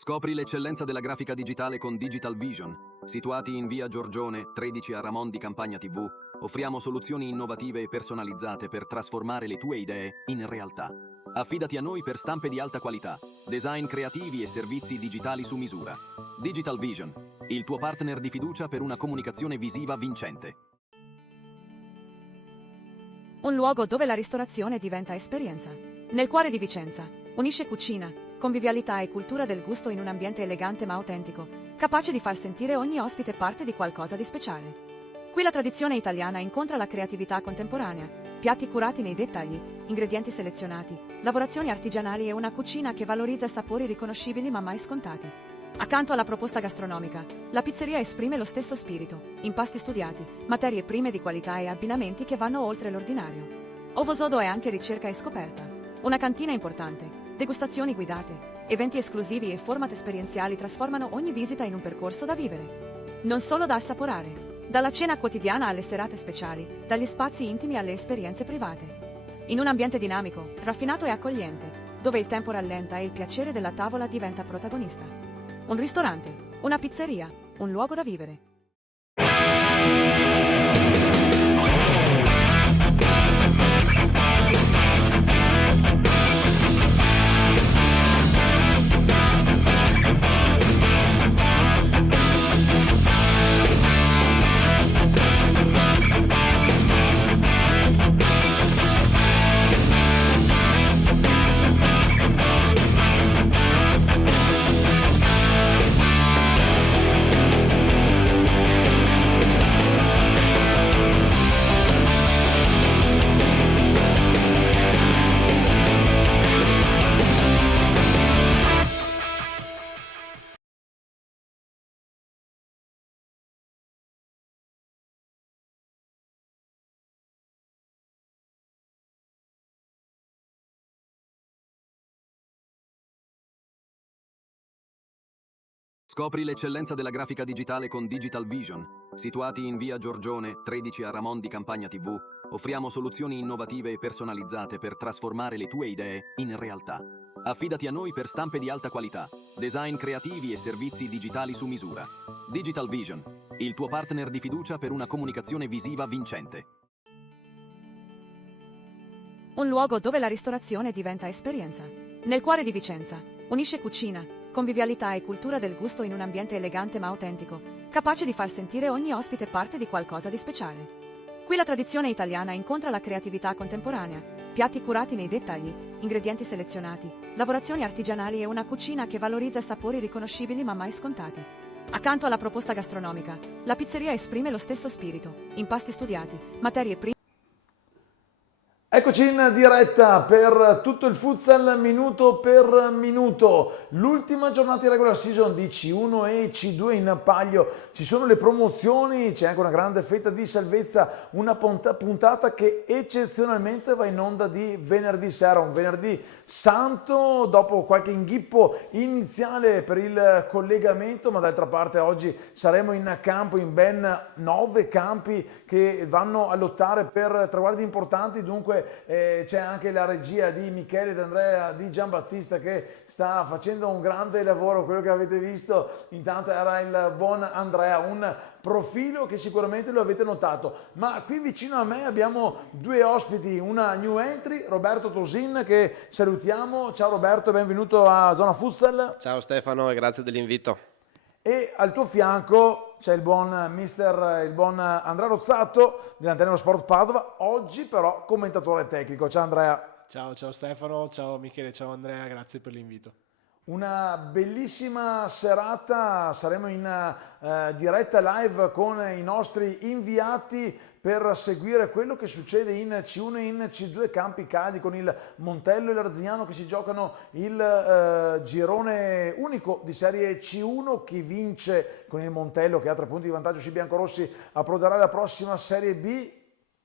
Scopri l'eccellenza della grafica digitale con Digital Vision. Situati in via Giorgione, 13 a Ramon di Campagna TV, offriamo soluzioni innovative e personalizzate per trasformare le tue idee in realtà. Affidati a noi per stampe di alta qualità, design creativi e servizi digitali su misura. Digital Vision, il tuo partner di fiducia per una comunicazione visiva vincente. Un luogo dove la ristorazione diventa esperienza. Nel cuore di Vicenza, unisce cucina, convivialità e cultura del gusto in un ambiente elegante ma autentico, capace di far sentire ogni ospite parte di qualcosa di speciale. Qui la tradizione italiana incontra la creatività contemporanea, piatti curati nei dettagli, ingredienti selezionati, lavorazioni artigianali e una cucina che valorizza sapori riconoscibili ma mai scontati. Accanto alla proposta gastronomica, la pizzeria esprime lo stesso spirito, impasti studiati, materie prime di qualità e abbinamenti che vanno oltre l'ordinario. Ovosodo è anche ricerca e scoperta. Una cantina importante, degustazioni guidate, eventi esclusivi e format esperienziali trasformano ogni visita in un percorso da vivere. Non solo da assaporare. Dalla cena quotidiana alle serate speciali, dagli spazi intimi alle esperienze private. In un ambiente dinamico, raffinato e accogliente, dove il tempo rallenta e il piacere della tavola diventa protagonista. Un ristorante, una pizzeria, un luogo da vivere. Scopri l'eccellenza della grafica digitale con Digital Vision. Situati in via Giorgione, 13 a Ramon di Campagna TV, offriamo soluzioni innovative e personalizzate per trasformare le tue idee in realtà. Affidati a noi per stampe di alta qualità, design creativi e servizi digitali su misura. Digital Vision, il tuo partner di fiducia per una comunicazione visiva vincente. Un luogo dove la ristorazione diventa esperienza. Nel cuore di Vicenza, unisce cucina, convivialità e cultura del gusto in un ambiente elegante ma autentico, capace di far sentire ogni ospite parte di qualcosa di speciale. Qui la tradizione italiana incontra la creatività contemporanea, piatti curati nei dettagli, ingredienti selezionati, lavorazioni artigianali e una cucina che valorizza sapori riconoscibili ma mai scontati. Accanto alla proposta gastronomica, la pizzeria esprime lo stesso spirito, impasti studiati, materie prime. Eccoci in diretta per tutto il futsal minuto per minuto, l'ultima giornata di regular season di C1 e C2 in palio, ci sono le promozioni, c'è anche una grande fetta di salvezza, una puntata che eccezionalmente va in onda di venerdì sera, un venerdì santo dopo qualche inghippo iniziale per il collegamento, ma d'altra parte oggi saremo in campo in ben 9 campi che vanno a lottare per traguardi importanti, dunque c'è anche la regia di Michele ed Andrea di Giambattista che sta facendo un grande lavoro. Quello che avete visto intanto era il buon Andrea, un profilo che sicuramente lo avete notato, ma qui vicino a me abbiamo due ospiti, una new entry, Roberto Tosin, che salutiamo. Ciao Roberto, benvenuto a Zona Futsal. Ciao Stefano e grazie dell'invito. E al tuo fianco c'è il buon Andrea Rozzato dell'Antennero Sport Padova, oggi però commentatore tecnico. Ciao Andrea. Ciao Stefano, ciao Michele, ciao Andrea, grazie per l'invito. Una bellissima serata, saremo in diretta live con i nostri inviati per seguire quello che succede in C1 e in C2, campi caldi con il Montello e l'Arzignano che si giocano il girone unico di Serie C1. Chi vince con il Montello, che ha 3 punti di vantaggio sui biancorossi, approderà alla prossima Serie B.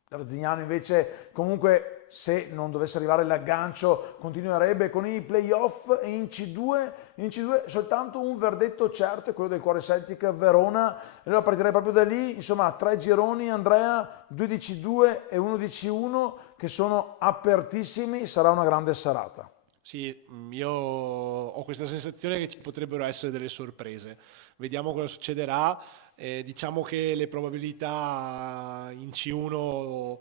L'Arzignano invece, comunque, se non dovesse arrivare l'aggancio, continuerebbe con i playoff. E in C2 soltanto un verdetto certo, è quello del Cuore Celtic Verona. Allora partirei proprio da lì, insomma 3 gironi, Andrea, 2 di C2 e 1 di C1 che sono apertissimi, sarà una grande serata. Sì, io ho questa sensazione che ci potrebbero essere delle sorprese. Vediamo cosa succederà. Diciamo che le probabilità in C1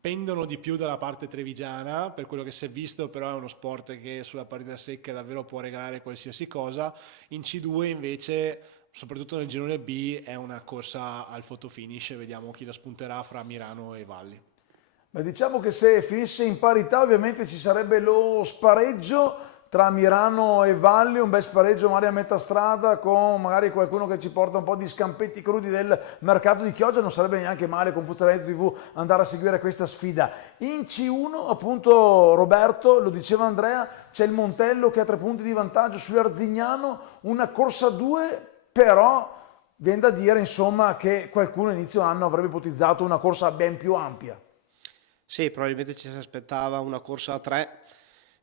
pendono di più dalla parte trevigiana, per quello che si è visto, però è uno sport che sulla partita secca davvero può regalare qualsiasi cosa. In C2 invece, soprattutto nel girone B, è una corsa al fotofinish, vediamo chi la spunterà fra Mirano e Valli. Beh, diciamo che se finisse in parità ovviamente ci sarebbe lo spareggio tra Mirano e Valli, un bel spareggio magari a metà strada con magari qualcuno che ci porta un po' di scampetti crudi del mercato di Chioggia, non sarebbe neanche male con Futsal TV andare a seguire questa sfida. In C1 appunto Roberto, lo diceva Andrea, c'è il Montello che ha 3 punti di vantaggio sull'Arzignano, una corsa a 2, però viene da dire insomma che qualcuno inizio anno avrebbe ipotizzato una corsa ben più ampia. Sì, probabilmente ci si aspettava una corsa a 3.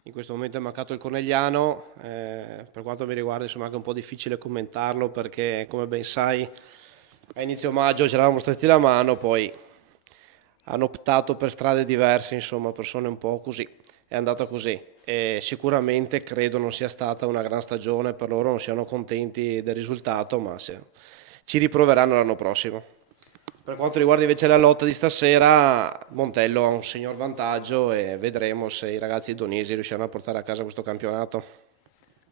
In questo momento è mancato il Conegliano, per quanto mi riguarda insomma è anche un po' difficile commentarlo perché come ben sai a inizio maggio ci eravamo stretti la mano, poi hanno optato per strade diverse, insomma persone un po' così, è andata così e sicuramente credo non sia stata una gran stagione per loro, non siano contenti del risultato, ma ci riproveranno l'anno prossimo. Per quanto riguarda invece la lotta di stasera, Montello ha un signor vantaggio e vedremo se i ragazzi donesi riusciranno a portare a casa questo campionato.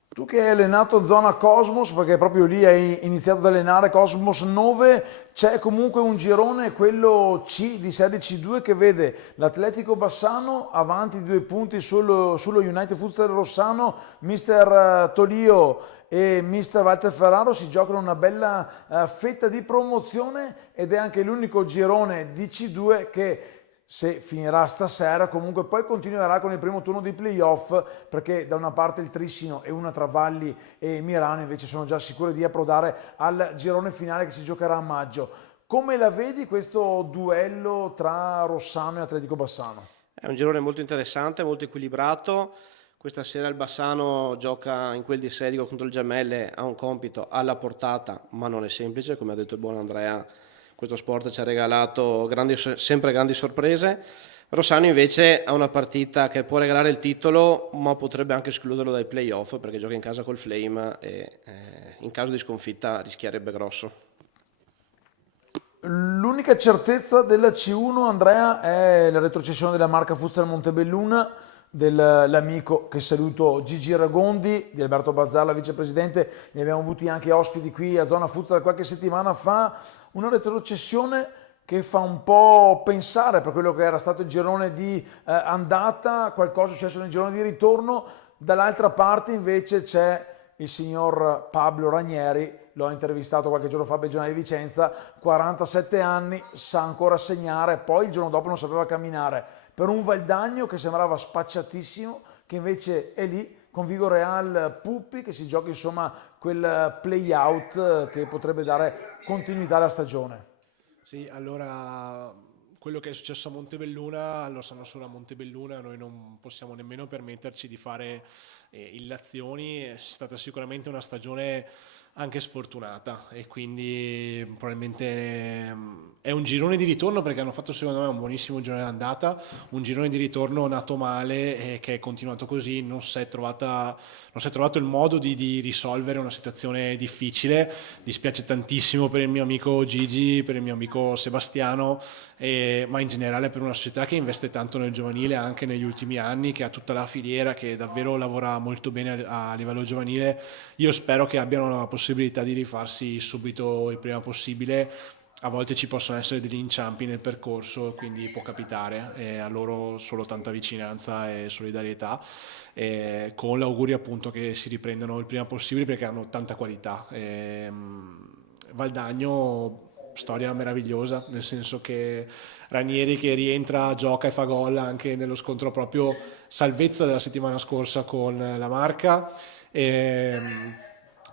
Tu che hai allenato zona Cosmos, perché proprio lì hai iniziato ad allenare Cosmos 9, c'è comunque un girone, quello C di Serie C2, che vede l'Atletico Bassano avanti di 2 punti sullo United Futsal Rossano, Mister Tolio e Mister Walter Ferraro si giocano una bella fetta di promozione ed è anche l'unico girone di C2 che se finirà stasera comunque poi continuerà con il primo turno di playoff, perché da una parte il Trissino e una tra Valli e Mirano invece sono già sicuri di approdare al girone finale che si giocherà a maggio. Come la vedi questo duello tra Rossano e Atletico Bassano? È un girone molto interessante, molto equilibrato. Questa sera il Bassano gioca in quel di Sedico contro il Gemelle, ha un compito alla portata, ma non è semplice, come ha detto il buon Andrea. Questo sport ci ha regalato sempre grandi sorprese. Rossano invece ha una partita che può regalare il titolo, ma potrebbe anche escluderlo dai playoff perché gioca in casa col Flame e in caso di sconfitta rischierebbe grosso. L'unica certezza della C1, Andrea, è la retrocessione della Marca Futsal Montebelluna, dell'amico che saluto Gigi Ragondi, di Alberto Bazzalla, vicepresidente. Ne abbiamo avuti anche ospiti qui a Zona Futsal qualche settimana fa. Una retrocessione che fa un po' pensare per quello che era stato il girone di andata, qualcosa è successo nel girone di ritorno. Dall'altra parte invece c'è il signor Pablo Ranieri, l'ho intervistato qualche giorno fa a Beggiana di Vicenza, 47 anni, sa ancora segnare, poi il giorno dopo non sapeva camminare, per un Valdagno che sembrava spacciatissimo, che invece è lì con Vigo Real Puppi, che si gioca insomma quel play out che potrebbe dare continuità alla stagione. Sì, allora quello che è successo a Montebelluna lo sanno solo a Montebelluna, noi non possiamo nemmeno permetterci di fare illazioni, è stata sicuramente una stagione anche sfortunata e quindi probabilmente è un girone di ritorno perché hanno fatto secondo me un buonissimo girone d'andata, un girone di ritorno nato male e che è continuato così, non si è trovato il modo di risolvere una situazione difficile. Dispiace tantissimo per il mio amico Gigi, per il mio amico Sebastiano, ma in generale per una società che investe tanto nel giovanile anche negli ultimi anni, che ha tutta la filiera, che davvero lavora molto bene a livello giovanile. Io spero che abbiano la possibilità di rifarsi subito il prima possibile. A volte ci possono essere degli inciampi nel percorso, quindi può capitare, e a loro solo tanta vicinanza e solidarietà, con l'augurio appunto che si riprendano il prima possibile perché hanno tanta qualità. Valdagno, storia meravigliosa, nel senso che Ranieri che rientra, gioca e fa gol anche nello scontro proprio salvezza della settimana scorsa con la Marca.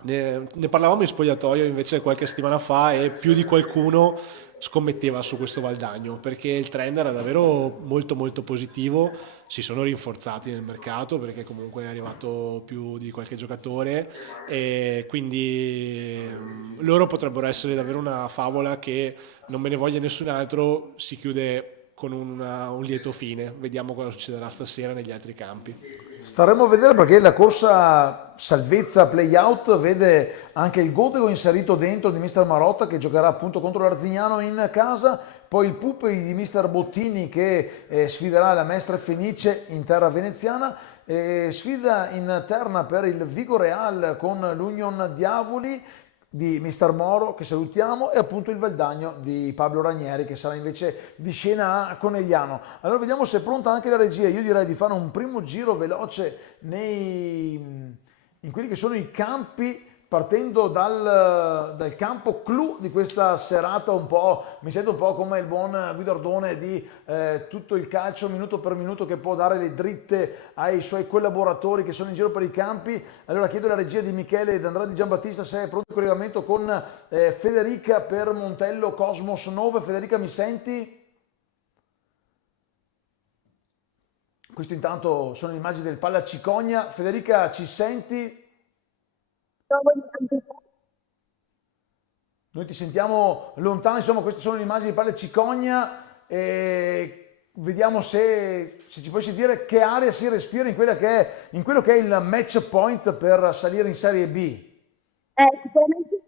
Ne parlavamo in spogliatoio invece qualche settimana fa e più di qualcuno scommetteva su questo Valdagno perché il trend era davvero molto molto positivo, si sono rinforzati nel mercato perché comunque è arrivato più di qualche giocatore e quindi loro potrebbero essere davvero una favola che non me ne voglia nessun altro, si chiude con un lieto fine. Vediamo cosa succederà stasera negli altri campi. Staremo a vedere perché la corsa salvezza play-out vede anche il Godego inserito dentro di Mister Marotta che giocherà appunto contro l'Arzignano in casa, poi il Pupi di Mister Bottini che sfiderà la Mestre Fenice in terra veneziana, sfida interna per il Vigo Real con l'Union Diavoli di Mister Moro che salutiamo e appunto il Valdagno di Pablo Ranieri che sarà invece di scena a Conegliano. Allora vediamo se è pronta anche la regia. Io direi di fare un primo giro veloce in quelli che sono i campi partendo dal campo clou di questa serata. Un po', mi sento un po' come il buon Guido Ardone di tutto il calcio minuto per minuto che può dare le dritte ai suoi collaboratori che sono in giro per i campi. Allora chiedo alla regia di Michele ed Andrea Di Giambattista se è pronto il collegamento con Federica per Montello Cosmos 9. Federica, mi senti? Questo intanto sono le immagini del Palla Cicogna. Federica, ci senti? Noi ti sentiamo lontano, insomma queste sono le immagini di Palla Cicogna e vediamo se ci puoi sentire che aria si respira in quello che è il match point per salire in Serie B. Sicuramente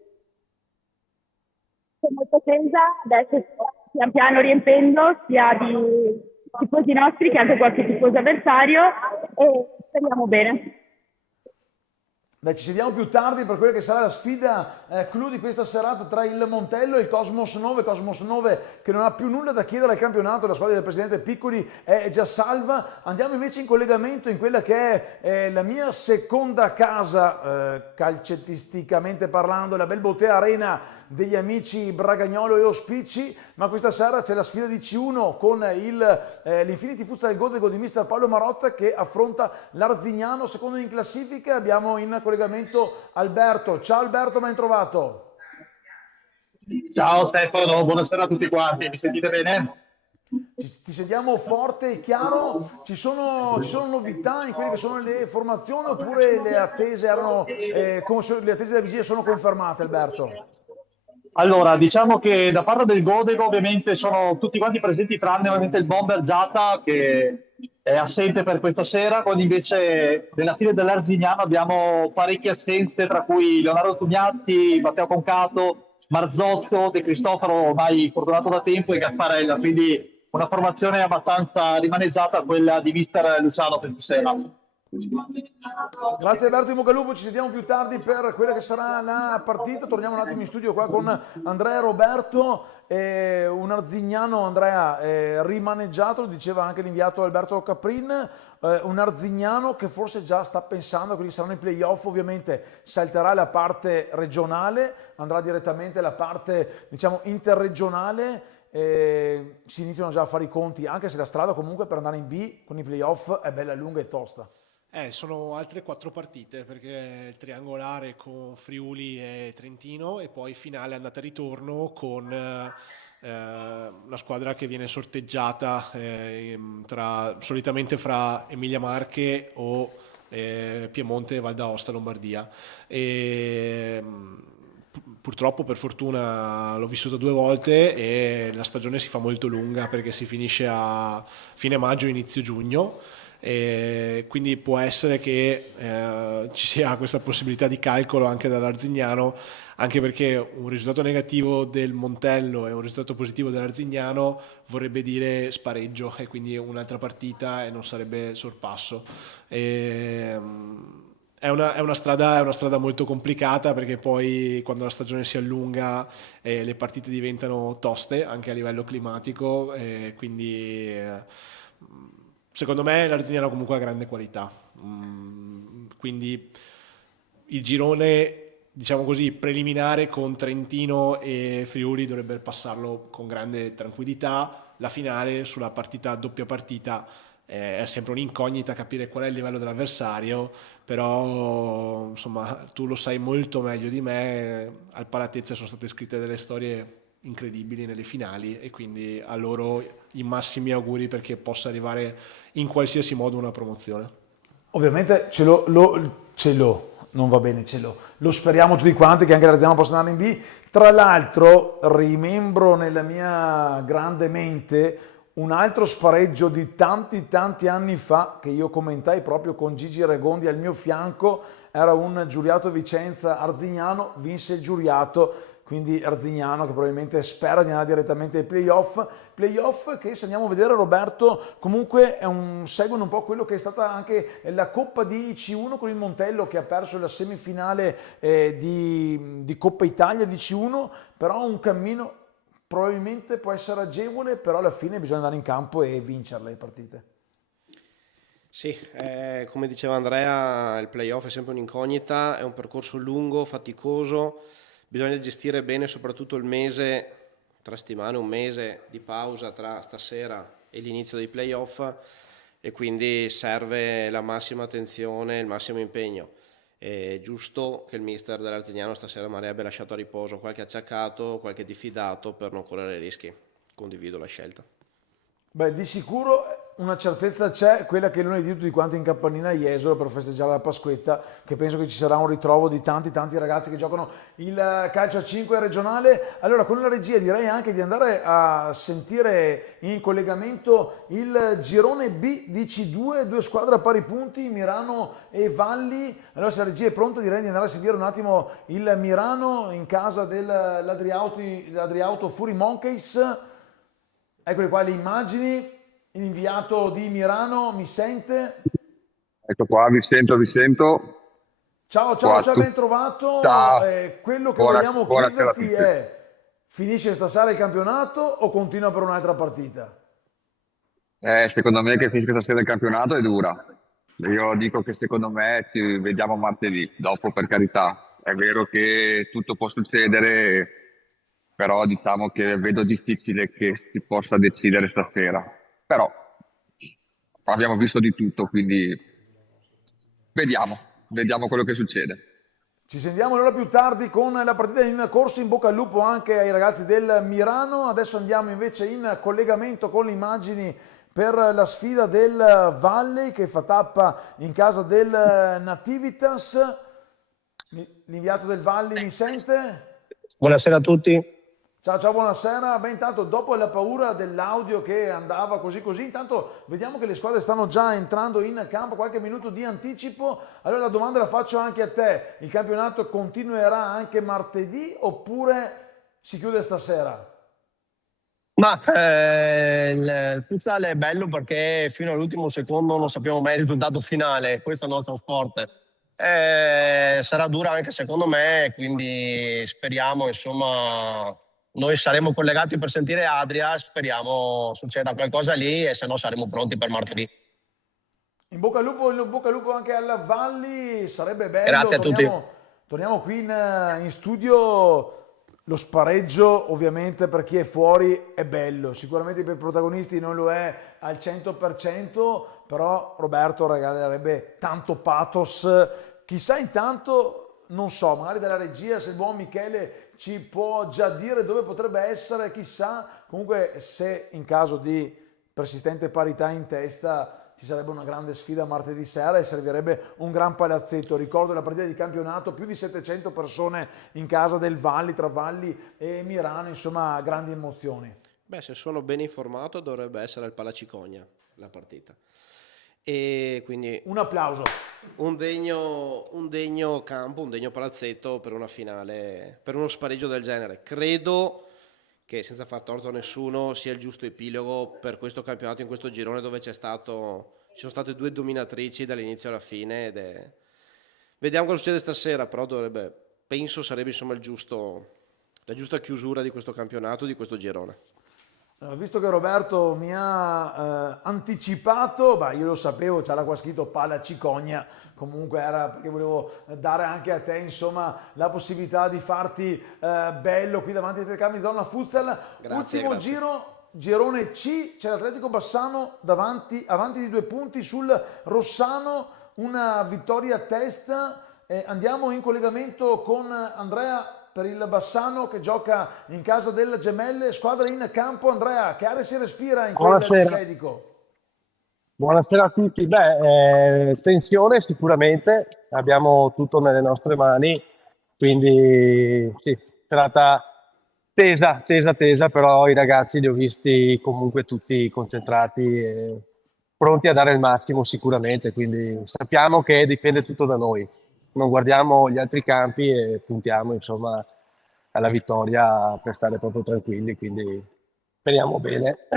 è molto tesa, adesso pian piano riempendo sia di tifosi nostri che anche qualche tifoso avversario e speriamo bene. Dai, ci sediamo più tardi per quella che sarà la sfida clou di questa serata tra il Montello e il Cosmos 9. Cosmos 9 che non ha più nulla da chiedere al campionato, la squadra del presidente Piccoli è già salva. Andiamo invece in collegamento in quella che è la mia seconda casa, calcettisticamente parlando, la Belbotea Arena degli amici Bragagnolo e Ospici, ma questa sera c'è la sfida di C1 con l'Infinity Futsal Godego di Mister Paolo Marotta che affronta l'Arzignano, secondo in classifica. Abbiamo in collegamento Alberto. Ciao Alberto, ben trovato. Ciao Stefano, buonasera a tutti quanti, mi sentite bene? Ti sentiamo forte e chiaro. Ci sono novità in quelle che sono le formazioni oppure le attese le attese della vigilia sono confermate, Alberto? Allora, diciamo che da parte del Godego ovviamente sono tutti quanti presenti tranne ovviamente il Bomber Giata che è assente per questa sera, quando invece nella fila dell'Arzignano abbiamo parecchie assenze, tra cui Leonardo Tugnatti, Matteo Concato, Marzotto, De Cristofaro ormai fortunato da tempo e Gasparella, quindi una formazione abbastanza rimaneggiata quella di mister Luciano questa sera. Grazie Alberto, in bocca al lupo, ci sentiamo più tardi per quella che sarà la partita. Torniamo un attimo in studio qua con Andrea e Roberto, un Arzignano, Andrea, rimaneggiato, lo diceva anche l'inviato Alberto Caprin, un Arzignano che forse già sta pensando a quelli che saranno i playoff. Ovviamente salterà la parte regionale, andrà direttamente alla parte diciamo interregionale. Si iniziano già a fare i conti, anche se la strada comunque per andare in B con i playoff è bella lunga e tosta. Sono altre 4 partite perché il triangolare con Friuli e Trentino e poi finale andata e ritorno con la squadra che viene sorteggiata solitamente fra Emilia Marche o Piemonte e Val d'Aosta, Lombardia. Purtroppo, per fortuna, l'ho vissuta 2 volte e la stagione si fa molto lunga perché si finisce a fine maggio, inizio giugno. E quindi può essere che ci sia questa possibilità di calcolo anche dall'Arzignano, anche perché un risultato negativo del Montello e un risultato positivo dell'Arzignano vorrebbe dire spareggio e quindi un'altra partita e non sarebbe sorpasso. È una strada molto complicata perché poi quando la stagione si allunga le partite diventano toste anche a livello climatico, quindi secondo me l'Arzignano comunque ha grande qualità, quindi il girone, diciamo così, preliminare con Trentino e Friuli dovrebbe passarlo con grande tranquillità. La finale sulla partita, doppia partita, è sempre un'incognita capire qual è il livello dell'avversario, però insomma tu lo sai molto meglio di me, al Palatezza sono state scritte delle storie incredibili nelle finali e quindi a loro i massimi auguri perché possa arrivare in qualsiasi modo una promozione. Ovviamente non va bene, lo speriamo tutti quanti che anche l'Arzignano possa andare in B. Tra l'altro rimembro nella mia grande mente un altro spareggio di tanti anni fa che io commentai proprio con Gigi Regondi al mio fianco, era un Giuriato Vicenza Arzignano, vinse il Giuriato, quindi Arzignano che probabilmente spera di andare direttamente ai playoff che, se andiamo a vedere, Roberto, comunque seguono un po' quello che è stata anche la Coppa di C1 con il Montello, che ha perso la semifinale di Coppa Italia di C1, però un cammino probabilmente può essere agevole, però alla fine bisogna andare in campo e vincerle le partite. Sì, come diceva Andrea, il playoff è sempre un'incognita, è un percorso lungo, faticoso, bisogna gestire bene soprattutto il mese, 3 settimane, un mese di pausa tra stasera e l'inizio dei playoff, e quindi serve la massima attenzione, il massimo impegno. È giusto che il mister dell'Arzignano stasera magari abbia lasciato a riposo qualche acciaccato, qualche diffidato per non correre rischi. Condivido la scelta. Beh, di sicuro una certezza c'è, quella che lunedì tutti quanti in Cappannina a Jesolo per festeggiare la Pasquetta, che penso che ci sarà un ritrovo di tanti ragazzi che giocano il calcio a 5 regionale. Allora, con la regia direi anche di andare a sentire in collegamento il girone B di C2, 2 squadre a pari punti, Mirano e Valli. Allora, se la regia è pronta, direi di andare a sentire un attimo il Mirano in casa dell'Adriauto Fury Monkeys. Eccole qua le immagini. L'inviato di Mirano mi sente? Ecco qua, vi sento. Ciao, ben trovato. Ciao. Quello che Buona vogliamo sera a chiederti tutti. è: finisce stasera il campionato o continua per un'altra partita? Secondo me che finisca stasera il campionato è dura. Io dico che secondo me ci vediamo martedì, dopo, per carità. È vero che tutto può succedere, però diciamo che vedo difficile che si possa decidere stasera. Però abbiamo visto di tutto, quindi vediamo quello che succede. Ci sentiamo allora più tardi con la partita in corso. In bocca al lupo anche ai ragazzi del Mirano. Adesso andiamo invece in collegamento con le immagini per la sfida del Valley, che fa tappa in casa del Nativitas. L'inviato del Valley mi sente? Buonasera a tutti. Ciao, buonasera. Beh, intanto, dopo la paura dell'audio che andava così, intanto vediamo che le squadre stanno già entrando in campo, qualche minuto di anticipo. Allora la domanda la faccio anche a te: il campionato continuerà anche martedì oppure si chiude stasera? Ma il futsal è bello perché fino all'ultimo secondo non sappiamo mai il risultato finale, questo è il nostro sport. Sarà dura anche secondo me, quindi speriamo, insomma, noi saremo collegati per sentire Adria, speriamo succeda qualcosa lì e se no saremo pronti per martedì. In bocca al lupo anche alla Valli, sarebbe bello. Grazie a tutti. Torniamo qui in studio. Lo spareggio ovviamente per chi è fuori è bello, sicuramente per i protagonisti non lo è al 100%, però Roberto regalerebbe tanto pathos. Chissà, intanto, non so, magari dalla regia, se il buon Michele ci può già dire dove potrebbe essere, chissà. Comunque, se in caso di persistente parità in testa ci sarebbe una grande sfida martedì sera e servirebbe un gran palazzetto. Ricordo la partita di campionato, più di 700 persone in casa del Valli, tra Valli e Mirano, insomma grandi emozioni. Beh, se sono ben informato dovrebbe essere al Palacicogna la partita. E quindi un applauso. Un degno campo, un degno palazzetto per una finale, per uno spareggio del genere. Credo che, senza far torto a nessuno, sia il giusto epilogo per questo campionato in questo girone dove ci sono state 2 dominatrici dall'inizio alla fine vediamo cosa succede stasera, però penso sarebbe insomma la giusta chiusura di questo campionato, di questo girone. Visto che Roberto mi ha anticipato, io lo sapevo, c'era qua scritto Palacicogna, comunque era perché volevo dare anche a te, insomma, la possibilità di farti bello qui davanti ai telecamere di Donna Futsal. Ultimo giro, girone C, c'è l'Atletico Bassano avanti di 2 punti sul Rossano, una vittoria a testa. Andiamo in collegamento con Andrea per il Bassano che gioca in casa delle Gemelle, squadra in campo. Andrea, che aria si respira in quel Sedico? Buonasera a tutti. Tensione sicuramente, abbiamo tutto nelle nostre mani, quindi sì, tratta tesa, però i ragazzi li ho visti comunque tutti concentrati e pronti a dare il massimo sicuramente, quindi sappiamo che dipende tutto da noi. Non guardiamo gli altri campi e puntiamo insomma alla vittoria per stare proprio tranquilli, quindi speriamo bene.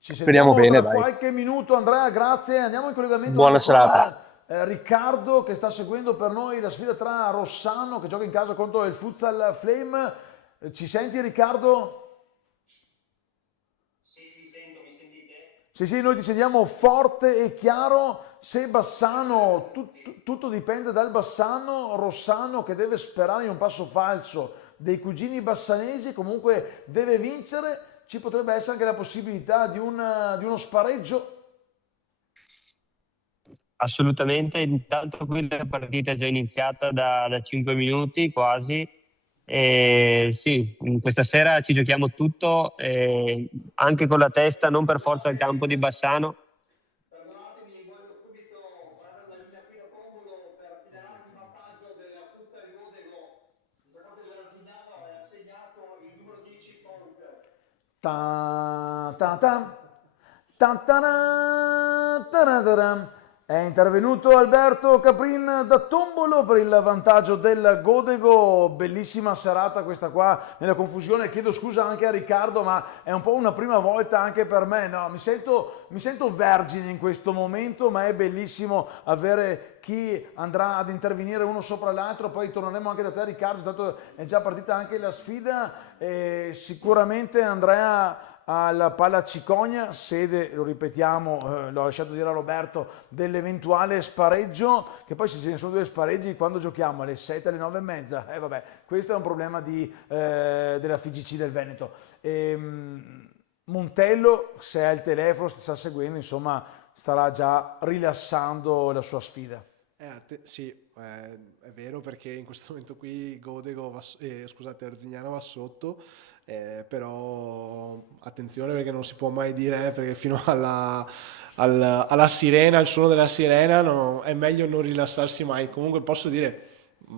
Ci Speriamo sentiamo bene, tra dai. qualche minuto, Andrea, grazie. Andiamo in collegamento Buona anche con serata. Riccardo che sta seguendo per noi la sfida tra Rossano che gioca in casa contro il Futsal Flame. Ci senti Riccardo? Sì, noi ti sentiamo forte e chiaro. Se Bassano, tutto dipende dal Bassano, Rossano che deve sperare in un passo falso dei cugini bassanesi, comunque deve vincere. Ci potrebbe essere anche la possibilità di uno spareggio. Assolutamente, intanto qui la partita è già iniziata da 5 minuti quasi. E sì, questa sera ci giochiamo tutto, anche con la testa, non per forza al campo di Bassano. Ta ta ta, ta ta ra, ta ra ta ra. È intervenuto Alberto Caprin da Tombolo per il vantaggio del Godego. Bellissima serata questa qua nella confusione. Chiedo scusa anche a Riccardo, ma è un po' una prima volta anche per me. No, mi sento vergine in questo momento, ma è bellissimo avere chi andrà ad intervenire uno sopra l'altro. Poi torneremo anche da te Riccardo, tanto è già partita anche la sfida. Sicuramente Andrea alla Palla Cicogna, sede, lo ripetiamo, l'ho lasciato dire a Roberto, dell'eventuale spareggio, che poi se ce ne sono due spareggi quando giochiamo alle 7, alle 9 e mezza, vabbè, questo è un problema della FIGC del Veneto. Montello, se ha il telefono, sta seguendo, insomma, starà già rilassando la sua sfida. Sì, è vero perché in questo momento qui Godego Arzignano va sotto. Però attenzione perché non si può mai dire perché fino alla sirena, al suono della sirena è meglio non rilassarsi mai. Comunque posso dire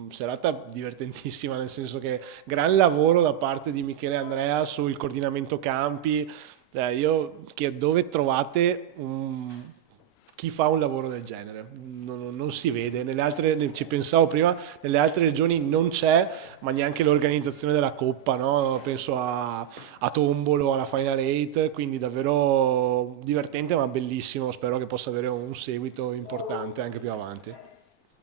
serata divertentissima, nel senso che gran lavoro da parte di Michele e Andrea sul coordinamento campi. Io chiedo dove trovate chi fa un lavoro del genere, non si vede, nelle altre, ci pensavo prima, nelle altre regioni non c'è, ma neanche l'organizzazione della Coppa, no? Penso a Tombolo, alla Final 8, quindi davvero divertente ma bellissimo, spero che possa avere un seguito importante anche più avanti.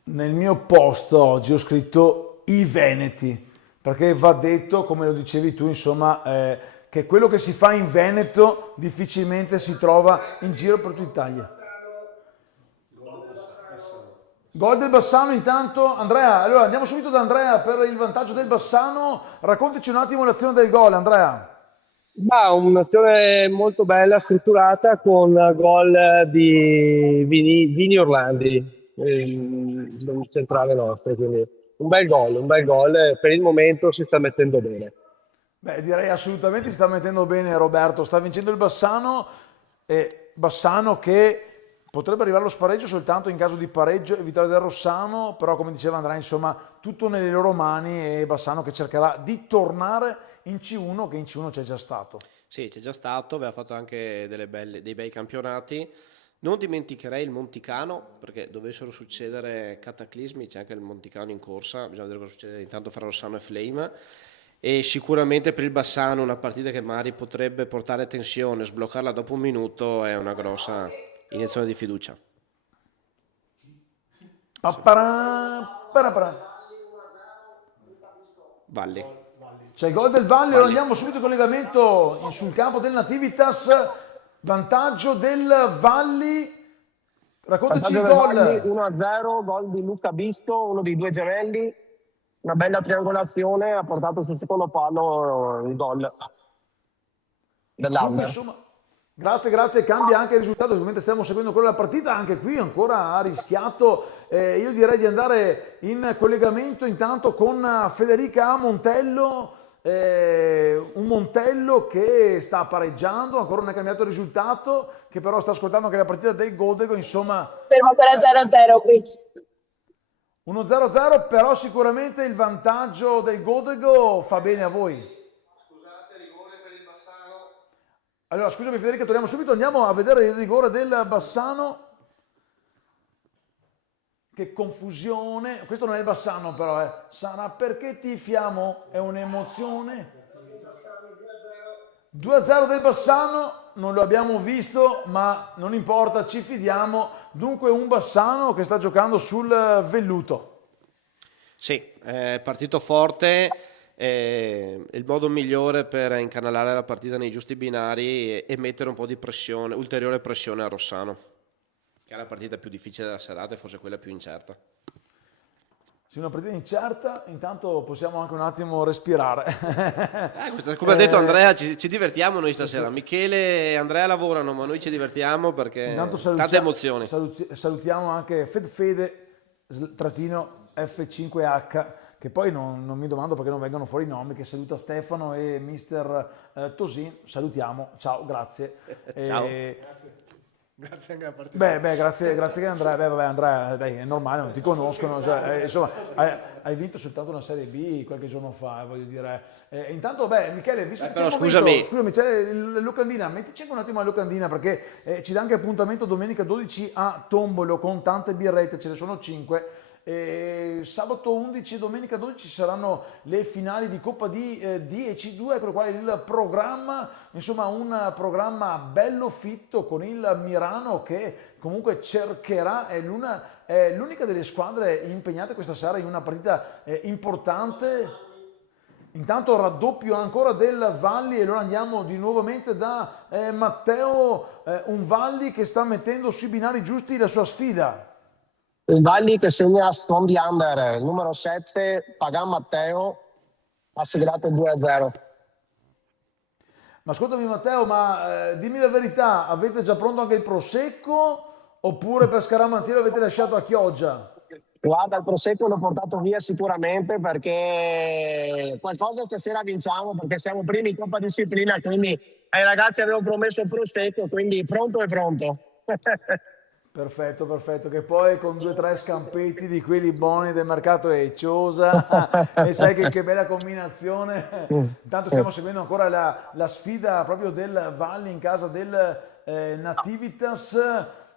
Nel mio post oggi ho scritto i Veneti, perché va detto, come lo dicevi tu, insomma, che quello che si fa in Veneto difficilmente si trova in giro per tutta Italia. Gol del Bassano intanto, Andrea, allora andiamo subito da Andrea per il vantaggio del Bassano, raccontaci un attimo l'azione del gol Andrea. Ma un'azione molto bella, strutturata, con gol di Vini Orlandi, il centrale nostro, quindi un bel gol, per il momento si sta mettendo bene. Beh, direi assolutamente si sta mettendo bene Roberto, sta vincendo il Bassano, Bassano che potrebbe arrivare allo spareggio soltanto in caso di pareggio e vittoria del Rossano, però come diceva Andrea, insomma, tutto nelle loro mani e Bassano che cercherà di tornare in C1, che in C1 c'è già stato. Sì, c'è già stato, aveva fatto anche dei bei campionati. Non dimenticherei il Monticano, perché dovessero succedere cataclismi, c'è anche il Monticano in corsa, bisogna vedere cosa succede intanto fra Rossano e Flame. E sicuramente per il Bassano una partita che magari potrebbe portare tensione, sbloccarla dopo un minuto è una grossa iniezione di fiducia. Valli. C'è il gol del Valli, ora andiamo subito in collegamento sul campo del Nativitas, vantaggio del Valli, raccontaci il gol. 1-0, gol di Luca Bisto, uno dei due gemelli, una bella triangolazione, ha portato sul secondo palo il gol dell'Auber. Grazie, cambia anche il risultato, mentre stiamo seguendo quella partita, anche qui ancora ha rischiato. Io direi di andare in collegamento intanto con Federica Montello, un Montello che sta pareggiando, ancora non è cambiato il risultato, che però sta ascoltando anche la partita del Godego, insomma. Fermo ancora 0-0 qui. 1-0-0, però sicuramente il vantaggio del Godego fa bene a voi. Allora, scusami Federica, torniamo subito, andiamo a vedere il rigore del Bassano. Che confusione, questo non è il Bassano però, sarà perché tifiamo, è un'emozione. 2-0 del Bassano, non lo abbiamo visto, ma non importa, ci fidiamo. Dunque un Bassano che sta giocando sul velluto. Sì, è partito forte, il modo migliore per incanalare la partita nei giusti binari e mettere un po' di pressione, ulteriore pressione a Rossano, che è la partita più difficile della serata e forse quella più incerta. Sì, una partita incerta, intanto possiamo anche un attimo respirare. Come ha detto Andrea, ci divertiamo noi stasera. Michele e Andrea lavorano, ma noi ci divertiamo perché tante emozioni. Salutiamo anche F5H, che poi non mi domando perché non vengono fuori i nomi, che saluta Stefano e mister Tosin. Salutiamo, ciao, grazie. Ciao. Grazie anche a partita. Grazie che Andrea, vabbè Andrea, dai, è normale, non ti conoscono, cioè, insomma, hai vinto soltanto una Serie B qualche giorno fa, voglio dire. Intanto, Michele, visto che però scusami, c'è il locandina, mettici anche un attimo la locandina perché ci dà anche appuntamento domenica 12 a Tombolo con tante birrette, ce ne sono 5. Sabato 11 e domenica 12 saranno le finali di Coppa D e C2, eccolo qua il programma, insomma un programma bello fitto con il Mirano che comunque cercherà, è l'unica delle squadre impegnate questa sera in una partita importante. Intanto raddoppio ancora del Valli e allora andiamo di nuovamente da Matteo, un Valli che sta mettendo sui binari giusti la sua sfida. Il Valli che segna Strong the Under, il numero 7, Pagan Matteo, ha segnato il 2-0. Ma ascoltami Matteo, dimmi la verità, avete già pronto anche il Prosecco oppure per Scaramanzia avete lasciato a Chioggia? Guarda, il Prosecco l'ho portato via sicuramente perché qualcosa stasera vinciamo, perché siamo primi in Coppa Disciplina, quindi ai ragazzi avevo promesso il Prosecco, quindi pronto e pronto. Perfetto, che poi con 2 o 3 scampetti di quelli buoni del mercato Ecciosa, e sai che bella combinazione. Intanto stiamo seguendo ancora la sfida proprio del Valli in casa del Nativitas.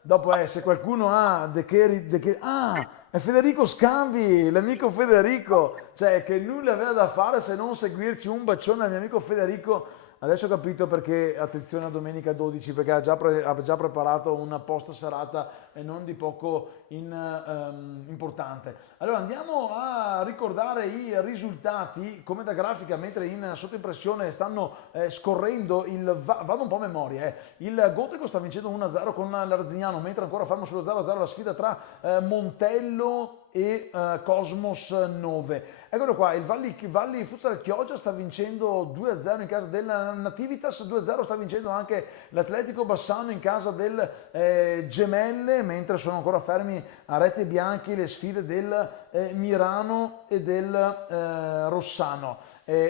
Dopo se qualcuno ha è Federico Scambi, l'amico Federico, cioè che nulla aveva da fare se non seguirci. Un bacione al mio amico Federico. Adesso ho capito perché, attenzione a domenica 12, perché ha già preparato una post serata e non di poco importante. Allora andiamo a ricordare i risultati, come da grafica, mentre in sottoimpressione stanno scorrendo, vado un po' a memoria, il Gotego sta vincendo 1-0 con l'Arzignano, mentre ancora fermo sullo 0-0 la sfida tra Montello e Cosmos 9. Eccolo qua, il Valli Futsal Chioggia sta vincendo 2-0 in casa del Nativitas, 2-0 sta vincendo anche l'Atletico Bassano in casa del Gemelle, mentre sono ancora fermi a reti bianchi le sfide del Mirano e del Rossano.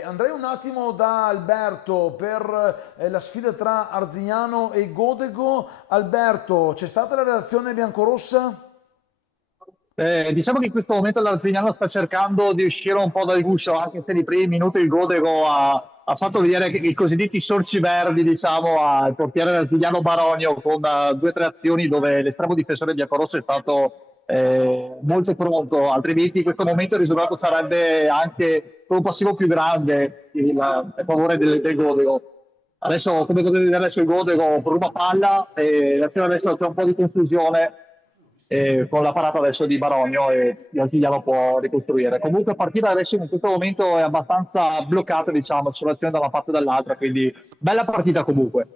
Andrei un attimo da Alberto per la sfida tra Arzignano e Godego. Alberto, c'è stata la reazione biancorossa? Diciamo che in questo momento l'Arzignano sta cercando di uscire un po' dal guscio, anche se nei primi minuti il Godego ha fatto vedere i cosiddetti sorci verdi, diciamo, al portiere dell'Arzignano Baronio con 2 o 3 azioni dove l'estremo difensore biancorosso è stato molto pronto, altrimenti in questo momento il risultato sarebbe anche con un passivo più grande a favore del Godego. Adesso, come potete vedere, adesso il Godego ruba palla e l'azione adesso c'è un po' di confusione. Con la parata adesso di Baronio e Arzignano può ricostruire. Comunque la partita adesso in questo momento è abbastanza bloccata, diciamo, sull'azione da una parte o dall'altra, quindi bella partita comunque.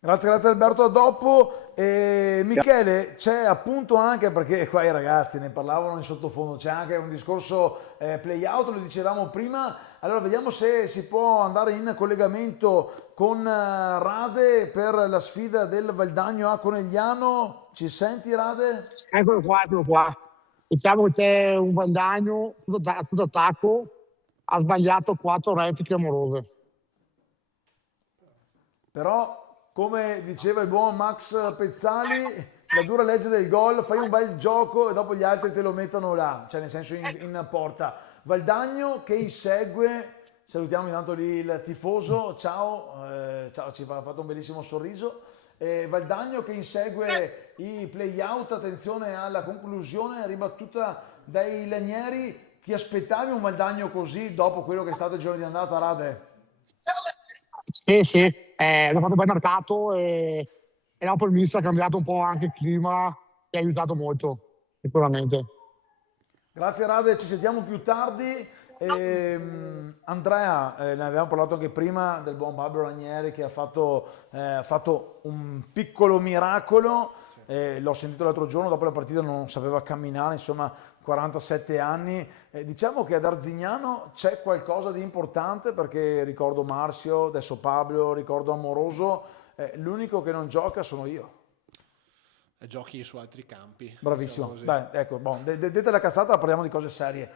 Grazie Alberto, a dopo. Michele, c'è appunto anche, perché qua i ragazzi ne parlavano in sottofondo, c'è anche un discorso play-out, lo dicevamo prima, allora vediamo se si può andare in collegamento con Rade per la sfida del Valdagno a Conegliano. Ci senti Rade? Eccolo qua. Diciamo che c'è un Valdagno tutto attacco, ha sbagliato 4 reti clamorose. Però, come diceva il buon Max Pezzali, la dura legge del gol, fai un bel gioco e dopo gli altri te lo mettono là, cioè nel senso in porta. Valdagno che insegue Salutiamo intanto lì il tifoso, ciao, ciao, ci ha fatto un bellissimo sorriso. Valdagno che insegue i play-out, attenzione alla conclusione ribattuta dai Lanieri. Ti aspettavi un Valdagno così dopo quello che è stato il giorno di andata, Rade? Sì, abbiamo fatto un bel mercato e dopo il mister ha cambiato un po' anche il clima e ha aiutato molto, sicuramente. Grazie Rade, ci sentiamo più tardi. Andrea, ne avevamo parlato anche prima del buon Fabio Ranieri che ha fatto un piccolo miracolo. L'ho sentito l'altro giorno, dopo la partita non sapeva camminare, insomma 47 anni. Diciamo che ad Arzignano c'è qualcosa di importante perché ricordo Marzio, adesso Pablo, ricordo Amoroso, l'unico che non gioca sono io. Giochi su altri campi. Bravissimo. Diciamo Beh, ecco, dette la cazzata, parliamo di cose serie.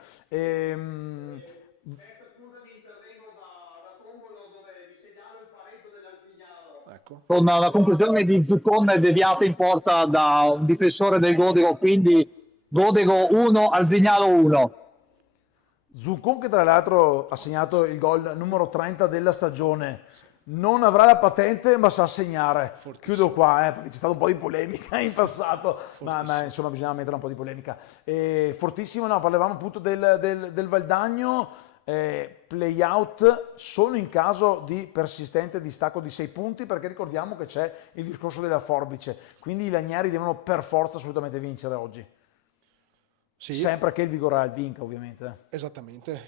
Ecco. Con la conclusione di Zuccon deviata in porta da un difensore del Godego, quindi Godego 1, Arzignano 1. Zuccon che tra l'altro ha segnato il gol numero 30 della stagione. Non avrà la patente ma sa segnare. Chiudo qua perché c'è stata un po' di polemica in passato, ma insomma bisogna mettere un po' di polemica. Fortissimo, no, parlavamo appunto del Valdagno. Play out solo in caso di persistente distacco di 6 punti, perché ricordiamo che c'è il discorso della forbice, quindi i Lanieri devono per forza assolutamente vincere oggi. Sì. Sempre che il Vigoreal vinca, ovviamente. Esattamente,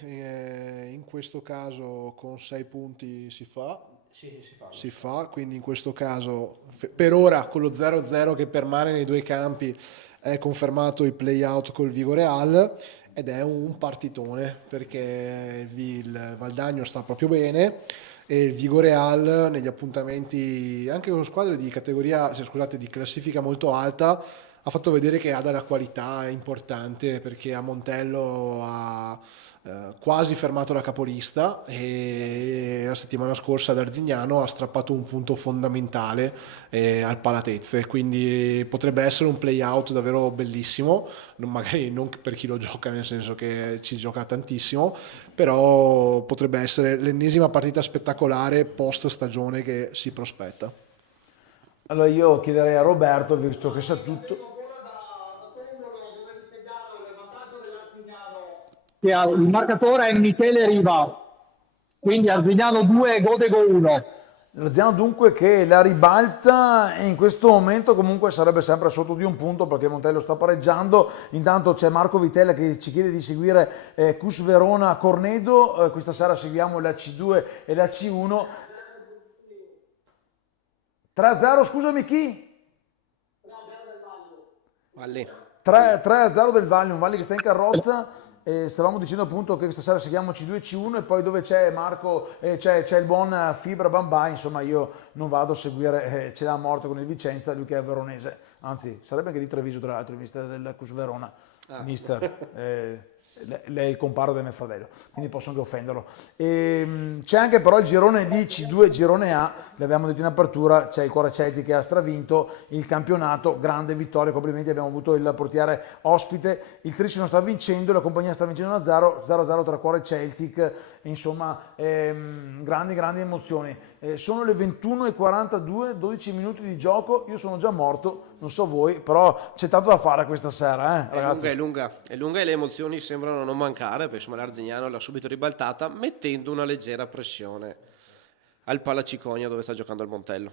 in questo caso con 6 punti si fa. Sì, si fa, quindi in questo caso per ora con lo 0-0 che permane nei due campi è confermato il play out col Vigoreal ed è un partitone perché il Valdagno sta proprio bene e il Vigoreal negli appuntamenti anche con squadre di categoria, scusate, di classifica molto alta ha fatto vedere che ha della qualità importante perché a Montello ha quasi fermato la capolista e la settimana scorsa ad Arzignano ha strappato un punto fondamentale al Palatezze, quindi potrebbe essere un play out davvero bellissimo, magari non per chi lo gioca nel senso che ci gioca tantissimo, però potrebbe essere l'ennesima partita spettacolare post stagione che si prospetta. Allora io chiederei a Roberto, visto che sa tutto. Il marcatore è Michele Riva, quindi Arzignano 2, Godego 1. Arzignano dunque che la ribalta e in questo momento comunque sarebbe sempre sotto di un punto perché Montello sta pareggiando. Intanto c'è Marco Vitella che ci chiede di seguire Cus Verona Cornedo, questa sera seguiamo la C2 e la C1. 3-0, scusami chi? Valli. 3-0 del Valli, un Valli che sta in carrozza. Stavamo dicendo appunto che questa sera seguiamo C2 e C1 e poi dove c'è Marco, c'è il buon Fibra Bambà, insomma io non vado a seguire, ce l'ha morto con il Vicenza, lui che è veronese, anzi sarebbe anche di Treviso tra l'altro, il mister del Cus Verona, mister. Lei è il comparo del mio fratello, quindi posso anche offenderlo. C'è anche però il girone di C2, girone A, l'abbiamo detto in apertura, c'è il Cuore Celtic che ha stravinto il campionato, grande vittoria, complimenti, abbiamo avuto il portiere ospite, il Trissi non sta vincendo, la compagnia sta vincendo 1-0, 0-0 tra Cuore Celtic, insomma grandi emozioni. Sono le 21:42, 12 minuti di gioco, io sono già morto, non so voi, però c'è tanto da fare questa sera, ragazzi. È lunga e le emozioni sembrano non mancare, perché insomma l'Arzignano l'ha subito ribaltata, mettendo una leggera pressione al Palaciconia dove sta giocando il Montello.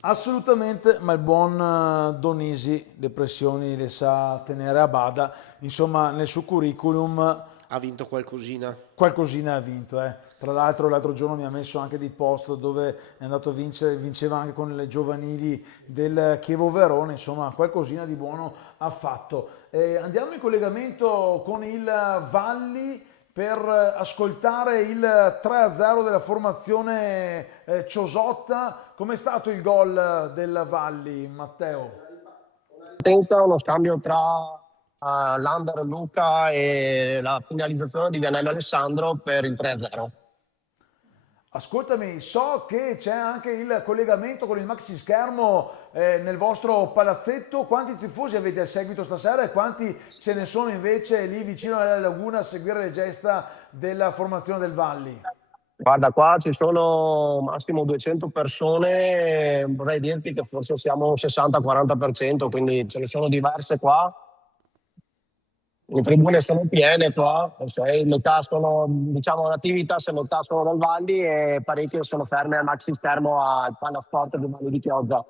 Assolutamente, ma il buon Donisi le pressioni le sa tenere a bada, insomma nel suo curriculum ha vinto qualcosina. Qualcosina ha vinto, Tra l'altro l'altro giorno mi ha messo anche dei post dove è andato a vincere, vinceva anche con le giovanili del Chievo Verona, insomma qualcosina di buono ha fatto. Andiamo in collegamento con il Valli per ascoltare il 3-0 della formazione Ciosotta. Com'è stato il gol del Valli, Matteo? Pensa uno scambio tra Lander Luca e la finalizzazione di Vianello Alessandro per il 3-0. Ascoltami, so che c'è anche il collegamento con il maxi schermo nel vostro palazzetto. Quanti tifosi avete al seguito stasera e quanti ce ne sono invece lì vicino alla laguna a seguire le gesta della formazione del Valli? Guarda, qua ci sono massimo 200 persone, vorrei dirti che forse siamo 60-40%, quindi ce ne sono diverse qua. Le tribune sono piene qua, metà sono, diciamo, l'attività, se metà sono dal Valli e parecchie sono ferme al maxi schermo al Palasport di Valli di Chioggia.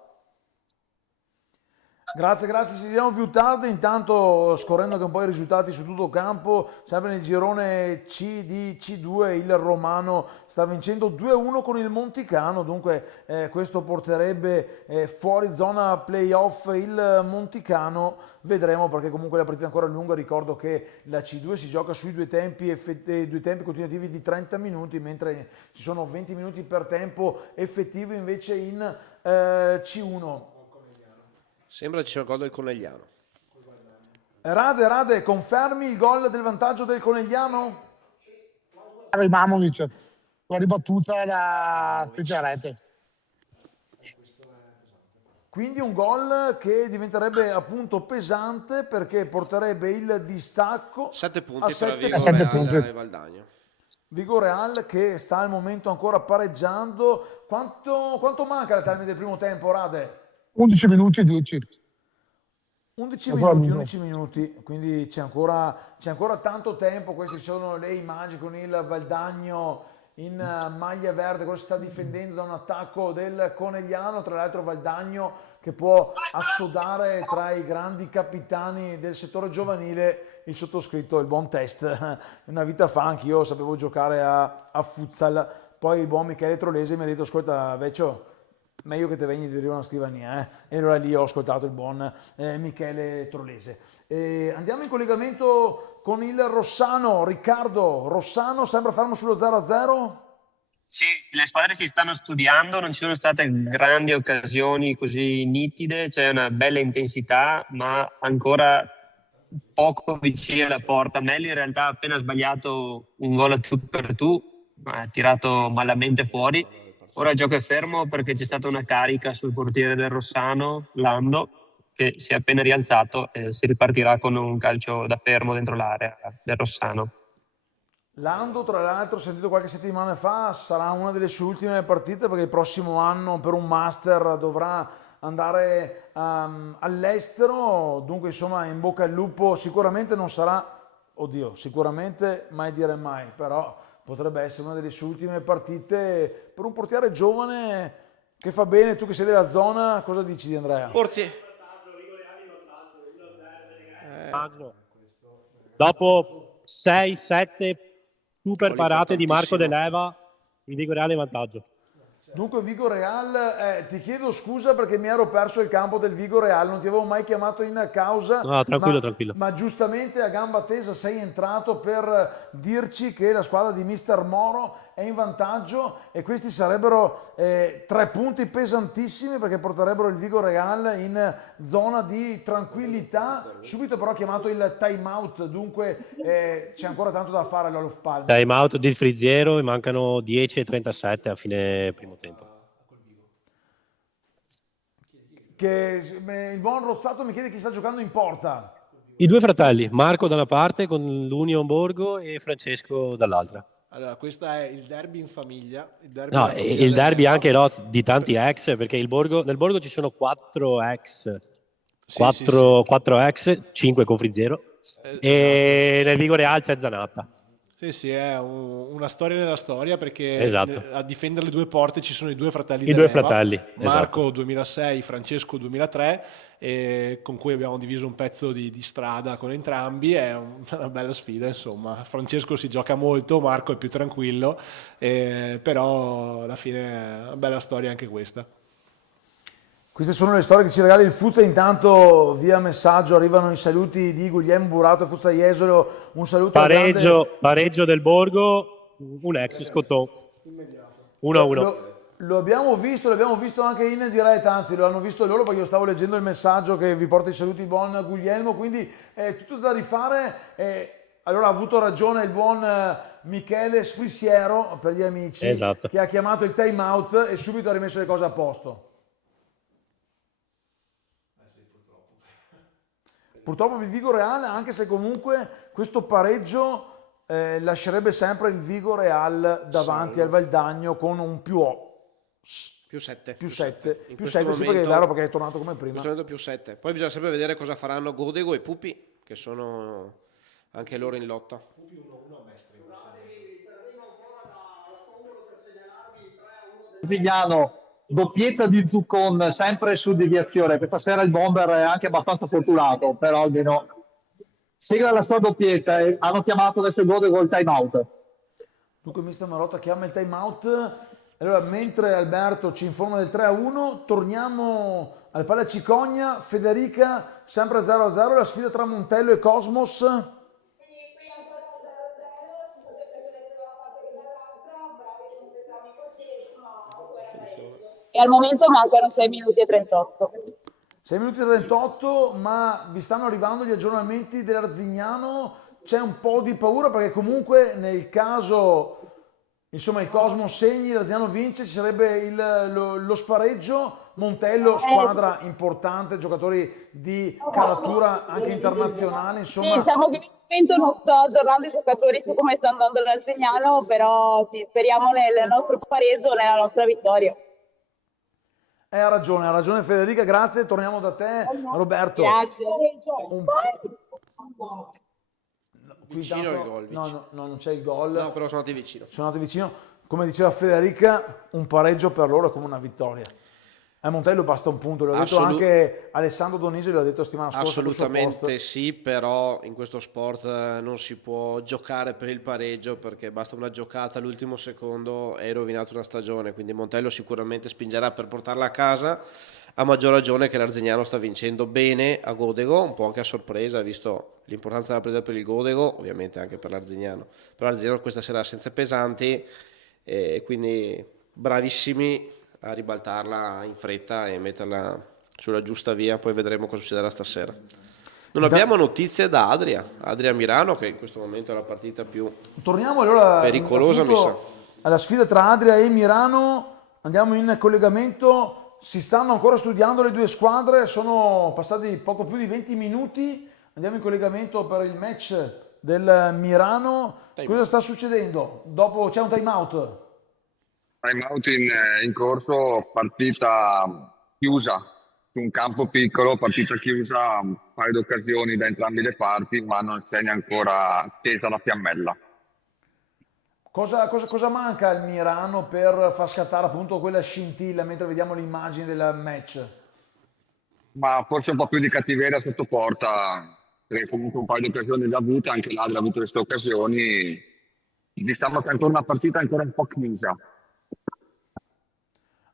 Grazie, grazie, ci vediamo più tardi. Intanto scorrendo anche un po' i risultati su tutto campo, sempre nel girone C di C2 il Romano sta vincendo 2-1 con il Monticano, dunque questo porterebbe fuori zona playoff il Monticano. Vedremo perché comunque la partita è ancora lunga. Ricordo che la C2 si gioca sui due tempi continuativi di 30 minuti, mentre ci sono 20 minuti per tempo effettivo invece in C1. Sembra ci sia il gol del Conegliano. Rade, confermi il gol del vantaggio del Conegliano? Il Mamovic, con ribattuta da rete. Quindi un gol che diventerebbe appunto pesante perché porterebbe il distacco 7 a punti 7 tra punti. Vigoreal e Valdagno. Vigoreal che sta al momento ancora pareggiando. Quanto manca al termine del primo tempo, Rade? 11 minuti, 10. 11 minuti, quindi c'è ancora tanto tempo. Queste sono le immagini con il Valdagno in maglia verde, quello si sta difendendo da un attacco del Conegliano, tra l'altro Valdagno che può assodare tra i grandi capitani del settore giovanile il sottoscritto, il buon Test. Una vita fa anch'io sapevo giocare a futsal, poi il buon Michele Trolese mi ha detto ascolta Vecchio, meglio che te vengi di una scrivania, e allora lì ho ascoltato il buon Michele Trolese. Andiamo in collegamento con il Rossano. Riccardo, Rossano sembra fermo sullo 0-0? Sì, le squadre si stanno studiando, non ci sono state grandi occasioni così nitide, c'è una bella intensità, ma ancora poco vicino alla porta. Melli in realtà ha appena sbagliato un gol a tu per tu, ma ha tirato malamente fuori. Ora il gioco è fermo perché c'è stata una carica sul portiere del Rossano, Lando, che si è appena rialzato e si ripartirà con un calcio da fermo dentro l'area del Rossano. Lando, tra l'altro, ho sentito qualche settimana fa, sarà una delle sue ultime partite perché il prossimo anno per un master dovrà andare all'estero, dunque insomma in bocca al lupo. Sicuramente non sarà, sicuramente mai dire mai, però potrebbe essere una delle sue ultime partite per un portiere giovane che fa bene. Tu che sei della zona, cosa dici di Andrea? Dopo 6-7 super parate di Marco De Leva, il Vigoreal in vantaggio. Dunque Vigoreal, ti chiedo scusa perché mi ero perso il campo del Vigoreal, non ti avevo mai chiamato in causa. No, tranquillo. Ma giustamente a gamba tesa sei entrato per dirci che la squadra di Mister Moro è in vantaggio e questi sarebbero 3 punti pesantissimi perché porterebbero il Vigoreal in zona di tranquillità. Subito però ha chiamato il time out, dunque c'è ancora tanto da fare all'Olof Palme. Time out di Friziero e mancano 10:37 a fine primo tempo. Il buon Rozzato mi chiede chi sta giocando in porta. I due fratelli, Marco da una parte con l'Union Borgo e Francesco dall'altra. Allora, questo è il derby in famiglia. Il derby anche di tanti ex, perché nel Borgo ci sono 4 ex, 4 ex, 5 con Friziero, e nel Vigoreal c'è Zanatta. Sì, è una storia nella storia perché Esatto. a difendere le due porte ci sono i due fratelli I due fratelli, Marco esatto. 2006, Francesco 2003, con cui abbiamo diviso un pezzo di strada con entrambi. È una bella sfida, insomma. Francesco si gioca molto, Marco è più tranquillo, però alla fine è una bella storia anche questa. Queste sono le storie che ci regala il futsal. Intanto via messaggio arrivano i saluti di Guglielmo Burato e Futsal Jesolo. Un saluto Pareggio del Borgo, un ex scottò 1-1. Lo abbiamo visto anche in diretta, anzi lo hanno visto loro perché io stavo leggendo il messaggio che vi porta i saluti il buon Guglielmo, quindi è tutto da rifare. Allora ha avuto ragione il buon Michele Sfrissiero, per gli amici, esatto, che ha chiamato il time out e subito ha rimesso le cose a posto. Purtroppo il Vigoreal, anche se comunque questo pareggio lascerebbe sempre il vigore davanti al Valdagno con un più 7. Più 7, sì, perché è vero, perché è tornato come prima. In questo momento più 7. Poi bisogna sempre vedere cosa faranno Godego e Pupi, che sono anche loro in lotta. Zigliano, doppietta di Zuccon, sempre su deviazione. Questa sera il bomber è anche abbastanza fortunato, però almeno segue la sua doppietta e hanno chiamato adesso il Godego il time out. Dunque mister Marotta chiama il time out. Allora, mentre Alberto ci informa del 3-1, torniamo al Palla Cicogna. Federica, sempre 0-0, la sfida tra Montello e Cosmos. E al momento mancano 6 minuti e 38. 6 minuti e 38, ma vi stanno arrivando gli aggiornamenti dell'Arzignano. C'è un po' di paura perché comunque nel caso insomma il Cosmos segni, l'Arzignano vince, ci sarebbe lo spareggio. Montello, squadra importante, giocatori di caratura anche internazionale, insomma. Sì, diciamo che al momento non sto aggiornando i giocatori su come sta andando l'Arzignano, però sì, speriamo nel nostro pareggio, nella nostra vittoria. Ha ragione Federica, grazie, torniamo da te Roberto. Grazie. Vicino il gol. No, non c'è il gol. No, però sono andati vicino. Come diceva Federica, un pareggio per loro è come una vittoria. A Montello basta un punto, l'ho detto anche Alessandro Donisi, l'ho detto settimana scorsa. Assolutamente sì, però in questo sport non si può giocare per il pareggio perché basta una giocata all'ultimo secondo e hai rovinato una stagione, quindi Montello sicuramente spingerà per portarla a casa, a maggior ragione che l'Arzignano sta vincendo bene a Godego, un po' anche a sorpresa visto l'importanza della presa per il Godego, ovviamente anche per l'Arzignano, però l'Arzignano questa sera ha senza pesanti e quindi bravissimi a ribaltarla in fretta e metterla sulla giusta via, poi vedremo cosa succederà stasera. Non abbiamo notizie da Adria Mirano, che in questo momento è la partita più pericolosa, mi sa. Alla sfida tra Adria e Mirano, andiamo in collegamento, si stanno ancora studiando le due squadre, sono passati poco più di 20 minuti, andiamo in collegamento per il match del Mirano. Cosa sta succedendo? Dopo c'è un time out. Time out in corso, partita chiusa su un campo piccolo, partita chiusa, un paio di occasioni da entrambe le parti, ma non segna ancora tesa la fiammella. Cosa manca al Mirano per far scattare appunto quella scintilla mentre vediamo le immagini del match? Ma forse un po' più di cattiveria sotto porta, perché comunque un paio di occasioni le ha avute, anche l'Adria ha avuto queste occasioni. Diciamo che è ancora una partita ancora un po' chiusa.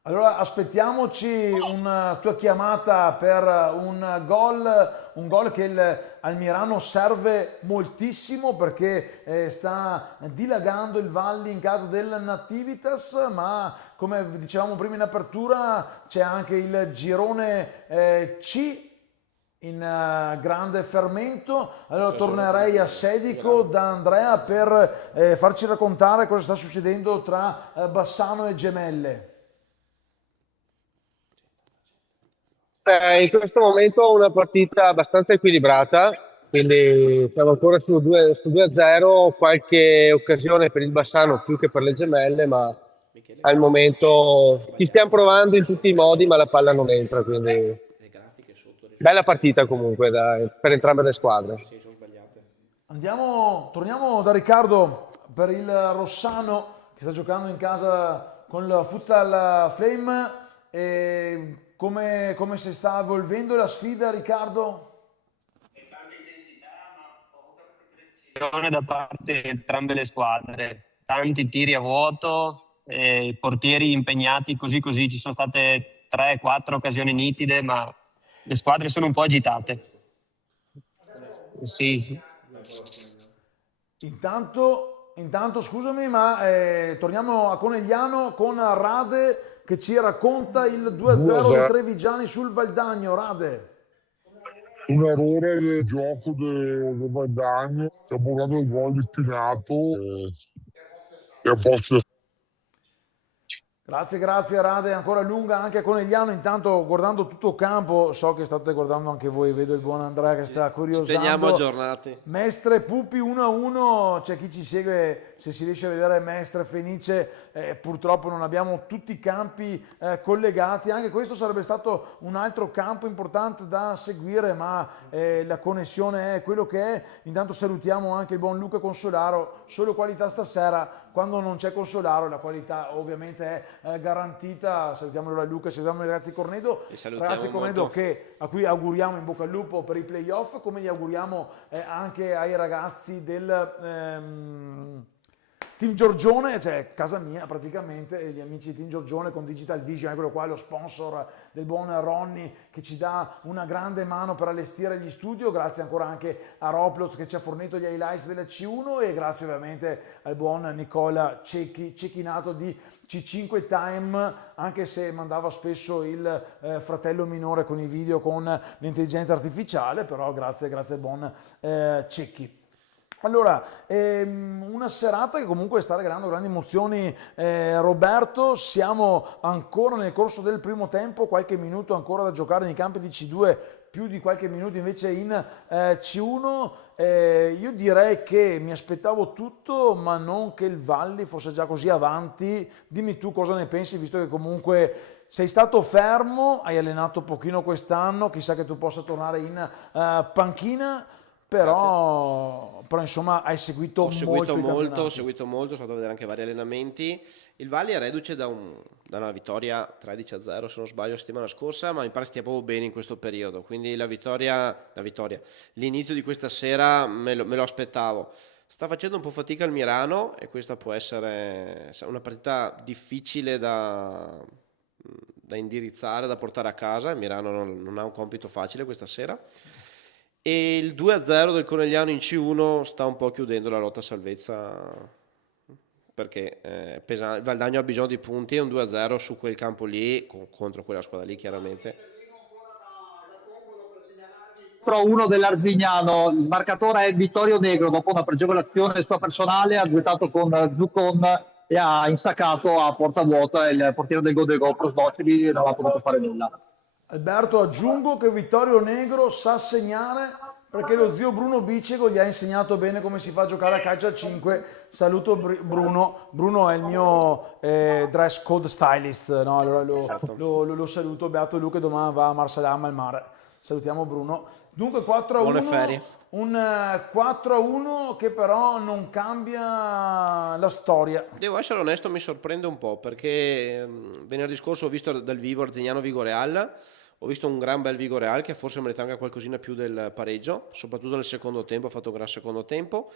Allora aspettiamoci una tua chiamata per un gol che al Mirano serve moltissimo perché sta dilagando il Valli in casa del Nativitas, ma come dicevamo prima in apertura c'è anche il girone C in grande fermento. Allora tornerei a Sedico da Andrea per farci raccontare cosa sta succedendo tra Bassano e Gemelle. In questo momento una partita abbastanza equilibrata, quindi siamo ancora su 2-0, qualche occasione per il Bassano più che per le Gemelle, ma al momento ci stiamo provando in tutti i modi, ma la palla non entra, quindi bella partita comunque per entrambe le squadre. Torniamo da Riccardo per il Rossano che sta giocando in casa con il Futsal Flame. Come si sta evolvendo la sfida, Riccardo? Da parte di entrambe le squadre, tanti tiri a vuoto, portieri impegnati così, ci sono state 3-4 occasioni nitide, ma le squadre sono un po' agitate. Sì. Intanto scusami, ma torniamo a Conegliano con Rade che ci racconta il 2-0 dei trevigiani sul Valdagno. Rade. Un errore del gioco del Valdagno, che ha portato il gol destinato e a posto. Grazie Rade, ancora lunga anche a Conegliano. Intanto guardando tutto il campo, so che state guardando anche voi, vedo il buon Andrea che sta curiosando. Ci teniamo aggiornati. Mestre Pupi 1-1, c'è chi ci segue, se si riesce a vedere Mestre Fenice, purtroppo non abbiamo tutti i campi collegati, anche questo sarebbe stato un altro campo importante da seguire, ma la connessione è quello che è. Intanto salutiamo anche il buon Luca Consolaro, solo qualità stasera. Quando non c'è Consolaro la qualità ovviamente è garantita. Salutiamo allora Luca, salutiamo i ragazzi Cornedo, ragazzi Cornedo a cui auguriamo in bocca al lupo per i playoff, come gli auguriamo anche ai ragazzi del Team Giorgione, cioè casa mia praticamente, e gli amici di Team Giorgione con Digital Vision, eccolo qua, lo sponsor del buon Ronny che ci dà una grande mano per allestire gli studio. Grazie ancora anche a Roblox che ci ha fornito gli highlights della C1 e grazie ovviamente al buon Nicola Cecchinato di C5 Time, anche se mandava spesso il fratello minore con i video con l'intelligenza artificiale, però grazie al buon Cecchi. Allora, una serata che comunque sta regalando grandi emozioni, Roberto. Siamo ancora nel corso del primo tempo, qualche minuto ancora da giocare nei campi di C2, più di qualche minuto invece in C1. Io direi che mi aspettavo tutto, ma non che il Valli fosse già così avanti. Dimmi tu cosa ne pensi, visto che comunque sei stato fermo, hai allenato pochino quest'anno, chissà che tu possa tornare in panchina. Però insomma hai seguito ho seguito molto, ho seguito molto, sono andato a vedere anche vari allenamenti. Il Valli è reduce da una vittoria 13-0 se non sbaglio settimana scorsa, ma mi pare stia proprio bene in questo periodo, quindi l'inizio di questa sera me lo aspettavo. Sta facendo un po' fatica il Mirano e questa può essere una partita difficile da indirizzare, da portare a casa. Il Mirano non ha un compito facile questa sera. E il 2-0 del Conegliano in C1 sta un po' chiudendo la lotta a salvezza, perché Valdagno ha bisogno di punti e un 2-0 su quel campo lì, contro quella squadra lì chiaramente. 4-1 dell'Arzignano, il marcatore è Vittorio Negro, dopo una pregevole azione sua personale ha duettato con Zuccon e ha insaccato a porta vuota il portiere del Godego Prosdocili, non ha potuto fare nulla. Alberto, aggiungo che Vittorio Negro sa segnare perché lo zio Bruno Bicego gli ha insegnato bene come si fa a giocare a calcio a 5. Saluto Bruno. Bruno è il mio dress code stylist, no? Allora lo saluto. Beato lui che domani va a Marsalam al mare. Salutiamo Bruno. Dunque 4-1. Buone ferie. Un 4-1 che però non cambia la storia. Devo essere onesto, mi sorprende un po' perché venerdì scorso ho visto dal vivo Arzignano Vigoreal. Ho visto un gran bel Vigoreal che forse merita anche qualcosina più del pareggio, soprattutto nel secondo tempo, ha fatto un gran secondo tempo,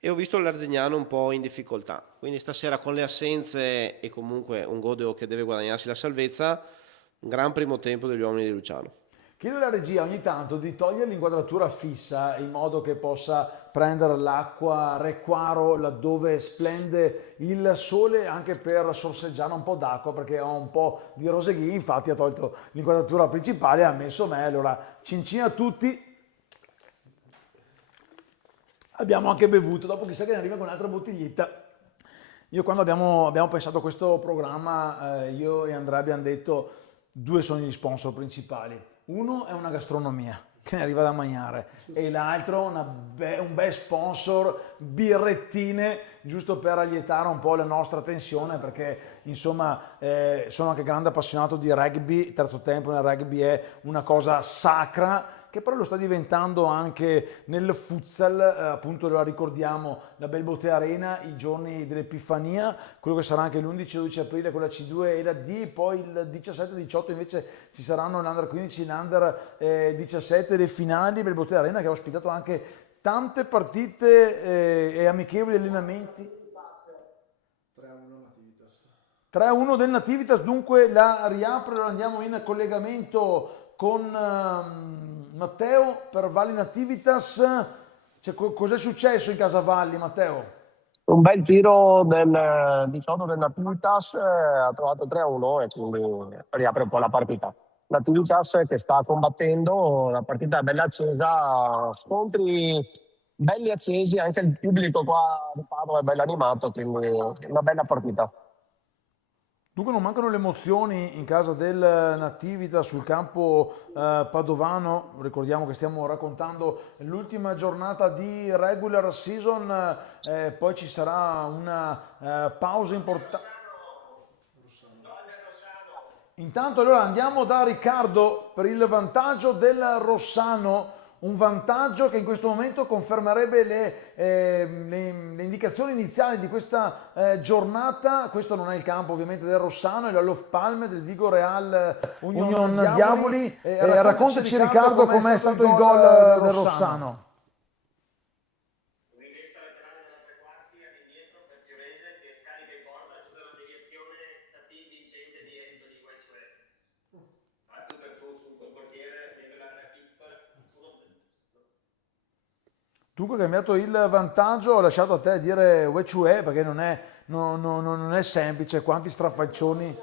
e ho visto l'Arzignano un po' in difficoltà. Quindi stasera con le assenze e comunque un Godeo che deve guadagnarsi la salvezza, un gran primo tempo degli uomini di Luciano. Chiedo alla regia ogni tanto di togliere l'inquadratura fissa in modo che possa prendere l'acqua Requaro laddove splende il sole, anche per sorseggiare un po' d'acqua, perché ho un po' di roseghi. Infatti ha tolto l'inquadratura principale e ha messo me. Allora cincina a tutti. Abbiamo anche bevuto, dopo chissà che ne arriva con un'altra bottiglietta. Io quando abbiamo pensato a questo programma, io e Andrea abbiamo detto due sono gli sponsor principali. Uno è una gastronomia che ne arriva da mangiare e l'altro un bel sponsor, birrettine, giusto per allietare un po' la nostra tensione, perché insomma sono anche grande appassionato di rugby. Terzo tempo nel rugby è una cosa sacra, che però lo sta diventando anche nel futsal. Appunto lo ricordiamo, la Belbotea Arena, i giorni dell'Epifania, quello che sarà anche l'11-12 aprile con la C2 e la D, poi il 17-18 invece ci saranno l'Under 15, l'Under 17, le finali. Belbotea Arena che ha ospitato anche tante partite e amichevoli allenamenti. 3-1 del Nativitas, dunque la riapre, lo andiamo in collegamento con Matteo per Valli Nativitas. Cioè, cos'è successo in casa Valli, Matteo? Un bel tiro del 18 del Nativitas, ha trovato 3-1 e quindi riapre un po' la partita. Nativitas che sta combattendo, la partita è bella accesa, scontri belli accesi, anche il pubblico qua di Padova è bello animato, quindi una bella partita. Dunque non mancano le emozioni in casa del Nativita sul campo padovano. Ricordiamo che stiamo raccontando l'ultima giornata di regular season, poi ci sarà una pausa importante. Intanto allora andiamo da Riccardo per il vantaggio del Rossano, un vantaggio che in questo momento confermerebbe le indicazioni iniziali di questa giornata. Questo non è il campo ovviamente del Rossano, è l'Olof Palme del Vigo Real Union Diavoli. Raccontaci Riccardo com'è stato il gol del Rossano. Dunque hai cambiato il vantaggio, ho lasciato a te dire Wechue perché non è semplice, quanti strafalcioni.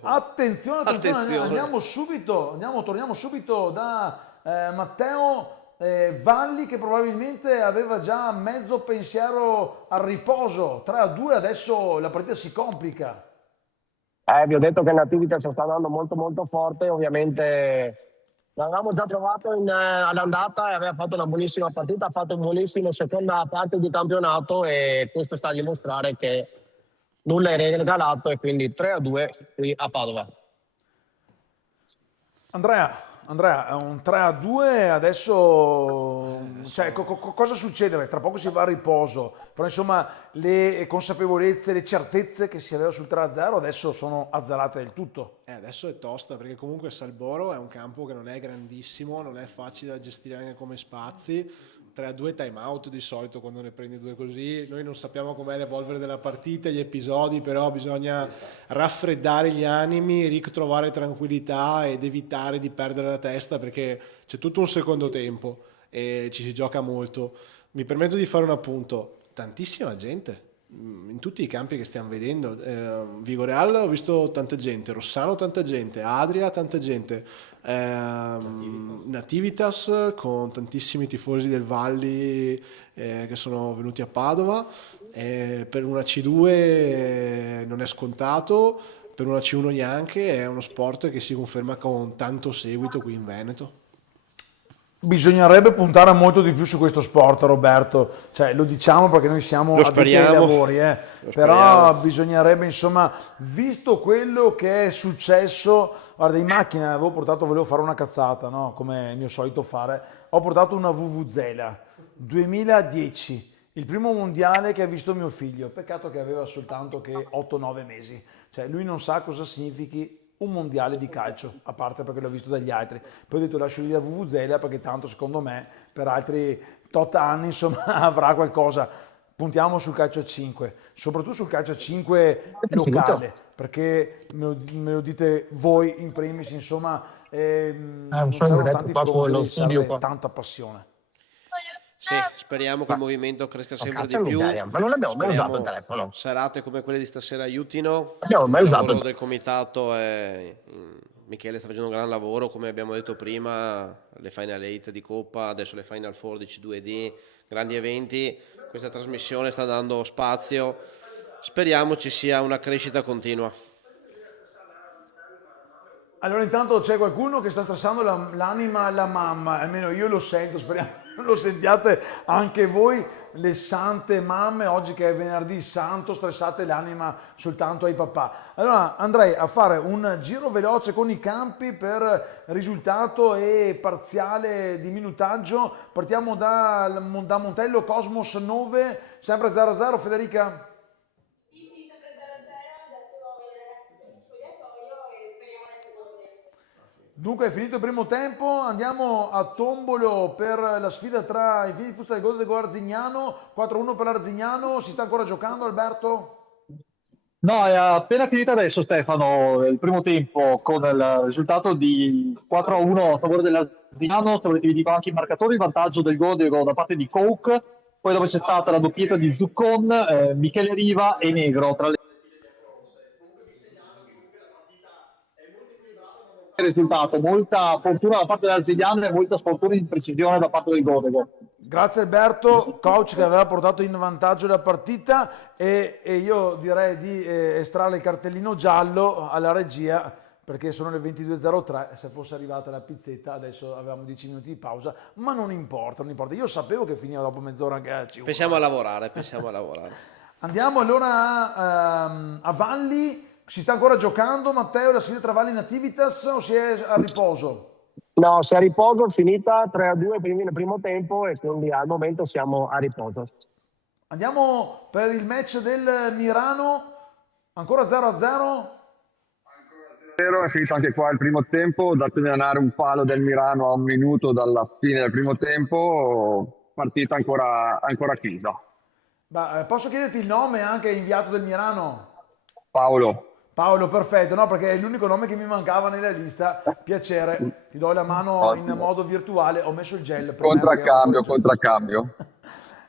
Attenzione, torniamo subito da Matteo Valli che probabilmente aveva già mezzo pensiero al riposo. 3-2, adesso la partita si complica. Vi ho detto che il Nativita ci sta andando molto molto forte, ovviamente l'avevamo già trovato all'andata e aveva fatto una buonissima partita, ha fatto un buonissimo seconda parte di campionato e questo sta a dimostrare che nulla è regalato e quindi 3-2 qui a Padova. Andrea, è un 3-2, adesso cioè, cosa succede? Tra poco si va a riposo, però insomma le consapevolezze, le certezze che si aveva sul 3-0 adesso sono azzerate del tutto. Adesso è tosta perché comunque Salboro è un campo che non è grandissimo, non è facile da gestire anche come spazi. 3-2 time out di solito quando ne prendi due così, noi non sappiamo com'è l'evolvere della partita, gli episodi, però bisogna raffreddare gli animi, ritrovare tranquillità ed evitare di perdere la testa perché c'è tutto un secondo tempo e ci si gioca molto. Mi permetto di fare un appunto, tantissima gente in tutti i campi che stiamo vedendo, Vigo Real ho visto tanta gente, Rossano tanta gente, Adria tanta gente, Nativitas con tantissimi tifosi del Valli che sono venuti a Padova, per una C2 non è scontato, per una C1 neanche, è uno sport che si conferma con tanto seguito qui in Veneto. Bisognerebbe puntare molto di più su questo sport, Roberto, cioè lo diciamo perché noi siamo addetti ai lavori, però bisognerebbe, insomma, visto quello che è successo, guarda, in macchina volevo fare una cazzata, no? Come mio solito fare, ho portato una VVZela 2010, il primo mondiale che ha visto mio figlio, peccato che aveva soltanto che 8-9 mesi, cioè lui non sa cosa significhi un mondiale di calcio, a parte perché l'ho visto dagli altri. Poi ho detto lascio lì la VVZela perché tanto secondo me per altri 8 anni insomma avrà qualcosa. Puntiamo sul calcio a 5, soprattutto sul calcio a 5 locale, perché me lo dite voi in primis, insomma, non saranno tanti fronti, serve tanta passione. Sì, speriamo che il movimento cresca sempre di più. Ma non abbiamo mai usato il telefono. Serate come quelle di stasera aiutino. Abbiamo mai usato il del comitato Michele sta facendo un gran lavoro, come abbiamo detto prima, le Final 8 di Coppa, adesso le Final 4 di C2D, grandi eventi. Questa trasmissione sta dando spazio. Speriamo ci sia una crescita continua. Allora intanto c'è qualcuno che sta stressando l'anima alla mamma, almeno io lo sento, speriamo lo sentiate anche voi, le sante mamme, oggi che è venerdì santo, stressate l'anima soltanto ai papà. Allora andrei a fare un giro veloce con i campi per risultato e parziale di minutaggio. Partiamo da Montello, Cosmos 9, sempre 0-0, Federica? Dunque è finito il primo tempo, andiamo a Tombolo per la sfida tra i figli di Futsal del Godego e Arzignano, 4-1 per l'Arzignano, si sta ancora giocando Alberto? No, è appena finito adesso Stefano, il primo tempo con il risultato di 4-1 a favore dell'Arzignano, se volete vi dico anche i marcatori, il vantaggio del Godego da parte di Coke, poi dopo c'è stata la doppietta di Zuccon, Michele Riva e Negro tra le risultato, molta fortuna da parte dell'Arzignano e molta sfortuna di precisione da parte del Godego. Grazie Alberto, coach che aveva portato in vantaggio la partita e io direi di estrarre il cartellino giallo alla regia perché sono le 22.03, se fosse arrivata la pizzetta adesso avevamo 10 minuti di pausa, ma non importa, non importa. Io sapevo che finiva dopo mezz'ora anche a C1. Pensiamo a lavorare. Andiamo allora a Valli, si sta ancora giocando, Matteo, la sfida tra Valli e Nativitas o si è a riposo? No, si è a riposo, finita 3-2 nel primo tempo e quindi al momento siamo a riposo. Andiamo per il match del Mirano, ancora 0-0. È finito anche qua il primo tempo, da segnalare un palo del Mirano a 1 minuto dalla fine del primo tempo, partita ancora chiusa. Posso chiederti il nome anche inviato del Mirano? Paolo, perfetto, no? Perché è l'unico nome che mi mancava nella lista. Piacere, ti do la mano in modo virtuale, ho messo il gel. Contraccambio.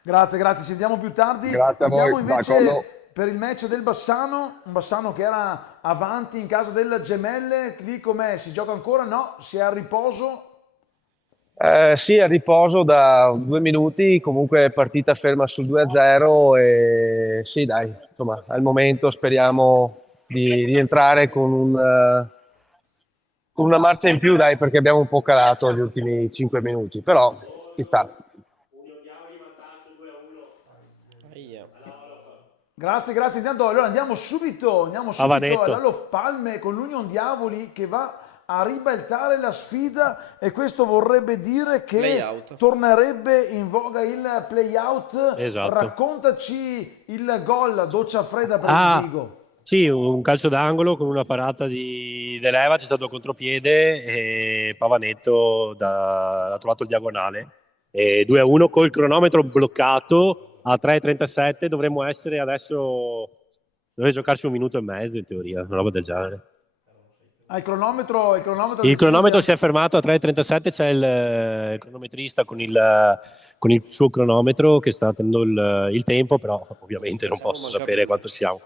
Grazie, ci sentiamo più tardi. Grazie a voi. Andiamo invece D'accordo. per il match del Bassano, un Bassano che era avanti in casa del Gemelle, lì com'è? Si gioca ancora? No? Si è a riposo? Sì, a riposo da 2 minuti, comunque partita ferma sul 2-0 e sì dai, insomma al momento speriamo di rientrare con una marcia in più dai, perché abbiamo un po' calato gli ultimi 5 minuti, però ci sta. Grazie. Intanto allora andiamo subito all'Olof Palme con l'Union Diavoli che va a ribaltare la sfida e questo vorrebbe dire che tornerebbe in voga il play-out. Esatto. Raccontaci il gol, doccia fredda per il Vigo. Sì, un calcio d'angolo con una parata di De Leva, c'è stato contropiede e Pavanetto ha trovato il diagonale. 2-1 col cronometro bloccato a 3:37, dovremmo essere adesso, deve giocarsi 1 minuto e mezzo in teoria, una roba del genere. Il cronometro Si è fermato a 3:37, c'è il cronometrista con il suo cronometro che sta tenendo il tempo, però ovviamente non posso sapere quanto siamo.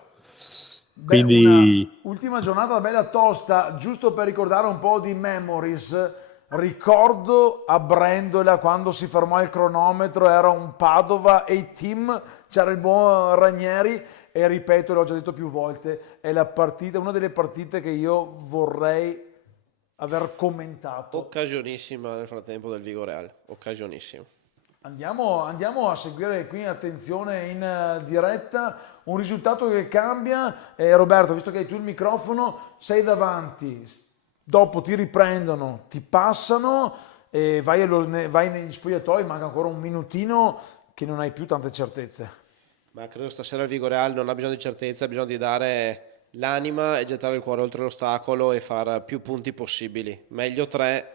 Quindi ultima giornata bella tosta, giusto per ricordare un po' di memories. Ricordo a Brendola quando si fermò il cronometro, era un Padova e il team, c'era il buon Ranieri e ripeto, l'ho già detto più volte, è una delle partite che io vorrei aver commentato. Occasionissima nel frattempo del Vigo Real, occasionissima. Andiamo a seguire qui, attenzione, in diretta, un risultato che cambia. Roberto, visto che hai tu il microfono, sei davanti, dopo ti riprendono, ti passano e vai negli spogliatoi, manca ancora un minutino che non hai più tante certezze. Ma credo stasera il Vigo Real non ha bisogno di certezza, ha bisogno di dare l'anima e gettare il cuore oltre l'ostacolo e fare più punti possibili. Meglio 3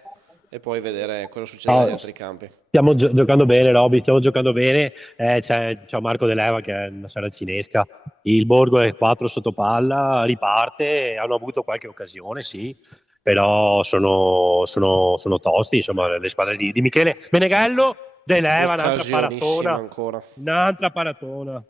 e poi vedere cosa succede negli altri campi. Stiamo giocando bene, Roby, stiamo giocando bene. C'è Marco De Leva che è una saracinesca. Il Borgo è 4 sotto palla, riparte, hanno avuto qualche occasione, sì, però sono tosti, insomma, le squadre di Michele Meneghello. De Leva, un'altra paratona.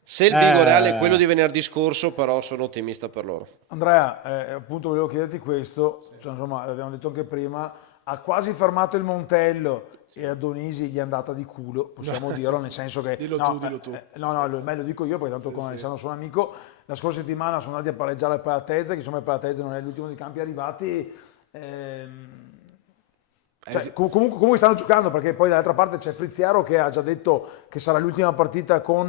Se il Vigo Real è quello di venerdì scorso, però sono ottimista per loro. Andrea, appunto volevo chiederti questo, insomma, l'abbiamo detto anche prima, ha quasi fermato il Montello e a Donisi gli è andata di culo, possiamo dirlo, nel senso che... Dillo tu. No, me lo dico io, perché tanto con Alessandro sono amico. La scorsa settimana sono andati a pareggiare il Palatezze, che insomma il Palatezze non è l'ultimo dei campi arrivati. Comunque stanno giocando, perché poi dall'altra parte c'è Friziero che ha già detto che sarà l'ultima partita con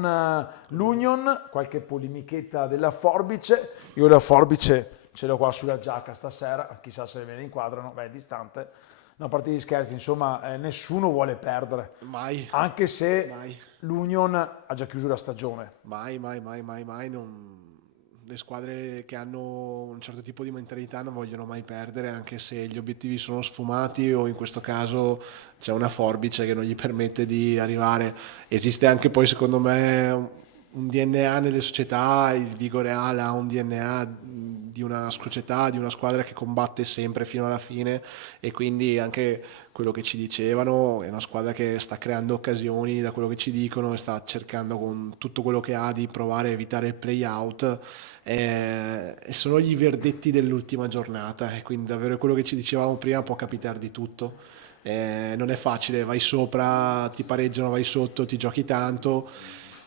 l'Union. Qualche polemichetta della Forbice, io la Forbice ce l'ho qua sulla giacca stasera, chissà se me ne inquadrano, è distante. No, a parte gli scherzi, insomma, nessuno vuole perdere, mai, anche se l'Union ha già chiuso la stagione. Mai, le squadre che hanno un certo tipo di mentalità non vogliono mai perdere, anche se gli obiettivi sono sfumati o in questo caso c'è una forbice che non gli permette di arrivare. Esiste anche poi secondo me un DNA nelle società, il Vigo Real ha un DNA di una società, di una squadra che combatte sempre fino alla fine, e quindi anche quello che ci dicevano è una squadra che sta creando occasioni, da quello che ci dicono, e sta cercando con tutto quello che ha di provare a evitare il play out, e sono gli verdetti dell'ultima giornata, e quindi davvero quello che ci dicevamo prima, può capitare di tutto. Non è facile, vai sopra, ti pareggiano, vai sotto, ti giochi tanto,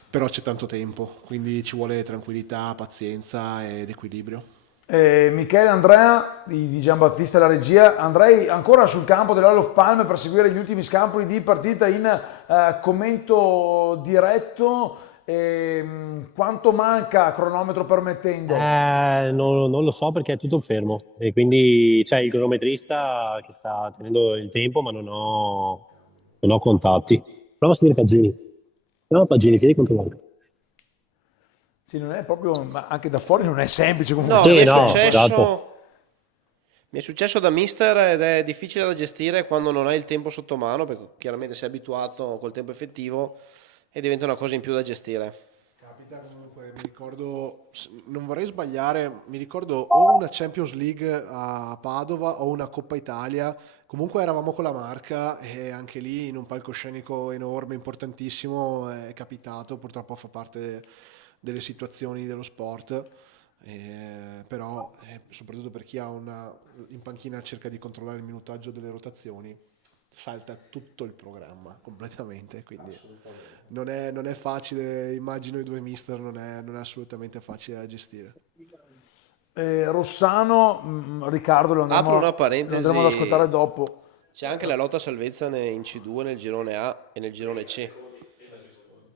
però c'è tanto tempo, quindi ci vuole tranquillità, pazienza ed equilibrio. Michele, Andrea di Giambattista la regia, andrei ancora sul campo dell'Hall of Palme per seguire gli ultimi scampoli di partita in commento diretto. Quanto manca, cronometro permettendo? Non lo so perché è tutto fermo e quindi c'è il cronometrista che sta tenendo il tempo, ma non ho contatti. Prova a sentire Pagini. No, Pagini, chiedi controllare. Sì, non è proprio, ma anche da fuori non è semplice No, comunque. mi è esatto. successo, mi è successo da mister, ed è difficile da gestire quando non hai il tempo sotto mano, perché chiaramente sei abituato col tempo effettivo e diventa una cosa in più da gestire. Capita comunque, mi ricordo, non vorrei sbagliare, mi ricordo o una Champions League a Padova o una Coppa Italia, comunque eravamo con la Marca, e anche lì in un palcoscenico enorme, importantissimo, è capitato, purtroppo fa parte delle situazioni dello sport, però soprattutto per chi ha in panchina cerca di controllare il minutaggio delle rotazioni, salta tutto il programma completamente, quindi non è facile, immagino i due mister, non è assolutamente facile da gestire. Rossano, Riccardo lo Apro andremo, una lo parentesi. andremo ad ascoltare dopo. C'è anche la lotta a salvezza in C2 nel girone A e nel girone C,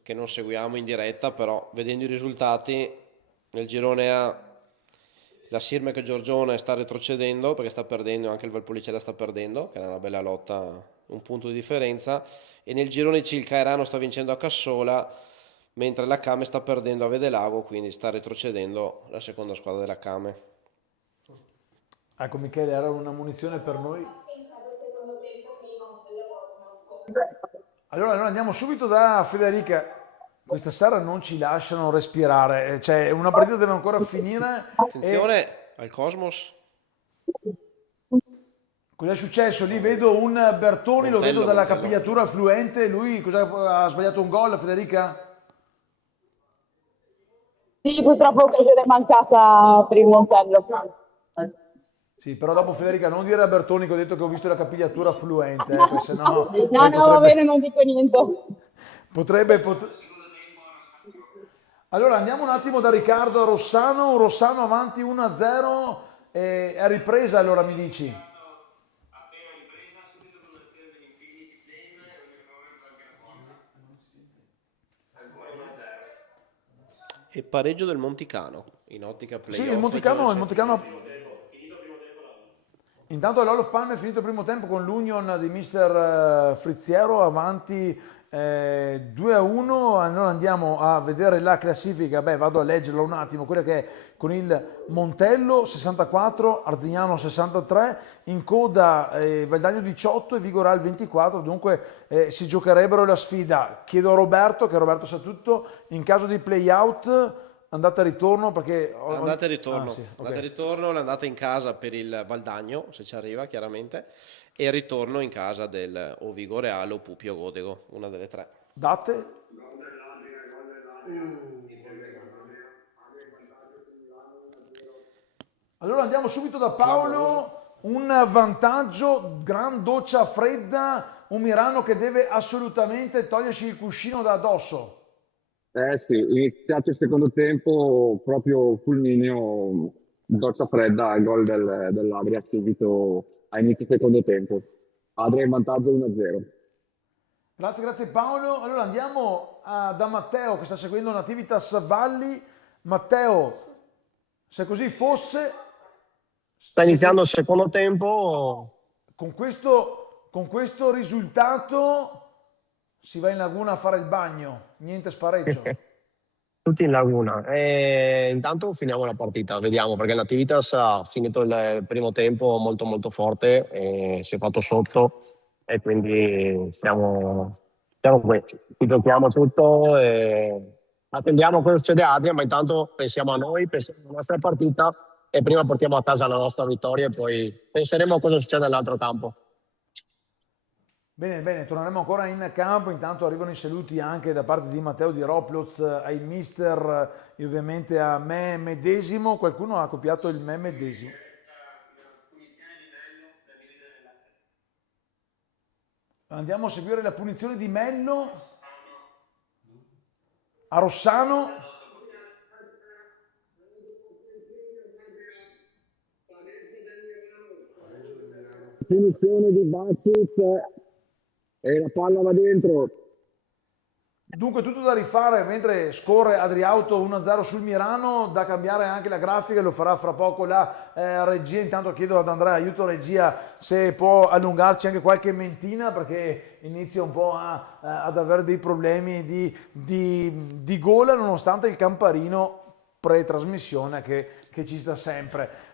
che non seguiamo in diretta, però vedendo i risultati nel girone A la Sirmec Giorgione sta retrocedendo perché sta perdendo, anche il Valpolicella sta perdendo, che è una bella lotta, un punto di differenza, e nel girone C il Caerano sta vincendo a Cassola, mentre la Came sta perdendo a Vedelago, quindi sta retrocedendo la seconda squadra della Came. Ecco Michele, era una munizione per noi. Allora andiamo subito da Federica. Questa sera non ci lasciano respirare, cioè una partita deve ancora finire. Attenzione al Cosmos. Cosa è successo? Lì vedo un Bertoni, lo vedo dalla capigliatura fluente. Lui ha sbagliato un gol, Federica? Sì, purtroppo occasione mancata per il Montello. Sì, però dopo Federica non dire a Bertoni che ho detto che ho visto la capigliatura fluente, se no, No, va bene, non dico niente. Potrebbe. Allora andiamo un attimo da Riccardo a Rossano. Rossano avanti 1-0, è ripresa, allora mi dici? E pareggio del Monticano in ottica playoff. Sì, il Monticano. Intanto l'Hall of Palme è finito il primo tempo con l'Union di mister Frizziero avanti 2-1. Allora andiamo a vedere la classifica. Vado a leggerla un attimo, quella che è con il Montello 64, Arzignano 63, in coda Valdagno 18 e Vigoral 24, dunque si giocherebbero la sfida. Chiedo a Roberto, che Roberto sa tutto, in caso di play out andata e ritorno, perché andata e ritorno. Sì, okay. Andata e ritorno, l'andata in casa per il Valdagno, se ci arriva chiaramente, e il ritorno in casa del o Vigo Reale o Pupio Godego, una delle tre. Date? Allora andiamo subito da Paolo. Un vantaggio, gran doccia fredda, un Mirano che deve assolutamente togliersi il cuscino da addosso. Sì, iniziato il secondo tempo, proprio fulmineo, doccia fredda, il gol dell'Adria subito a inizio secondo tempo. Adria in vantaggio 1-0. Grazie Paolo. Allora andiamo da Matteo che sta seguendo Nativitas Valli. Matteo, se così fosse... Sta iniziando il secondo tempo. Con questo risultato si va in laguna a fare il bagno, niente spareggio. Tutti in laguna. Intanto finiamo la partita, vediamo, perché l'Nativitas ha finito il primo tempo molto molto forte, e si è fatto sotto, e quindi siamo qui. Qui giochiamo tutto e attendiamo cosa succede a Adria, ma intanto pensiamo a noi, pensiamo alla nostra partita e prima portiamo a casa la nostra vittoria e poi penseremo a cosa succede nell'altro campo. Bene, bene, torneremo ancora in campo. Intanto arrivano i saluti anche da parte di Matteo Di Roploz ai mister e ovviamente a me medesimo. Qualcuno ha copiato il me medesimo. Andiamo a seguire la punizione di Mello a Rossano. Punizione di Bacic e la palla va dentro. Dunque tutto da rifare mentre scorre Adriauto 1-0 sul Mirano, da cambiare anche la grafica, lo farà fra poco la regia. Intanto chiedo ad Andrea, aiuto regia, se può allungarci anche qualche mentina perché inizio un po' ad avere dei problemi di gola nonostante il camparino pre-trasmissione che ci sta sempre.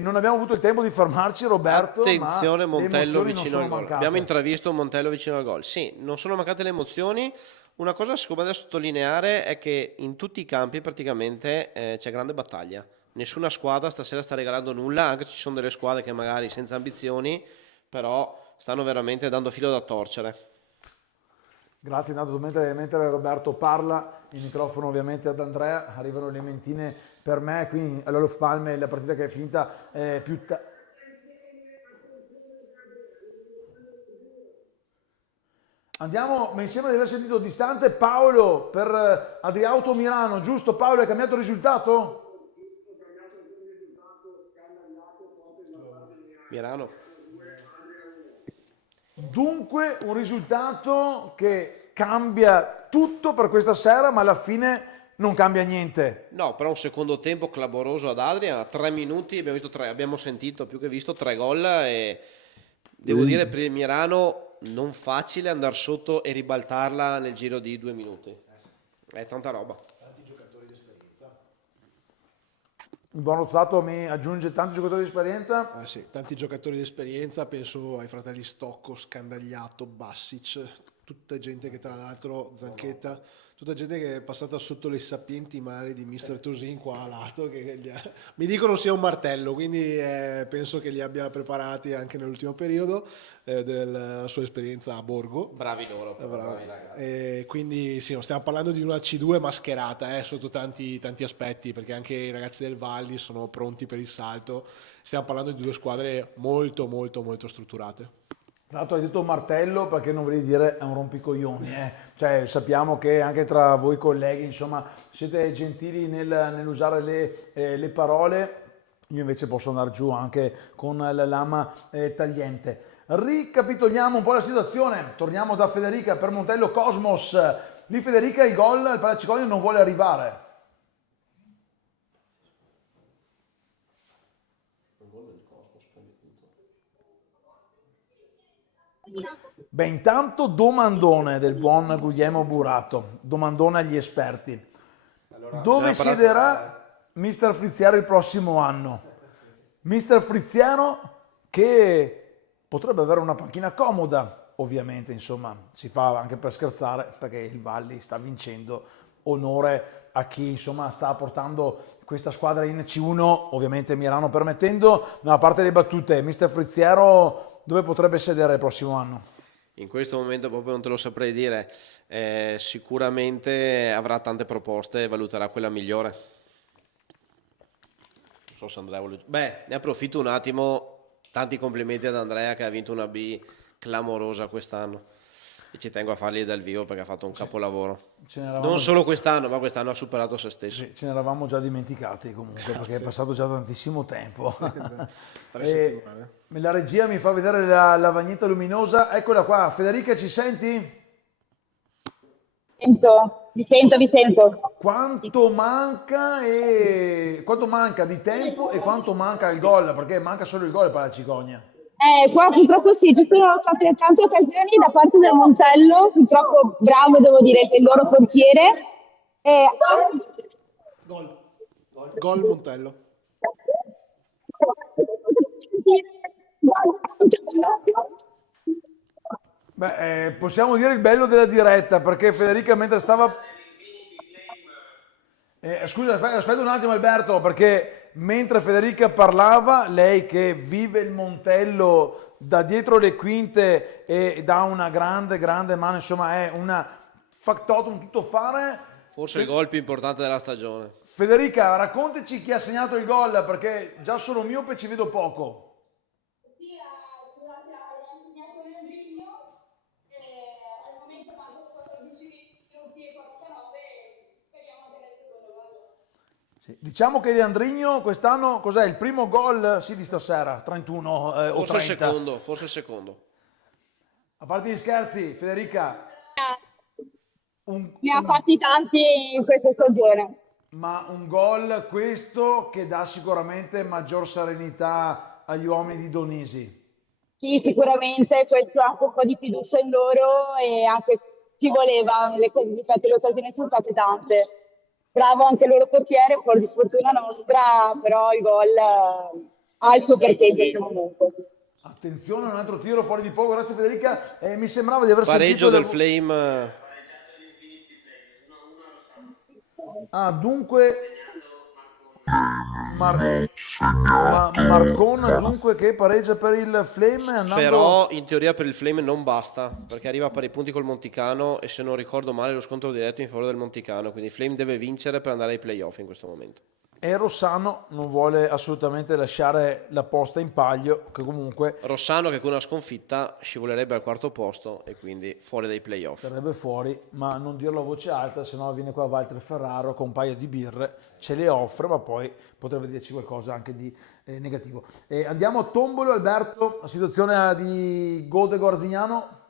Non abbiamo avuto il tempo di fermarci, Roberto. Attenzione, ma Montello le emozioni vicino non al sono gol. mancate. Abbiamo intravisto Montello vicino al gol. Sì, non sono mancate le emozioni. Una cosa secondo me da sottolineare è che in tutti i campi praticamente c'è grande battaglia. Nessuna squadra stasera sta regalando nulla, anche se ci sono delle squadre che magari senza ambizioni, però stanno veramente dando filo da torcere. Grazie, intanto mentre Roberto parla, il microfono ovviamente ad Andrea, arrivano le mentine per me, qui all'Olof Palme la partita che è finita più Andiamo, mi sembra di aver sentito distante Paolo per Adriauto Mirano, giusto Paolo? Hai cambiato il risultato? Mirano. Dunque un risultato che cambia tutto per questa sera, ma alla fine non cambia niente. No, però un secondo tempo clamoroso ad Adria, 3 minuti, abbiamo sentito più che visto 3 gol e devo dire per il Mirano non facile andare sotto e ribaltarla nel giro di 2 minuti. È tanta roba. Tanti giocatori di esperienza. Il buon Rozzato mi aggiunge tanti giocatori di esperienza. Ah, sì, tanti giocatori di esperienza, penso ai fratelli Stocco, Scandagliato, Bassic, tutta gente che tra l'altro, Zanchetta, tutta gente che è passata sotto le sapienti mani di Mister Tosin qua a lato, mi dicono sia un martello, quindi penso che li abbia preparati anche nell'ultimo periodo della sua esperienza a Borgo. Bravi loro, bravi ragazzi. E quindi sì, stiamo parlando di una C2 mascherata sotto tanti aspetti, perché anche i ragazzi del Valli sono pronti per il salto. Stiamo parlando di 2 squadre molto molto molto strutturate. Tra l'altro hai detto martello perché non volevi dire è un rompicoglioni, Cioè sappiamo che anche tra voi colleghi insomma siete gentili nell'usare le parole, io invece posso andare giù anche con la lama tagliente. Ricapitoliamo un po' la situazione, torniamo da Federica per Montello Cosmos, lì Federica il gol, il Palacicoglio non vuole arrivare. Beh, intanto domandone del buon Guglielmo Burato, domandone agli esperti. Dove siederà Mister Frizziero il prossimo anno? Mister Frizziero che potrebbe avere una panchina comoda, ovviamente, insomma, si fa anche per scherzare, perché il Valli sta vincendo, onore a chi, insomma, sta portando questa squadra in C1, ovviamente Mirano permettendo, ma a parte le battute, Mister Frizziero dove potrebbe sedere il prossimo anno? In questo momento proprio non te lo saprei dire, sicuramente avrà tante proposte e valuterà quella migliore. Non so se Andrea vuole... Beh, ne approfitto un attimo, tanti complimenti ad Andrea che ha vinto una B clamorosa quest'anno e ci tengo a fargli dal vivo perché ha fatto un capolavoro. Non solo quest'anno, ma quest'anno ha superato se stesso. Sì, ce ne eravamo già dimenticati comunque. Grazie. Perché è passato già tantissimo tempo. Sì, 3 settimane. La regia mi fa vedere la lavagnetta luminosa, eccola qua. Federica, ci senti? Vi sento. Quanto manca di tempo e quanto manca il gol? Perché manca solo il gol per la Cicogna. Qua purtroppo sì, ci sono state tante occasioni da parte del Montello, purtroppo bravo devo dire il loro portiere. Gol Montello. Beh, possiamo dire il bello della diretta, perché Federica mentre stava... scusa, aspetta un attimo Alberto, perché mentre Federica parlava, lei che vive il Montello da dietro le quinte e dà una grande mano, insomma è una factotum tutto fare. Forse il gol più importante della stagione. Federica, raccontaci chi ha segnato il gol, perché già sono miope ci vedo poco. Diciamo che Leandrigno quest'anno, cos'è, il primo gol sì, di stasera, 31 o 30. Forse il secondo. A parte gli scherzi, Federica. Ne ha fatti tanti in questa stagione. Ma un gol questo che dà sicuramente maggior serenità agli uomini di Donisi. Sì, sicuramente questo ha anche un po' di fiducia in loro e anche ci voleva, infatti le occasioni sono state tante. Bravo anche il loro portiere, un po' di sfortuna nostra, però il gol ha il suo perché in questo momento. Attenzione, un altro tiro fuori di poco, grazie Federica. Mi sembrava di aver Pareggio sentito... del Flame. Dunque... Marcon dunque che pareggia per il Flame andando... Però in teoria per il Flame non basta, perché arriva a pari punti col Monticano e se non ricordo male lo scontro diretto in favore del Monticano, quindi il Flame deve vincere per andare ai playoff in questo momento. E Rossano non vuole assolutamente lasciare la posta in palio, che comunque... Rossano che con una sconfitta scivolerebbe al quarto posto e quindi fuori dai playoff. Sarebbe fuori, ma non dirlo a voce alta, sennò viene qua Walter Ferraro con un paio di birre, ce le offre, ma poi potrebbe dirci qualcosa anche di negativo. Andiamo a Tombolo, Alberto, la situazione di Godego Arzignano.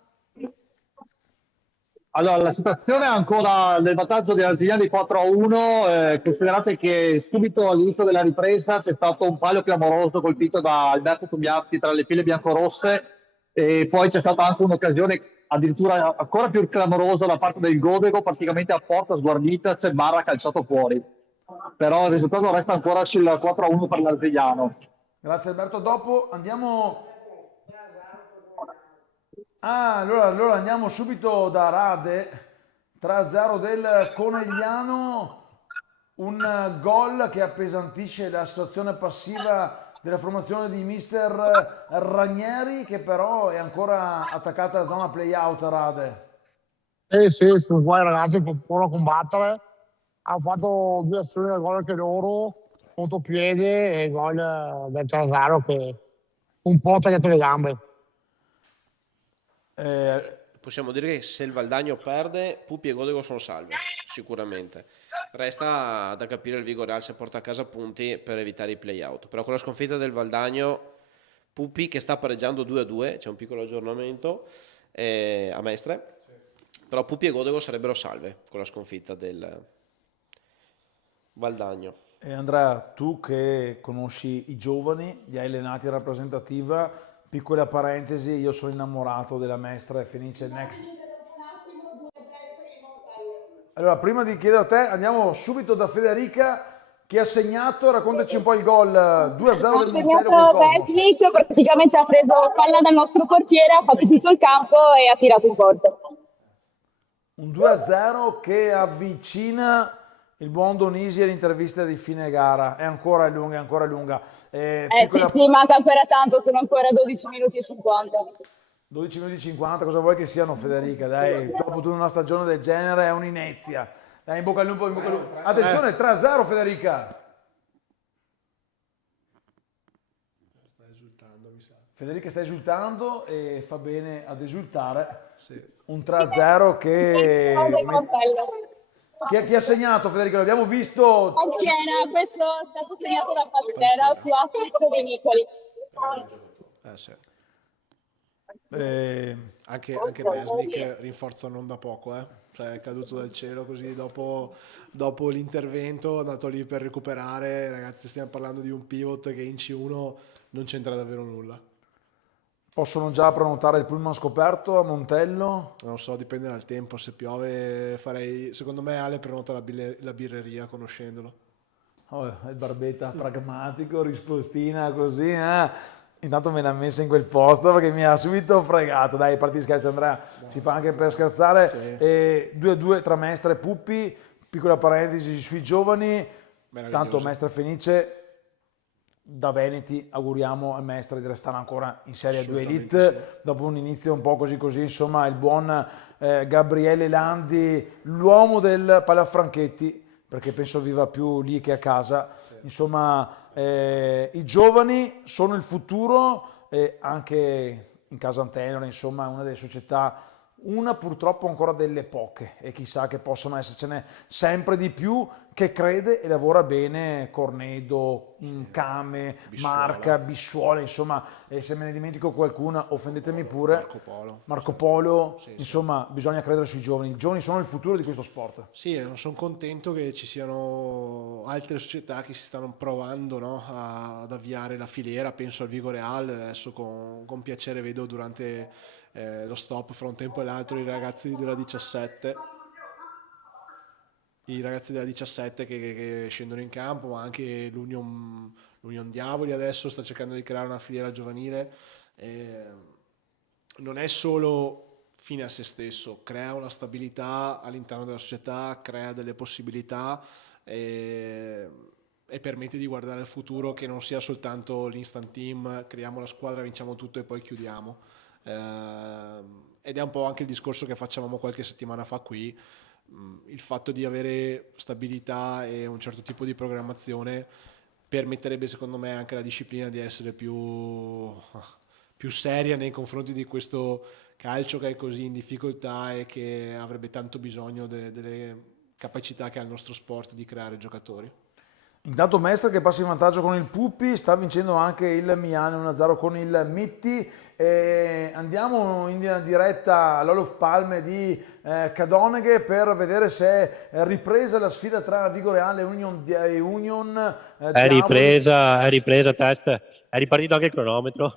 Allora, la situazione è ancora nel vantaggio di Arzignano di 4-1, considerate che subito all'inizio della ripresa c'è stato un palo clamoroso colpito da Alberto Togliatti tra le file biancorosse e poi c'è stata anche un'occasione addirittura ancora più clamorosa da parte del Godego, praticamente a porta sguarnita, c'è Barra calciato fuori. Però il risultato resta ancora sul 4-1 per l'Arzignano. Grazie Alberto, dopo andiamo... allora andiamo subito da Rade, 3-0 del Conegliano, un gol che appesantisce la situazione passiva della formazione di mister Ranieri, che però è ancora attaccata alla zona play-out. Rade. Sì, sono qua i ragazzi che possono combattere, hanno fatto 2 azioni del gol anche loro, contropiede e il gol del 3-0 che un po' ha tagliato le gambe. Possiamo dire che se il Valdagno perde, Pupi e Godego sono salvi, sicuramente. Resta da capire il Vigoreal se porta a casa punti per evitare i play-out. Però con la sconfitta del Valdagno, Pupi che sta pareggiando 2-2, c'è un piccolo aggiornamento a Mestre, però Pupi e Godego sarebbero salve con la sconfitta del Valdagno. E Andrea, tu che conosci i giovani, li hai allenati in rappresentativa, piccola parentesi, io sono innamorato della Mestre Fenice Next. Allora, prima di chiedere a te, andiamo subito da Federica che ha segnato, raccontaci un po' il gol 2-0 del Montello. Besnic praticamente ha preso palla dal nostro portiere, ha fatto tutto il campo e ha tirato in porta. Un 2-0 che avvicina il buon Donisi all'intervista di fine gara. È ancora lunga, è ancora lunga. Sì, manca ancora tanto, sono ancora 12 minuti e 50. 12 minuti e 50, cosa vuoi che siano, Federica? Dai, dopo tutta una stagione del genere è un'inezia. Dai, in bocca al lupo, in bocca al lupo. Attenzione, 3-0 Federica. Sta esultando, mi sa. Federica sta esultando e fa bene ad esultare. Sì. Un 3-0 che... Chi ha segnato, Federica? L'abbiamo visto... Pantera, questo è stato segnato da Pantera su assist di Nicoli. Sì. Anche Besnic rinforza non da poco, cioè è caduto dal cielo così dopo l'intervento, è andato lì per recuperare. Ragazzi, stiamo parlando di un pivot che in C1 non c'entra davvero nulla. Possono già prenotare il pullman scoperto a Montello? Non so, dipende dal tempo, se piove farei, secondo me Ale prenota la birreria conoscendolo. Oh, il barbetta pragmatico, rispostina così, Intanto me l'ha messa in quel posto perché mi ha subito fregato. Dai, parti scherzi Andrea, si fa anche per scherzare. Sì. 2-2 tra Mestre e Pupi, piccola parentesi sui giovani. Tanto Mestre Fenice da Veneti auguriamo al Mestre di restare ancora in Serie 2 Assolutamente Elite dopo un inizio un po' così, insomma il buon Gabriele Landi, l'uomo del Palafranchetti, perché penso viva più lì che a casa, insomma i giovani sono il futuro, anche in Casa Tenore, insomma è una delle società, una purtroppo ancora delle poche, e chissà che possono essercene sempre di più, che crede e lavora bene Cornedo, Came, Bissuola. Marca, Bissuola, insomma, se me ne dimentico qualcuna offendetemi pure. Marco Polo. Insomma, bisogna credere sui giovani. I giovani sono il futuro di questo sport. Sì, sono contento che ci siano altre società che si stanno provando, no, ad avviare la filiera, penso al Vigo Real, adesso con piacere vedo durante lo stop fra un tempo e l'altro i ragazzi della 17 che scendono in campo, ma anche l'Union Diavoli adesso sta cercando di creare una filiera giovanile. Non è solo fine a se stesso, crea una stabilità all'interno della società, crea delle possibilità e permette di guardare al futuro, che non sia soltanto l'instant team, creiamo la squadra, vinciamo tutto e poi chiudiamo. Ed è un po' anche il discorso che facevamo qualche settimana fa qui, il fatto di avere stabilità e un certo tipo di programmazione permetterebbe secondo me anche alla disciplina di essere più seria nei confronti di questo calcio che è così in difficoltà e che avrebbe tanto bisogno delle capacità che ha il nostro sport di creare giocatori. Intanto Mestre che passa in vantaggio con il Puppi, sta vincendo anche il Miano 1-0 con il Mitti. Andiamo in diretta all'Olof Palme di Cadoneghe per vedere se è ripresa la sfida tra Vigo Reale e Union. È ripresa test, è ripartito anche il cronometro.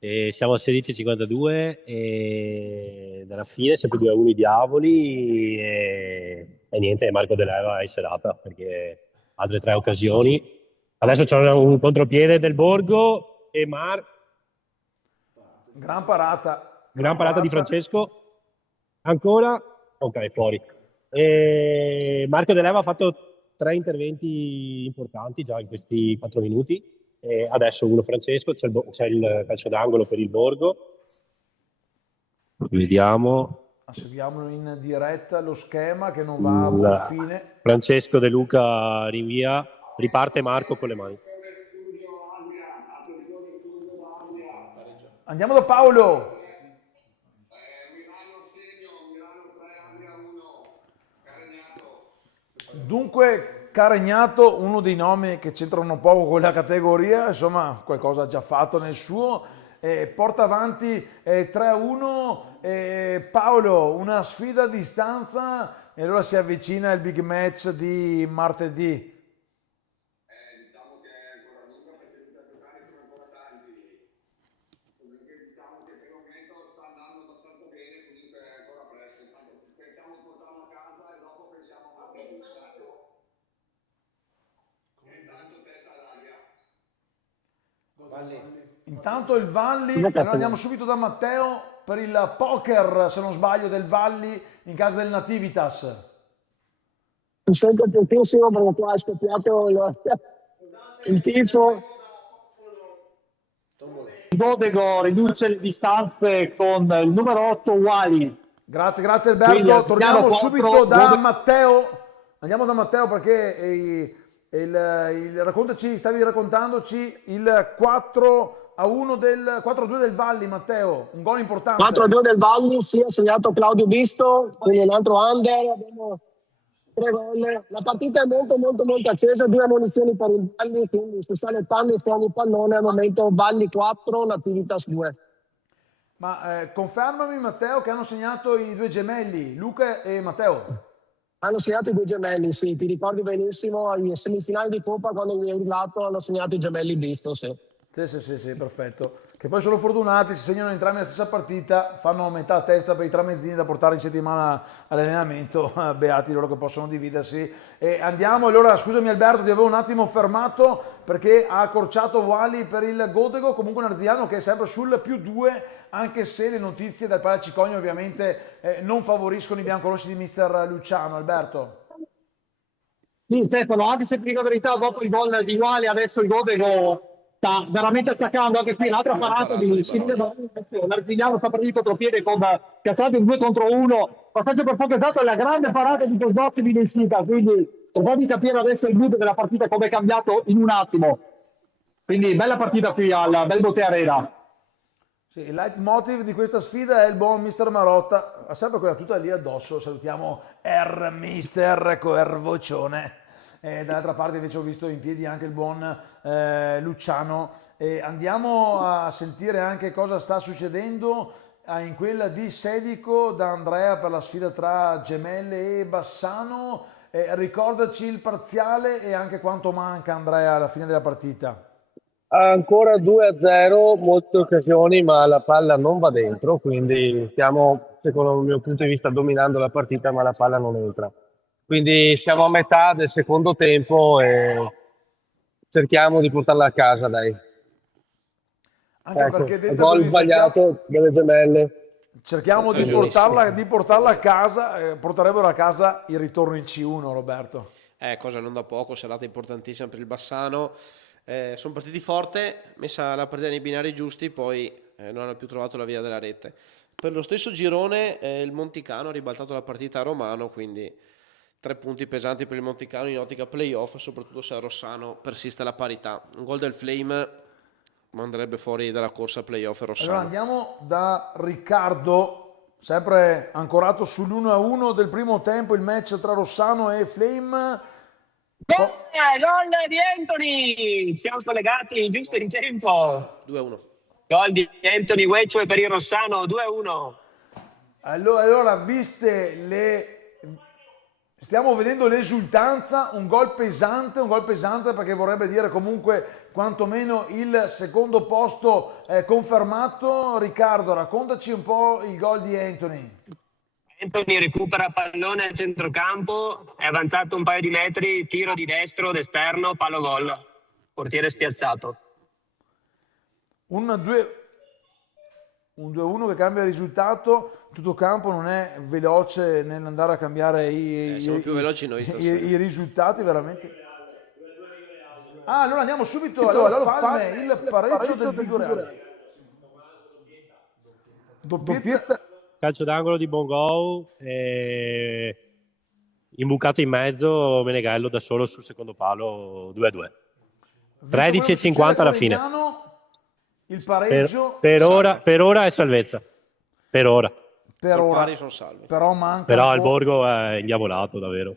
E siamo a 16:52 e dalla fine sempre 2-1 i Diavoli e niente, Marco De Leva è in serata perché altre 3 occasioni. Adesso c'è un contropiede del Borgo e Gran parata di Francesco. Ancora? Ok, fuori. E Marco De Leva ha fatto 3 interventi importanti già in questi 4 minuti. E adesso uno Francesco, c'è il calcio d'angolo per il Borgo. Vediamo. Seguiamolo in diretta lo schema che non va a buon fine. Francesco De Luca rinvia, riparte Marco con le mani. Andiamo da Paolo. Dunque Caregnato, uno dei nomi che c'entrano poco con la categoria, insomma qualcosa ha già fatto nel suo, porta avanti 3-1. Paolo, una sfida a distanza e allora si avvicina il big match di martedì. Diciamo che è ancora lunga perché tutti i giocare sono ancora tanti. Comunque diciamo che per il momento sta andando abbastanza bene, comunque è ancora presto. Intanto pensiamo di portarlo a casa e dopo pensiamo a martedì. Intanto testa all'aria. Intanto il Valli, allora andiamo subito da Matteo per il poker, se non sbaglio, del Valli in casa del Nativitas. Mi sento pochissimo perché qua è scoppiato il tifo. Godego riduce le distanze con il numero 8 Wali. Grazie Alberto. Torniamo subito da Matteo. Andiamo da Matteo perché raccontaci, stavi raccontandoci il 4-1 del 4-2 del Valli, Matteo, un gol importante. 4-2 del Valli, sì, ha segnato Claudio Bisto, quindi un altro under, abbiamo 3 gol. La partita è molto accesa, 2 ammonizioni per il Valli, quindi si sta lettando su ogni pallone. Al momento Valli 4, Nativitas 2. Ma confermami Matteo che hanno segnato i 2 gemelli, Luca e Matteo. Hanno segnato i 2 gemelli, sì, ti ricordi benissimo, alle semifinali di Coppa quando mi hai urlato hanno segnato i gemelli Bisto, sì. Sì, perfetto. Che poi sono fortunati, si segnano entrambi la stessa partita, fanno metà testa per i tramezzini da portare in settimana all'allenamento, beati loro che possono dividersi. E andiamo, allora scusami Alberto, ti avevo un attimo fermato perché ha accorciato Wally per il Godego, comunque un arziano che è sempre sul +2, anche se le notizie dal Palacicogno ovviamente non favoriscono i biancorossi di mister Luciano. Alberto. Sì, Stefano, anche se ti dico la verità, dopo il gol di Guali, adesso il Godego sta veramente attaccando anche qui l'altra parata di Simone Baroni. L'Artigliano sta perdendo contropiede con piazzato in 2 contro 1. Passaggio per poco esatto e la grande parata di Cosdozzi di uscita. Quindi cercate di capire adesso il mood della partita come è cambiato in un attimo. Quindi bella partita qui al Belbote Arena. Sì, il leitmotiv di questa sfida è il buon Mister Marotta, ha sempre quella tuta lì addosso. Salutiamo Mister con vocione. Dall'altra parte invece ho visto in piedi anche il buon Luciano. Andiamo a sentire anche cosa sta succedendo in quella di Sedico da Andrea per la sfida tra Gemelle e Bassano. Ricordaci il parziale e anche quanto manca, Andrea, alla fine della partita. Ancora 2-0, molte occasioni, ma la palla non va dentro, quindi stiamo, secondo il mio punto di vista, dominando la partita, ma la palla non entra. Quindi siamo a metà del secondo tempo e cerchiamo di portarla a casa, dai. Anche Ecco, perché detto gol così, sbagliato delle Gemelle. cerchiamo di portarla a casa, porterebbero a casa il ritorno in C1, Roberto. Cosa non da poco, serata importantissima per il Bassano. Sono partiti forte, messa la partita nei binari giusti, poi non hanno più trovato la via della rete. Per lo stesso girone il Monticano ha ribaltato la partita a Romano, quindi 3 punti pesanti per il Monticano in ottica playoff, soprattutto se a Rossano persiste la parità. Un gol del Flame manderebbe fuori dalla corsa playoff Rossano. Allora andiamo da Riccardo, sempre ancorato sull'1-1 del primo tempo, il match tra Rossano e Flame. Gol di Anthony! Siamo collegati giusto in tempo. 2-1. Gol di Anthony Weccio per il Rossano, 2-1. Allora, stiamo vedendo l'esultanza, un gol pesante perché vorrebbe dire comunque quantomeno il secondo posto confermato. Riccardo, raccontaci un po' il gol di Anthony. Anthony recupera pallone al centrocampo, è avanzato un paio di metri, tiro di destro, d'esterno, palo gol. Portiere spiazzato. Un 2-1 che cambia il risultato. Tutto campo non è veloce nell'andare a cambiare siamo più veloci noi stasera. i risultati, veramente. Allora andiamo subito allora Palme, il pareggio del Vigoreale. Doppietta. Calcio d'angolo di Bongou, imbucato in mezzo Meneghello da solo sul secondo palo, 2-2. 13,50 alla fine. Il pareggio per ora è salvezza. Per ora. Pari sono salvi. Però il Borgo è indiavolato davvero.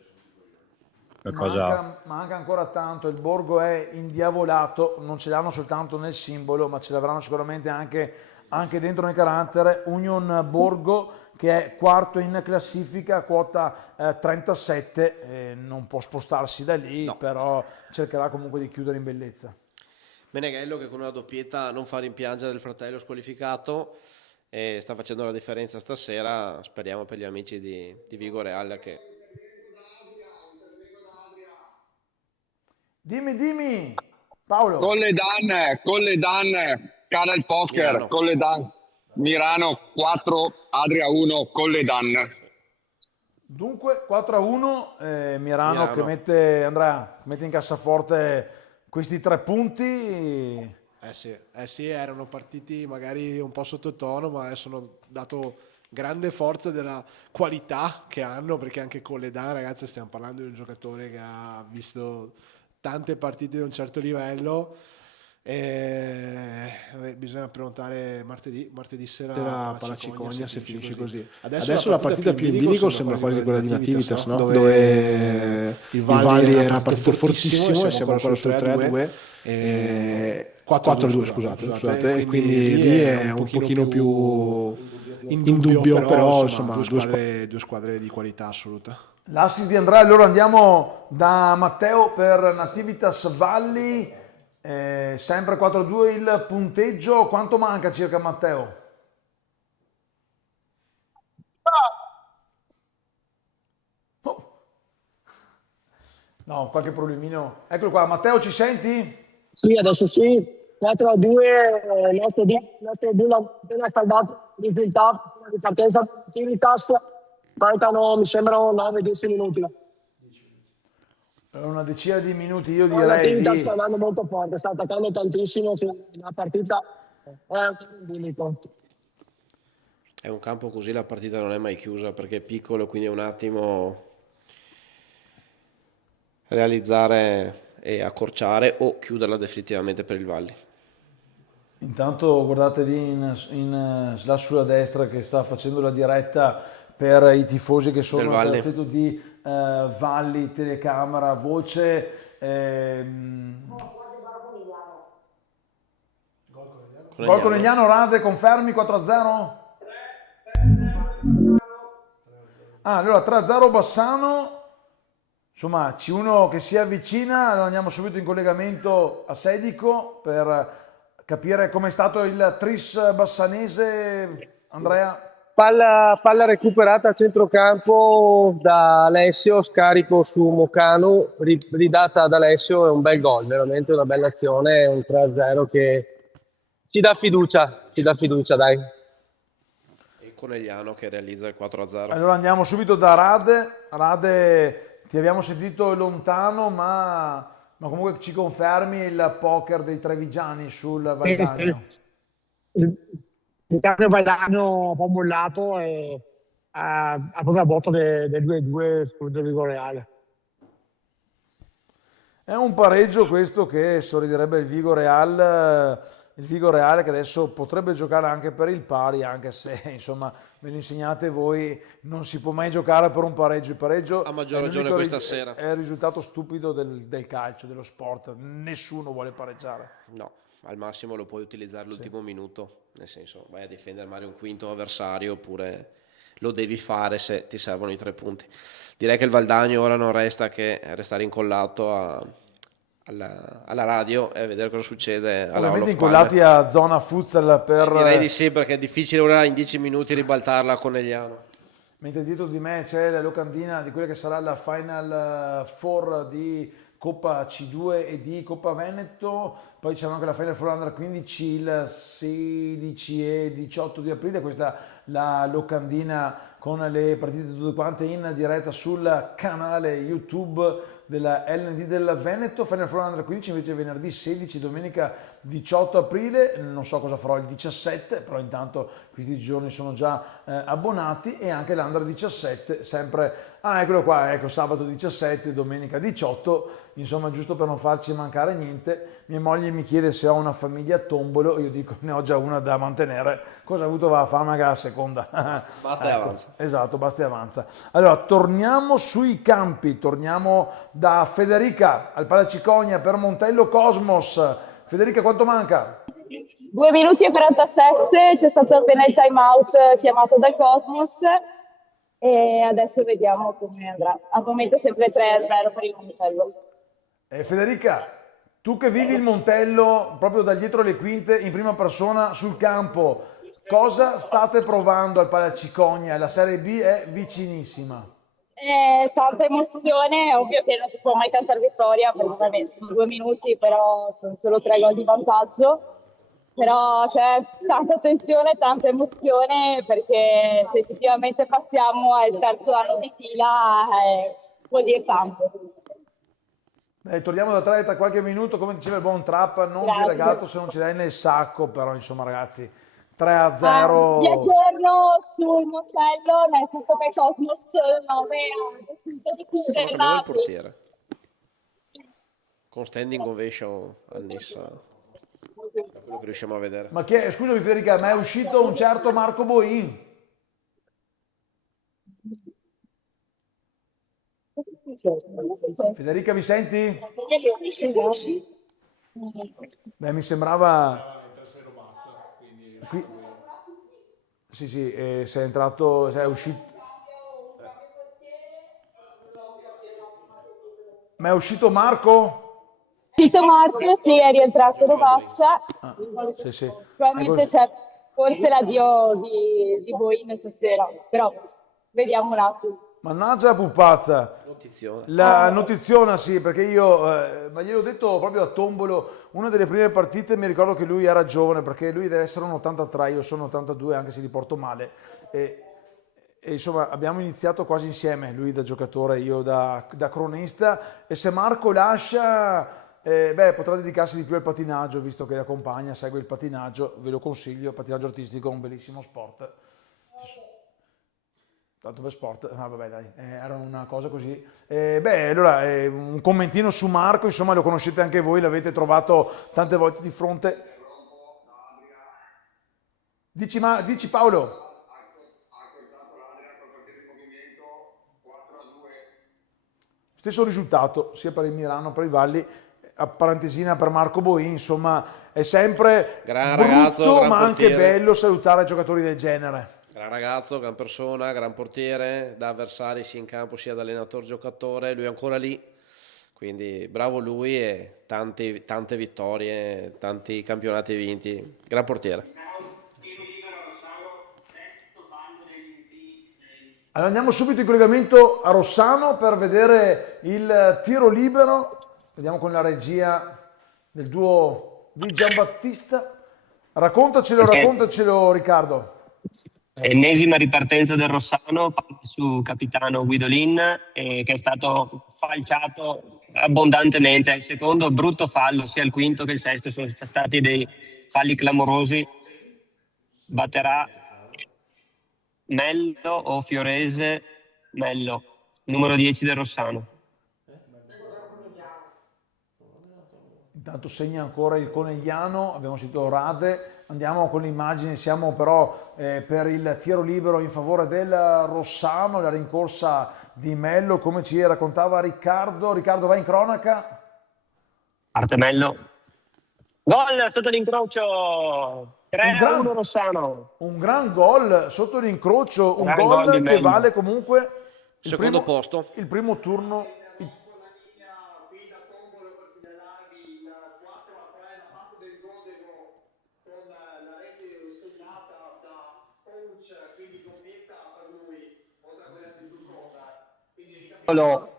Manca ancora tanto, il Borgo è indiavolato, non ce l'hanno soltanto nel simbolo, ma ce l'avranno sicuramente anche dentro nel carattere. Union Borgo che è quarto in classifica, quota 37, non può spostarsi da lì, però cercherà comunque di chiudere in bellezza. Meneghello che con una doppietta non fa rimpiangere il fratello squalificato e sta facendo la differenza stasera, speriamo per gli amici di Vigoreale che... Dimmi, Paolo. Colledan, cara il poker, Colledan, Mirano 4, Adria 1, Colledan. Dunque 4-1, Mirano che mette in cassaforte questi 3 punti. Sì, erano partiti magari un po' sottotono, ma adesso hanno dato grande forza della qualità che hanno, perché anche Colledan, ragazzi, stiamo parlando di un giocatore che ha visto tante partite di un certo livello. Bisogna prenotare martedì sera a Palacicogna se finisce così. Adesso la partita più in bilico sembra quasi quella di Nativitas, no? Dove il Valli era partito fortissimo e siamo ancora sul 3-2 4-2 scusate, e quindi lì è un pochino più in dubbio, però insomma due squadre di qualità assoluta. L'assist di Andrea, allora andiamo da Matteo per Nativitas Valli, sempre 4-2 il punteggio. Quanto manca circa, Matteo? No, qualche problemino. Eccolo qua, Matteo, ci senti? Sì, adesso sì. 4-2, il nostro appena caldato il risultato di partenza Nativitas. Mancano, mi sembrano 9-10 minuti. una decina di minuti, io No, direi l'attività di... sta andando molto forte, sta attaccando tantissimo, la partita è un limite. È un campo così, la partita non è mai chiusa perché è piccolo, quindi è un attimo realizzare e accorciare o chiuderla definitivamente per il Valli. Intanto guardate lì slash sulla destra che sta facendo la diretta per i tifosi che sono Del al Valli. palazzetto di Valli, telecamera, voce. Gol Conegliano, Rade, confermi 4-0? Allora 3-0 Bassano. Insomma, C1 che si avvicina, allora andiamo subito in collegamento a Sedico per capire com'è stato il tris bassanese. Andrea? Palla recuperata a centrocampo da Alessio, scarico su Mocanu, ridata ad Alessio, è un bel gol, veramente una bella azione, un 3-0 che ci dà fiducia, dai. E Conegliano che realizza il 4-0. Allora andiamo subito da Rade. Rade, ti abbiamo sentito lontano, ma comunque ci confermi il poker dei trevigiani sul Valdagno? Il cambio Valdagno un po' mollato e ha preso la botta del 2-2 sul Vigo Reale. È un pareggio questo che sorriderebbe il Vigo Real, che adesso potrebbe giocare anche per il pari, anche se insomma me lo insegnate voi, non si può mai giocare per un pareggio. Il pareggio Ha maggior è ragione l'unico questa sera. È il risultato stupido del calcio, dello sport. Nessuno vuole pareggiare. No, al massimo lo puoi utilizzare l'ultimo minuto, nel senso vai a difendere magari un quinto avversario oppure lo devi fare se ti servono i 3 punti. Direi che il Valdagno ora non resta che restare incollato alla radio e vedere cosa succede alla Hall Ovviamente of incollati Fame. a zona futsal per... Direi di sì, perché è difficile ora in 10 minuti ribaltarla a Conegliano. Mentre dietro di me c'è la locandina di quella che sarà la Final Four di Coppa C2 e di Coppa Veneto, poi c'è anche la Final Four Under 15 il 16 e 18 di aprile, questa è la locandina con le partite tutte quante in diretta sul canale YouTube della LND del Veneto. Final Four Under 15 invece venerdì 16, domenica 18 aprile, non so cosa farò il 17, però intanto questi giorni sono già abbonati, e anche l'Under 17 sempre, eccolo qua, ecco, sabato 17, domenica 18, insomma giusto per non farci mancare niente. Mia moglie mi chiede se ho una famiglia a tombolo, io dico ne ho già una da mantenere, cosa ha avuto va a fare magari la seconda. Basta e avanza. Esatto, basta e avanza. Allora, torniamo sui campi, torniamo da Federica al Palacicogna per Montello Cosmos. Federica, quanto manca? 2 minuti e 47, c'è stato appena il time out chiamato dal Cosmos e adesso vediamo come andrà. Al momento sempre 3-0 per il Montello. Federica, tu che vivi il Montello proprio da dietro le quinte in prima persona sul campo, cosa state provando al Palacicogna? La Serie B è vicinissima. Tanta emozione, è ovvio che non si può mai cantare vittoria perché vabbè, sono 2 minuti, però sono solo 3 gol di vantaggio. Però c'è tanta tensione, tanta emozione perché se effettivamente passiamo al terzo anno di fila vuol dire tanto. Torniamo da tre tra qualche minuto, come diceva il buon Trap, non Grazie. di regato se non ce l'hai nel sacco, però insomma ragazzi, 3-0. Vi aggiorno sul Montello, nel senso che Cosmos 9 ha deciso di Secondo me il chiuderla. portiere. Con standing ovation annessa, quello che riusciamo a vedere. Ma chi è? Scusami Federica, ma è uscito un certo Marco Boin? Federica, mi senti? Beh, mi sembrava... Qui... Sì, sei entrato, sei uscito... Ma è uscito Marco? Tito Marco, sì, è rientrato Rovaccia. Sì. Probabilmente c'è forse l'addio di Boin stasera, però vediamo un attimo. Mannaggia la pupazza. Notiziona. La notiziona, sì, perché io, ma gliel'ho detto proprio a Tombolo, una delle prime partite mi ricordo che lui era giovane, perché lui deve essere un 83, io sono 82, anche se li porto male. E e, insomma, abbiamo iniziato quasi insieme, lui da giocatore, io da cronista, e se Marco lascia, potrà dedicarsi di più al patinaggio, visto che la compagna segue il patinaggio, ve lo consiglio, il patinaggio artistico è un bellissimo sport. Tanto per sport, vabbè dai, era una cosa così. Allora, un commentino su Marco, insomma lo conoscete anche voi, l'avete trovato tante volte di fronte. Dici Paolo. Stesso risultato, sia per il Milano, per i Valli, a parentesina per Marco Boi, insomma è sempre Gran brutto ragazzo, gran ma anche portiere. bello salutare giocatori del genere. Gran ragazzo, gran persona, gran portiere, da avversari sia in campo sia da allenatore-giocatore, lui è ancora lì, quindi bravo lui e tante vittorie, tanti campionati vinti, gran portiere. Allora andiamo subito in collegamento a Rossano per vedere il tiro libero, vediamo con la regia del duo di Giambattista. Raccontacelo Riccardo. Ennesima ripartenza del Rossano su capitano Guidolin, che è stato falciato abbondantemente. Il secondo brutto fallo, sia il quinto che il sesto sono stati dei falli clamorosi. Batterà Mello o Fiorese? Mello, numero 10 del Rossano. Intanto segna ancora il Conegliano, abbiamo sentito Rade, andiamo con le immagini, siamo però per il tiro libero in favore del Rossano, la rincorsa di Mello, come ci raccontava Riccardo. Riccardo, vai in cronaca. Parte Mello. Gol sotto l'incrocio! 3-1 Rossano. Un gran gol sotto l'incrocio, un Gran gol gol di che Mello. vale comunque Secondo posto. Il primo turno.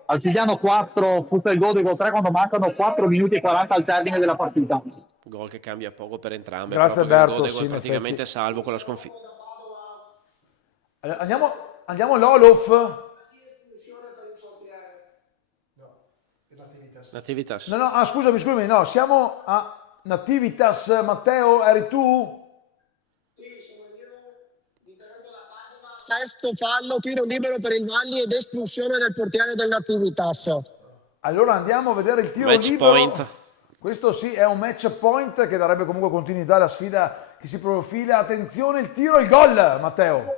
Alzidiano 4, Futsal Godego 3 quando mancano 4 minuti e 40 al termine della partita. Gol che cambia poco per entrambe. Grazie proprio Alberto, il Godego sì, è in praticamente effetti. salvo con la sconfitta. Andiamo all'Olof. Nativitas. No, scusami, no, siamo a Nativitas. Matteo, eri tu? Sesto fallo, tiro libero per il Valli ed espulsione del portiere del Nativitas. Allora andiamo a vedere il tiro Match libero. point. Questo sì è un match point che darebbe comunque continuità alla sfida che si profila. Attenzione, il tiro e il gol, Matteo.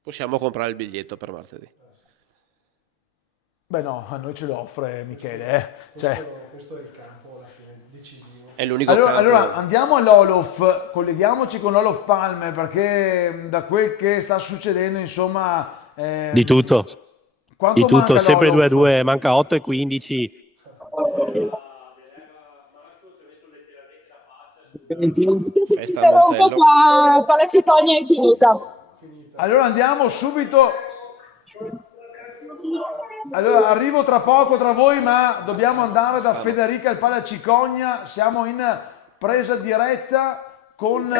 Possiamo comprare il biglietto per martedì. Beh no, a noi ce lo offre Michele. Questo è il campo alla fine decisivo. È l'unico Allora campo. andiamo all'Olof, colleghiamoci con Olof Palme perché da quel che sta succedendo, insomma... Di tutto. Quanto Di tutto, manca sempre l'Olof? 2-2, manca 8 e 15. Festa al Interrompo Montello. qua la cicogna è finita. Allora andiamo subito. Allora arrivo tra poco tra voi, ma dobbiamo andare da Federica il Palacicogna. Siamo in presa diretta con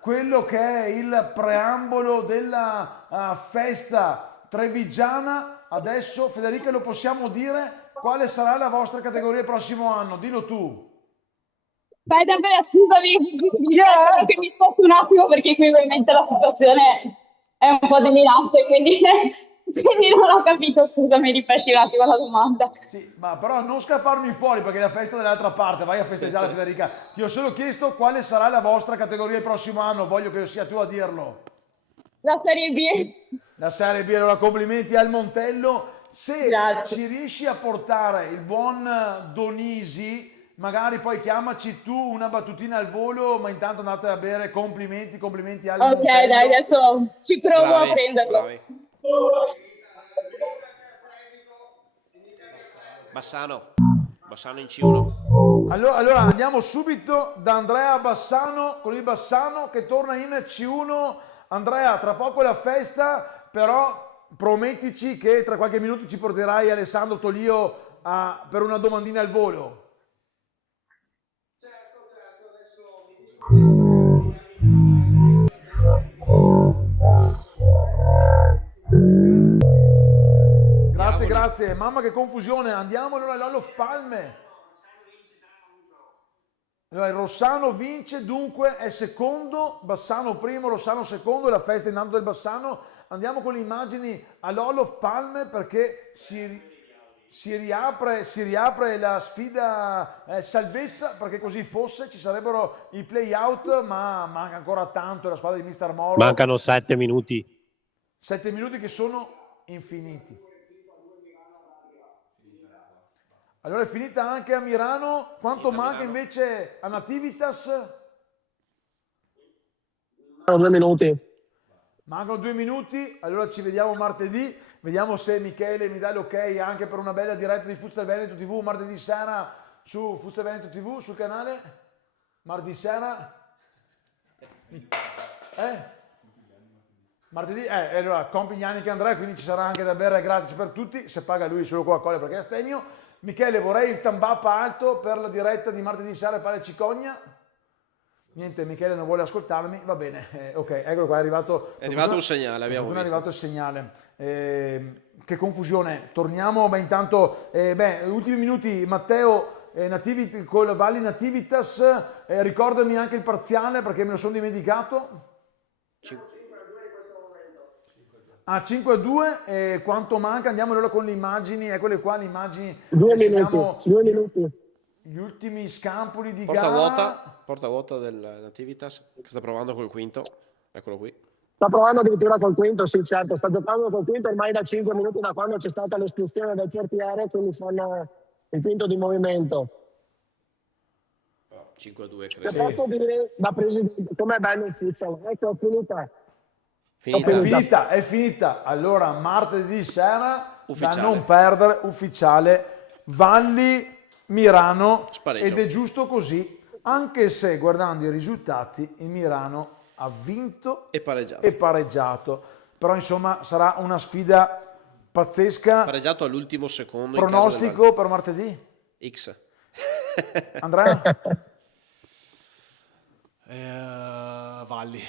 quello che è il preambolo della festa trevigiana. Adesso Federica lo possiamo dire quale sarà la vostra categoria il prossimo anno? Dillo tu. Aspetta, scusami, che mi sposto un attimo perché qui ovviamente la situazione è un po' delirante, quindi non ho capito, scusami, ripeti un attimo la domanda. Sì, ma però non scapparmi fuori perché la festa è dall'altra parte, vai a festeggiare Federica. Ti ho solo chiesto quale sarà la vostra categoria il prossimo anno, voglio che sia tu a dirlo. La Serie B. La Serie B, allora complimenti al Montello. Se Grazie. ci riesci a portare il buon Donisi, magari poi chiamaci tu una battutina al volo, ma intanto andate a bere. Complimenti al Ok, Montello. dai, adesso ci provo Bravi, a prenderlo. bravi. Bassano in C1. Allora andiamo subito da Andrea Bassano, con il Bassano che torna in C1. Andrea, tra poco è la festa, però promettici che tra qualche minuto ci porterai Alessandro Tolio per una domandina al volo. Certo, adesso mi dici... grazie. Mamma che confusione. Andiamo allora all'Olof Palme. Allora, il Rossano vince, dunque è secondo, Bassano primo, Rossano secondo, e la festa intanto del Bassano. Andiamo con le immagini all'Olof Palme perché si riapre la sfida salvezza, perché così fosse, ci sarebbero i play-out, ma manca ancora tanto la squadra di Mister Moro. Mancano 7 minuti. 7 minuti che sono infiniti. Allora è finita anche a Mirano. Quanto manca invece a Nativitas? 2 minuti. Mancano 2 minuti, allora ci vediamo martedì. Vediamo se Michele mi dà l'ok anche per una bella diretta di Futsal Veneto TV martedì sera su Futsal Veneto TV, sul canale. Martedì sera. Martedì, allora compi Yannick e Andrea, quindi ci sarà anche da bere gratis per tutti, se paga lui solo Coca-Cola perché è astemio. Michele, vorrei il thumb up alto per la diretta di martedì sera Pale Cicogna. Niente, Michele non vuole ascoltarmi, va bene, ok, eccolo qua, è arrivato un segnale, abbiamo visto. È arrivato il segnale. Che confusione, torniamo, intanto, ultimi minuti, Matteo con Valli Nativitas, ricordami anche il parziale perché me lo sono dimenticato. 5-2, quanto manca? Andiamo allora con le immagini, eccole qua le immagini. 2 minuti. Gli ultimi scampoli di Porta vuota del Nativitas che sta provando col quinto, eccolo qui. Sta provando addirittura col quinto, sì certo, sta giocando col quinto ormai da 5 minuti da quando c'è stata l'espulsione del portiere, quindi fanno il quinto di movimento. 5-2 Sì. credo. Posso dire da presidente com'è bello il futsal? Ecco, È finita. Allora martedì sera ufficiale. Da non perdere, ufficiale Valli Mirano, Spareggio. ed è giusto così, anche se guardando i risultati il Mirano ha vinto e pareggiato, però insomma sarà una sfida pazzesca. Pareggiato all'ultimo secondo. Pronostico per martedì? X. Andrea? Valli.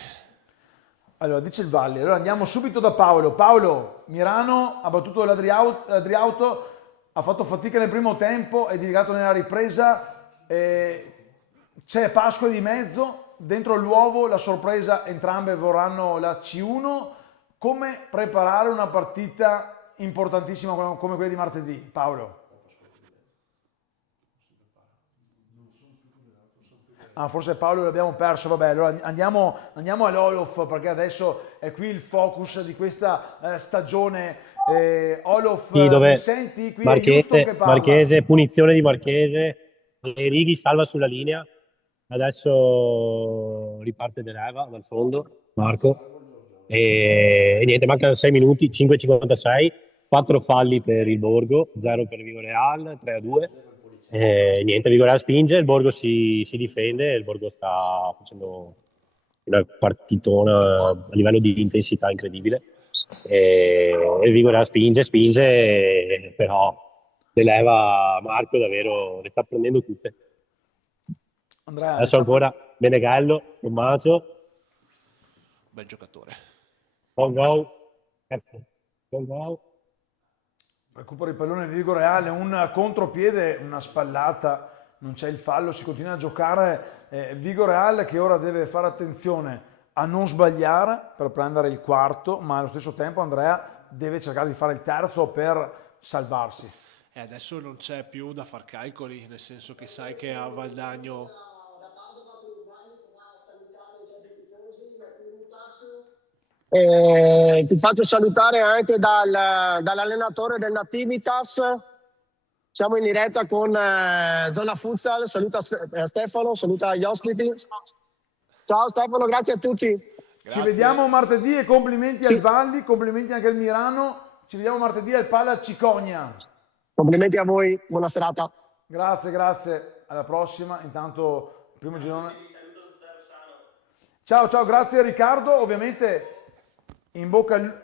Allora, dice il Valli. Allora andiamo subito da Paolo. Paolo, Mirano ha battuto l'Adriauto, ha fatto fatica nel primo tempo, è dirigato nella ripresa. C'è Pasqua di mezzo, dentro l'uovo la sorpresa, entrambe vorranno la C1. Come preparare una partita importantissima come quella di martedì, Paolo? Forse Paolo l'abbiamo perso, vabbè, allora andiamo all'Olof perché adesso è qui il focus di questa stagione. Olof, Sì, dove mi senti? Qui è Houston che parla. Marchese, punizione di Marchese, Le Righi salva sulla linea, adesso riparte De Leva dal fondo, Marco, e niente, mancano 6 minuti, 5:56, 4 falli per il Borgo, 0 per Vigoreal, 3-2. Niente, Vigoreal spinge, il Borgo si difende, il Borgo sta facendo una partitona a livello di intensità incredibile, e il Vigoreal spinge, però De Leva Marco davvero le sta prendendo tutte. Andrea, adesso ancora Benegallo, Tommaso, bel giocatore. Go. Recupera il pallone di Vigoreal, un contropiede, una spallata, non c'è il fallo, si continua a giocare. Vigoreal che ora deve fare attenzione a non sbagliare per prendere il quarto, ma allo stesso tempo Andrea deve cercare di fare il terzo per salvarsi. E adesso non c'è più da far calcoli, nel senso che sai che a Valdagno... Ti faccio salutare anche dall'allenatore del Nativitas. Siamo in diretta con Zona Futsal. Saluta Stefano, saluta gli ospiti. Ciao Stefano, grazie a tutti. Grazie. Ci vediamo martedì e complimenti al Valli, complimenti anche al Mirano. Ci vediamo martedì al Pala Cicogna. Complimenti a voi, buona serata. Grazie, alla prossima. Intanto primo girone. Ciao, grazie Riccardo, ovviamente in bocca al...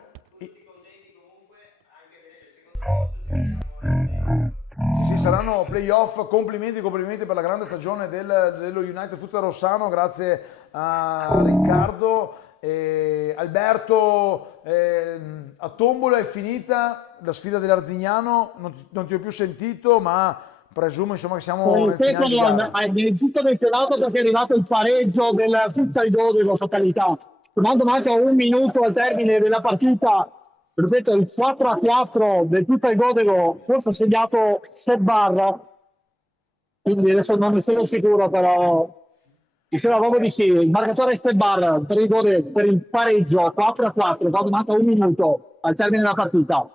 Sì, saranno playoff, complimenti per la grande stagione dello United Futsal Rossano, grazie a Riccardo. Alberto, a Tombola è finita la sfida dell'Arzignano, non ti ho più sentito, ma presumo insomma che siamo nel finale di gara. È giusto menzionato perché è arrivato il pareggio del Futsal Godego totalità. Quando manca un minuto al termine della partita, ripeto, il 4-4 del Futsal Godego, forse ha segnato Seb Barra, quindi adesso non ne sono sicuro, però diceva proprio di sì, il marcatore Seb Barra per il Godego, per il pareggio 4-4, quando manca un minuto al termine della partita.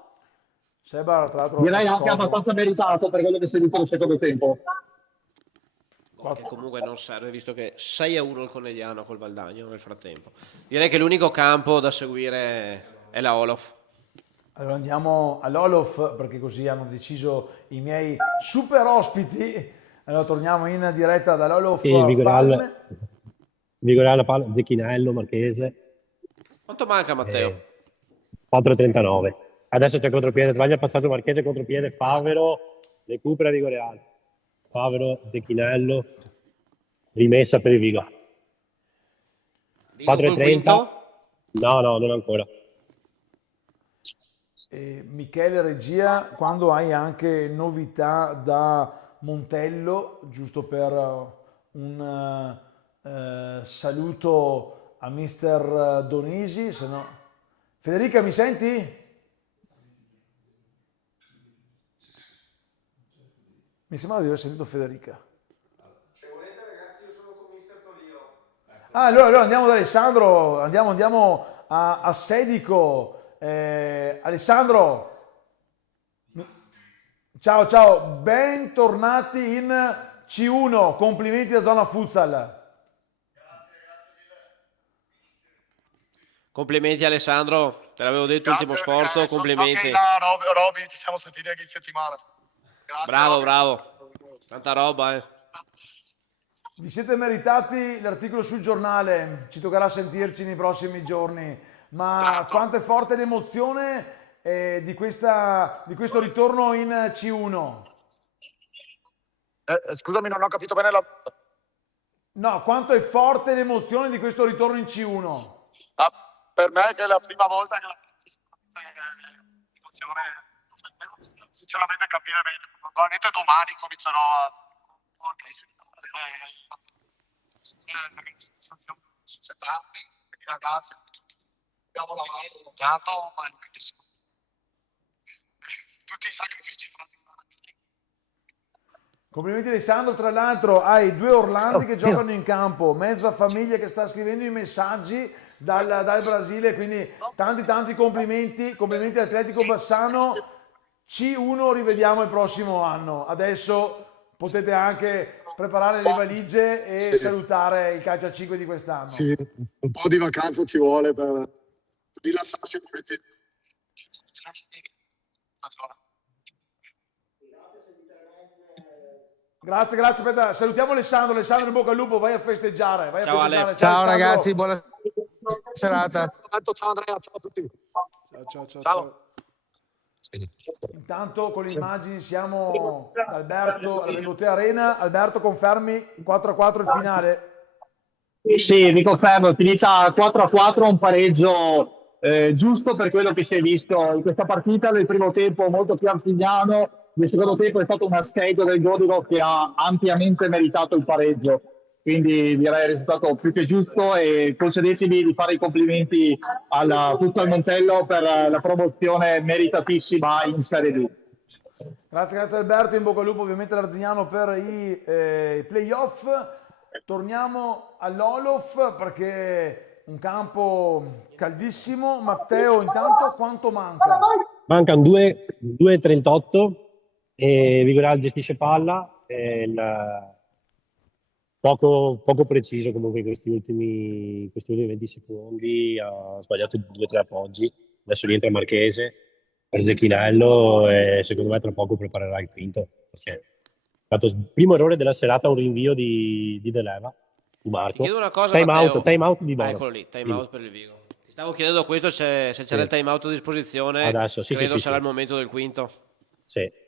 Seba, tra l'altro, Direi anche abbastanza meritato per quello che si è visto nel secondo tempo. Che comunque non serve, visto che 6-1 il Conegliano col Valdagno nel frattempo. Direi che l'unico campo da seguire è la Olof. Allora andiamo all'Olof, perché così hanno deciso i miei super ospiti. Allora torniamo in diretta dall'Olof. Vigoreal, Palla, Zecchinello, Marchese. Quanto manca, Matteo? 4,39. Adesso c'è contropiede, sbaglia il passaggio Marchese, contropiede, Favero, recupera Vigoreal. Favero, Zecchinello, rimessa per il Vigo. 4,30. No, non ancora. Michele Regia, quando hai anche novità da Montello, giusto per un saluto a mister Donisi, se no... Federica, mi senti? Mi sembra di aver sentito Federica. Se volete ragazzi, io sono con mister Toliro. Allora andiamo da Alessandro, andiamo a Sedico. Alessandro, ciao, bentornati in C1, complimenti da Zona Futsal. Complimenti Alessandro, te l'avevo detto, ultimo sforzo, ragazzi. complimenti. So che Roby, ci siamo sentiti anche in settimana. Grazie, Bravo, tanta roba. Vi siete meritati l'articolo sul giornale, ci toccherà sentirci nei prossimi giorni, ma certo. Quanto è forte l'emozione di questo ritorno in C1? Scusami, non ho capito bene la... No, quanto è forte l'emozione di questo ritorno in C1? Per me che è la prima volta che l'emozione sinceramente capire bene. Probabilmente domani comincerò a i ragazzi abbiamo lavorato tanto, ma tutti i sacrifici fatti. Complimenti Alessandro, tra l'altro hai due Orlandi che giocano in campo, mezza famiglia che sta scrivendo i messaggi dal Brasile, quindi tanti complimenti all'Atletico Bassano. C1 rivediamo il prossimo anno, adesso potete anche preparare le valigie e salutare il calcio a 5 di quest'anno. Sì, un po' di vacanza ci vuole per rilassarsi un pochettino. Grazie, aspetta, salutiamo Alessandro, in bocca al lupo, vai a festeggiare. Ciao Ale. Ciao ragazzi, buona serata. Ciao Andrea, ciao a tutti. Ciao. Intanto con le immagini siamo da Alberto alla Bengotea Arena. Alberto, confermi 4-4 il finale? Sì, vi confermo, è finita 4-4, un pareggio giusto per quello che si è visto in questa partita. Nel primo tempo molto più artigliano, nel secondo tempo è stato una schedula del Godego che ha ampiamente meritato il pareggio, quindi direi il risultato più che giusto e concedetemi di fare i complimenti a tutto il Montello per la promozione meritatissima in Serie D. Grazie Alberto, in bocca al lupo ovviamente all'Arzignano per i playoff. Torniamo all'Olof perché un campo caldissimo. Matteo, intanto quanto manca? Mancano 2,38 e Vigoreal gestisce palla. Poco preciso comunque in questi ultimi 20 secondi, ha sbagliato 2-3 appoggi. Adesso rientra Marchese per Zecchinello e secondo me tra poco preparerà il quinto, perché è stato il primo errore della serata, un rinvio di De Leva, di Marco. Ti chiedo una cosa, time Matteo. out di Bono. Eccolo lì, time out per il Vigo. Ti stavo chiedendo questo, se c'era il time out a disposizione. Adesso, credo sarà il momento del quinto. Sì.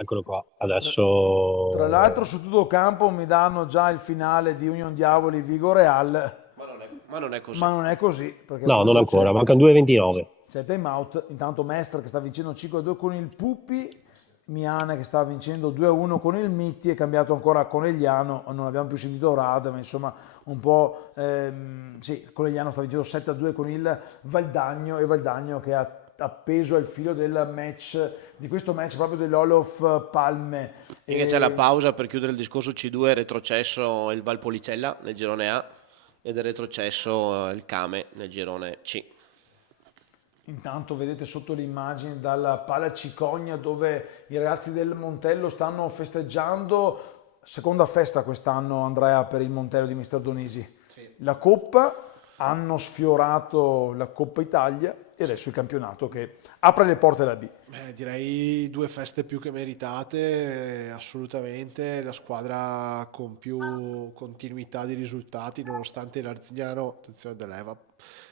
Eccolo qua, adesso... Tra l'altro su tutto campo mi danno già il finale di Union Diavoli Vigoreal. Ma non è così. Ma non è così. Perché No, non ancora, mancano 2,29. C'è time out, intanto Mestre che sta vincendo 5-2 con il Pupi, Miane che sta vincendo 2-1 con il Mitti, è cambiato ancora a Conegliano, non abbiamo più sentito Rad, ma insomma un po', sì, Conegliano sta vincendo 7-2 con il Valdagno, e Valdagno che ha appeso al filo del match, di questo match proprio dell'Olof Palme. Finché c'è la pausa per chiudere il discorso C2, è retrocesso il Valpolicella nel girone A ed è retrocesso il Came nel girone C. Intanto vedete sotto le immagini dalla Pala Cicogna dove i ragazzi del Montello stanno festeggiando, seconda festa quest'anno Andrea per il Montello di Mister Donisi. Sì. La Coppa, hanno sfiorato la Coppa Italia e adesso il campionato che apre le porte della B. Direi 2 feste più che meritate, assolutamente, la squadra con più continuità di risultati nonostante l'Arzignano, attenzione Deleva,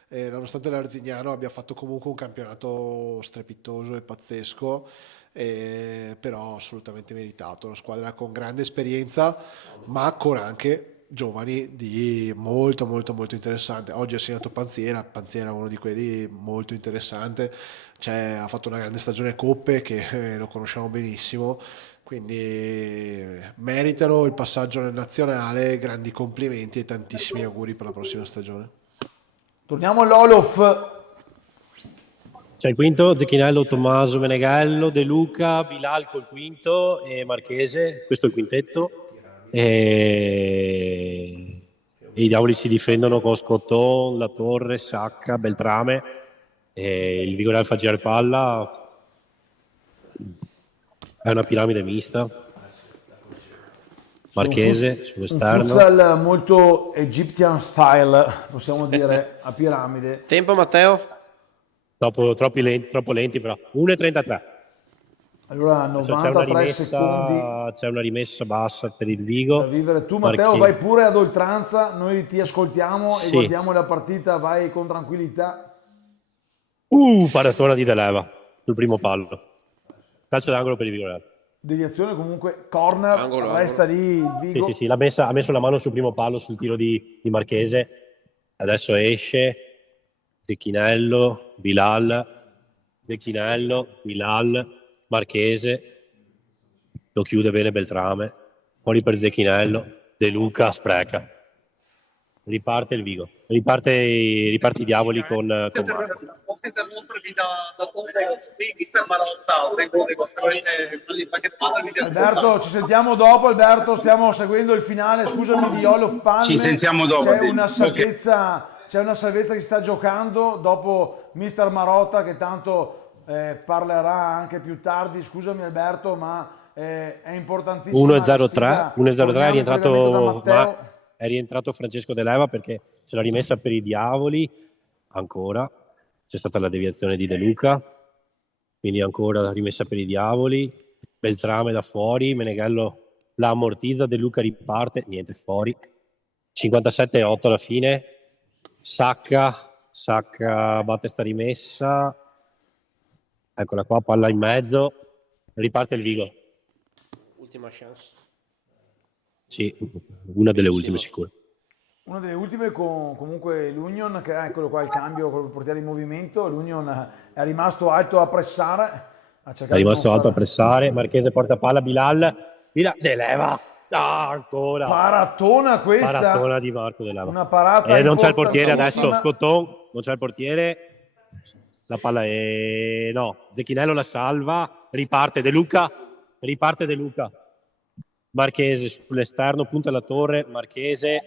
nonostante l'Arzignano abbia fatto comunque un campionato strepitoso e pazzesco, però assolutamente meritato, una squadra con grande esperienza ma con anche giovani di molto interessante. Oggi ha segnato Panziera è uno di quelli molto interessante, ha fatto una grande stagione Coppe che lo conosciamo benissimo, quindi meritano il passaggio nel nazionale, grandi complimenti e tantissimi auguri per la prossima stagione. Torniamo all'Olof. C'è il quinto, Zecchinello, Tommaso, Meneghello, De Luca, Bilal col quinto e Marchese, questo è il quintetto. E i diavoli si difendono con Scotton, La Torre, Sacca, Beltrame e il Vigore Alfa girare palla. È una piramide mista. Marchese sull'esterno. Un futsal molto Egyptian style, possiamo dire, a piramide. Tempo Matteo? Troppo lenti però. 1,33. Allora 93 secondi. C'è una rimessa bassa per il Vigo. Da vivere. Tu Matteo vai pure ad oltranza, noi ti ascoltiamo e guardiamo la partita, vai con tranquillità. Paratona di Deleva sul primo pallo. Calcio d'angolo per il Vigo. Deviazione comunque, corner, resta lì il Vigo. Sì, ha messo la mano sul primo pallo sul tiro di Marchese. Adesso esce Zecchinello, Bilal, Marchese, lo chiude bene Beltrame, poi per Zecchinello, De Luca spreca. Riparte il Vigo, riparte i diavoli con Marco. Alberto, ci sentiamo dopo. Alberto, stiamo seguendo il finale, scusami, di Olof Palme. Ci sentiamo dopo. C'è una salvezza che sta giocando dopo Mister Marotta che tanto parlerà anche più tardi. Scusami Alberto, ma è importantissimo. 1-0-3 è rientrato Francesco De Leva perché se l'ha rimessa per i diavoli. Ancora c'è stata la deviazione di De Luca, quindi ancora la rimessa per i diavoli. Beltrame da fuori, Meneghello la ammortizza, De Luca riparte, niente, fuori. 57-8 alla fine. Sacca batte sta rimessa, eccola qua, palla in mezzo, riparte il Vigo. Ultima chance. Sì, una delle ultime sicuro. Una delle ultime con comunque l'Union, che eccolo qua il cambio con il portiere in movimento. L'Union è rimasto alto a pressare. È rimasto alto a pressare, Marchese porta palla, Bilal De Leva. Ancora paratona questa, paratona di Marco De Leva, una parata non c'è il portiere adesso, Scotton non c'è il portiere, la palla è Zecchinello la salva, riparte De Luca, Marchese sull'esterno, punta alla torre, Marchese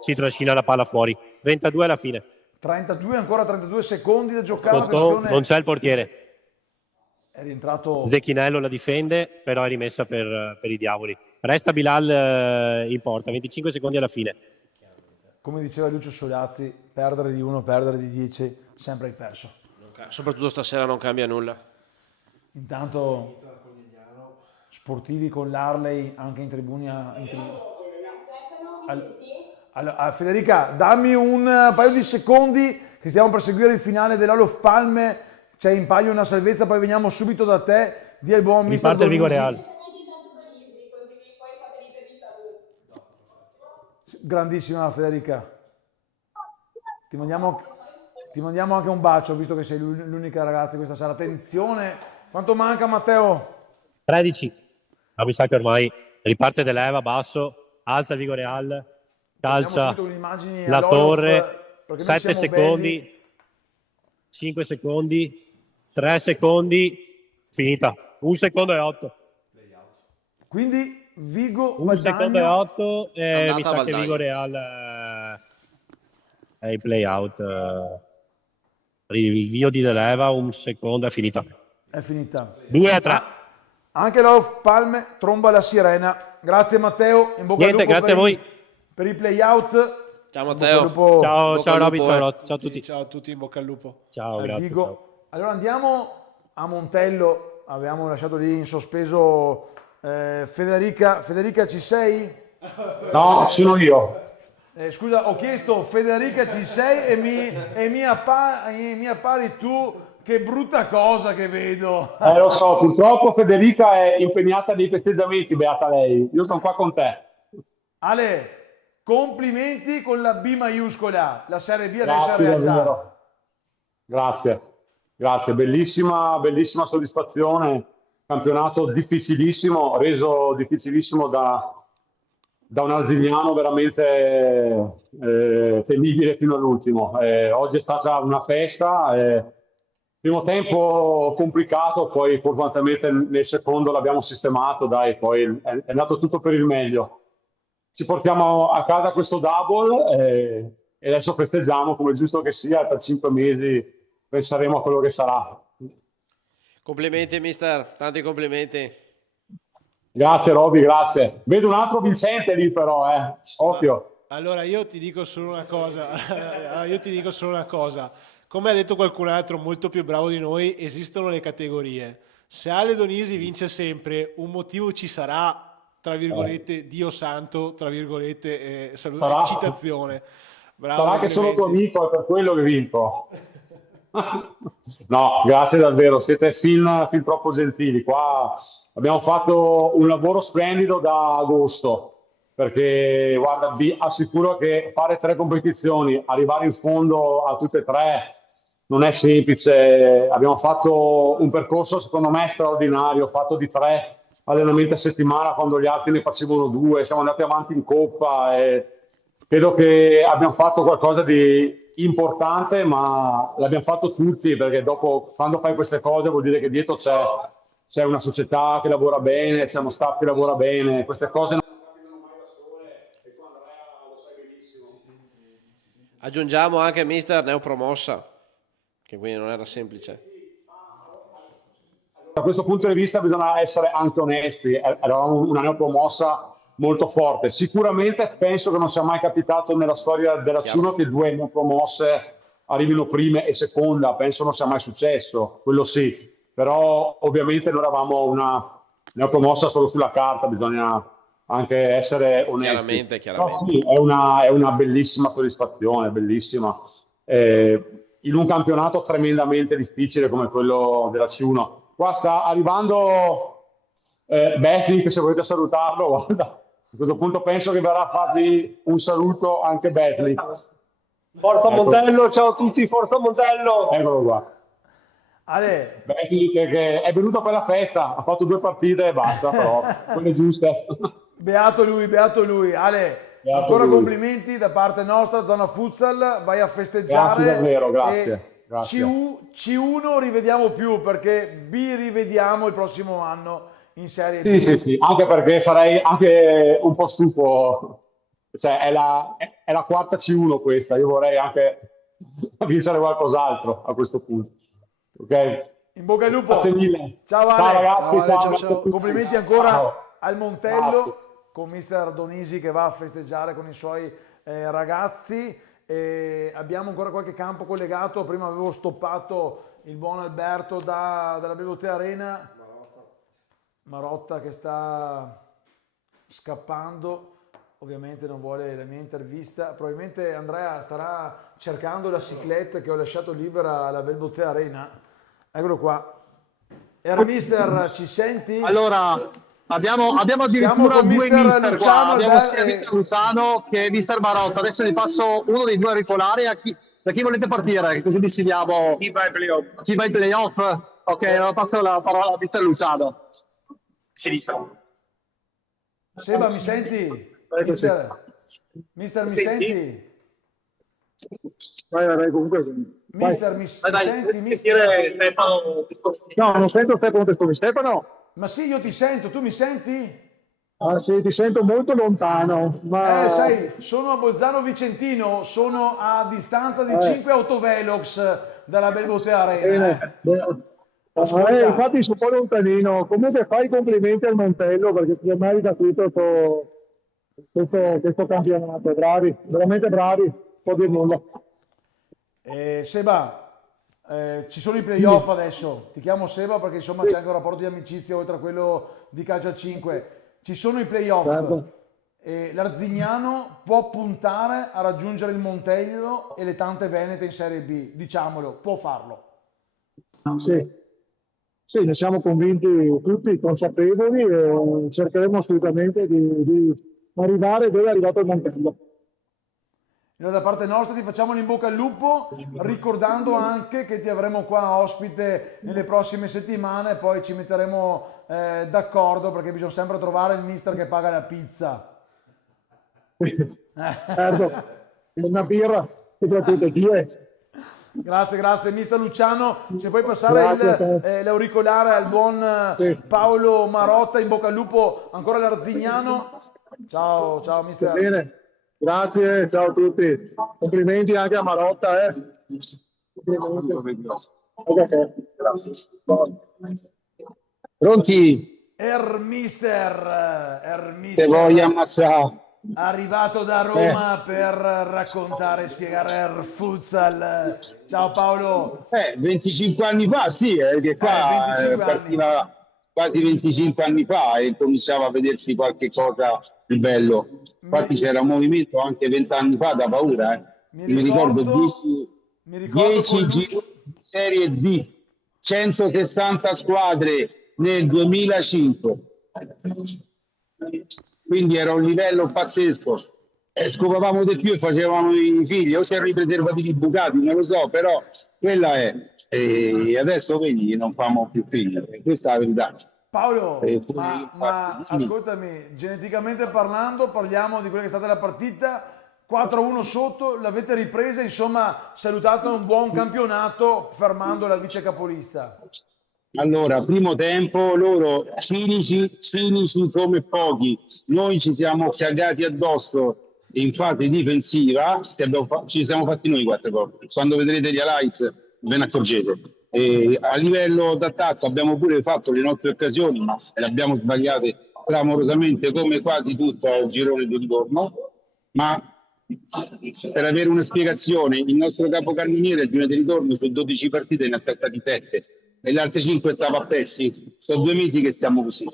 si trascina la palla fuori, 32 alla fine, 32, ancora 32 secondi da giocare. Scotton, non c'è il portiere, è rientrato Zecchinello la difende, però è rimessa per i diavoli. Resta Bilal in porta, 25 secondi alla fine. Come diceva Lucio Solazzi, perdere di 1, perdere di 10, sempre hai perso. Soprattutto stasera non cambia nulla. Intanto sportivi con l'Harley anche in tribuna. Federica, dammi un paio di secondi che stiamo per seguire il finale dell'Olof Palme. C'è in palio una salvezza, poi veniamo subito da te. Di al buon Mister Riparte il Vigo Real. Grandissima Federica. Ti mandiamo anche un bacio, visto che sei l'unica ragazza questa sera. Attenzione, quanto manca Matteo? 13. Ma mi sa che ormai riparte De Leva, basso, alza Vigo Real, calcia la torre, 7 secondi, belli. 5 secondi, 3 secondi, finita. 1 secondo e 8. Quindi Vigo 1 secondo e 8 e mi sa Valdagno. che Vigo Real è il play out. Rinvio di De Leva, 1 secondo, è finita. È finita. 2-3. Anche Love Palme tromba la sirena. Grazie Matteo, in bocca al lupo grazie a voi. Per i play out. Ciao Matteo. Ciao Roby, ciao Roz, ciao a tutti. Ciao a tutti, in bocca al lupo. Ciao, grazie. Vigo. Ciao. Allora andiamo a Montello, avevamo lasciato lì in sospeso Federica. Federica, ci sei? No, sono io. Scusa, ho chiesto Federica, ci sei e mi appari tu, che brutta cosa che vedo. Lo so, purtroppo Federica è impegnata nei festeggiamenti, beata lei. Io sono qua con te. Ale, complimenti con la B maiuscola, la Serie B adesso è Grazie, realtà. davvero. Grazie, bellissima soddisfazione. Campionato difficilissimo, reso difficilissimo da un Arzignano veramente temibile fino all'ultimo. Oggi è stata una festa. Primo tempo complicato, poi fortunatamente nel secondo l'abbiamo sistemato, dai, poi è andato tutto per il meglio. Ci portiamo a casa questo double e adesso festeggiamo come è giusto che sia, per 5 mesi penseremo a quello che sarà. Complimenti mister, tanti complimenti. Grazie Roby, grazie. Vedo un altro vincente lì però, occhio. Allora io ti dico solo una cosa. Come ha detto qualcun altro molto più bravo di noi, esistono le categorie. Se Ale Donisi vince sempre, un motivo ci sarà, tra virgolette, Dio santo, tra virgolette, citazione. Bravo, sarà che sono tuo amico, è per quello che vinco. No, grazie davvero, siete fin troppo gentili. Qua abbiamo fatto un lavoro splendido da agosto, perché guarda, vi assicuro che fare 3 competizioni, arrivare in fondo a tutte e 3 non è semplice. Abbiamo fatto un percorso secondo me straordinario, fatto di 3 allenamenti a settimana quando gli altri ne facevano 2, siamo andati avanti in Coppa e credo che abbiamo fatto qualcosa di importante, ma l'abbiamo fatto tutti, perché dopo, quando fai queste cose, vuol dire che dietro c'è una società che lavora bene, c'è uno staff che lavora bene, queste cose non capitano mai da sole e tu Andrea lo sai benissimo. Aggiungiamo anche mister neopromossa, che quindi non era semplice. Da questo punto di vista bisogna essere anche onesti, eravamo una neopromossa molto forte. Sicuramente penso che non sia mai capitato nella storia della C1 che 2 neopromosse arrivino prime e seconda, penso non sia mai successo, quello sì, però ovviamente noi eravamo una neopromossa solo sulla carta, bisogna anche essere onesti. Chiaramente. No, sì, è una bellissima soddisfazione, bellissima. In un campionato tremendamente difficile come quello della C1. Qua sta arrivando Besnik, se volete salutarlo, guarda, a questo punto penso che verrà a farvi un saluto anche Besnik. Forza Montello, ciao a tutti, Forza Montello! Eccolo qua. Ale. Besnik che è venuto per la festa, ha fatto 2 partite e basta, però quelle giuste. Beato lui. Ale, ancora complimenti da parte nostra, Zona Futsal, vai a festeggiare. Grazie davvero, grazie. C1 rivediamo più, perché B rivediamo il prossimo anno in Serie B. Sì, anche perché sarei anche un po' stufo, cioè è la quarta C1 questa, io vorrei anche vincere qualcos'altro a questo punto. Ok? In bocca al lupo. Grazie mille. Ciao Ale. Ciao ragazzi, Ciao. Complimenti ancora al Montello, Grazie. con mister Donisi che va a festeggiare con i suoi ragazzi. Abbiamo ancora qualche campo collegato. Prima avevo stoppato il buon Alberto dalla Belvote Arena. Marotta che sta scappando, ovviamente non vuole la mia intervista. Probabilmente Andrea starà cercando la ciclette che ho lasciato libera alla Belvote Arena. Eccolo qua. Mister, ci senti? Allora, abbiamo addirittura con due mister mister Luciano, qua, abbiamo sia mister Luciano che mister Marotta. Adesso vi passo uno dei 2 auricolari Da chi volete partire? Così decidiamo chi va ai playoff. Ok, allora passo la parola a Mister Luciano. Sinistra. Seba, mi senti? Mister, mi senti? Vai, comunque sì. Mister, mi senti? No, non sento Stefano. Stefano? Ma sì, io ti sento, tu mi senti? Ah sì, ti sento molto lontano. Ma... sai, sono a Bolzano Vicentino, sono a distanza di 5 autovelox dalla Belmonte Arena. Infatti sono un po' lontanino. Comunque fai i complimenti al Montello perché si merita tutto questo campionato. Bravi, veramente bravi, non può dire nulla. Seba, ci sono i playoff adesso, ti chiamo Seba perché insomma c'è anche un rapporto di amicizia oltre a quello di calcio a 5. Ci sono i playoff. Certo. L'Arzignano può puntare a raggiungere il Montello e le tante venete in Serie B, diciamolo, può farlo. Sì, ne siamo convinti tutti, consapevoli e cercheremo assolutamente di arrivare dove è arrivato il Montello. Noi da parte nostra ti facciamo l'in bocca al lupo, ricordando anche che ti avremo qua ospite nelle prossime settimane, poi ci metteremo d'accordo perché bisogna sempre trovare il mister che paga la pizza. Certo, una birra, soprattutto chi è? Grazie, mister Luciano. Se puoi passare l'auricolare al buon Paolo Marotta, in bocca al lupo ancora all'Arzignano. Ciao mister. Bene. Grazie, ciao a tutti. Complimenti anche a Marotta. Pronti? Mister. Te voglio ammazzare. Arrivato da Roma per raccontare e spiegare futsal. Ciao Paolo. 25 anni fa, sì, che qua partiva quasi 25 anni fa e cominciava a vedersi qualche cosa di bello. Infatti c'era un movimento anche 20 anni fa da paura. Mi ricordo 10 giri di Serie D, 160 squadre nel 2005. Quindi era un livello pazzesco. Scopavamo di più e facevamo i figli, o c'erano i preservativi bucati, non lo so, però quella è. E adesso vedi, non famo più figli, questa è la verità. Paolo, ma ascoltami, geneticamente parlando, parliamo di quella che è stata la partita, 4-1 sotto, l'avete ripresa, insomma, salutato un buon campionato fermando la vice capolista. Allora, primo tempo, loro cinici come pochi, noi ci siamo cagati addosso in fase difensiva, ci siamo fatti noi 4 gol. Quando vedrete gli highlights ve ne accorgete. E a livello d'attacco abbiamo pure fatto le nostre occasioni, ma le abbiamo sbagliate clamorosamente come quasi tutto il girone di ritorno. Ma per avere una spiegazione, il nostro capocannoniere il girone di ritorno su 12 partite ne ha aspettati 7 e le altre 5 stava a pezzi. Sono 2 mesi che stiamo così.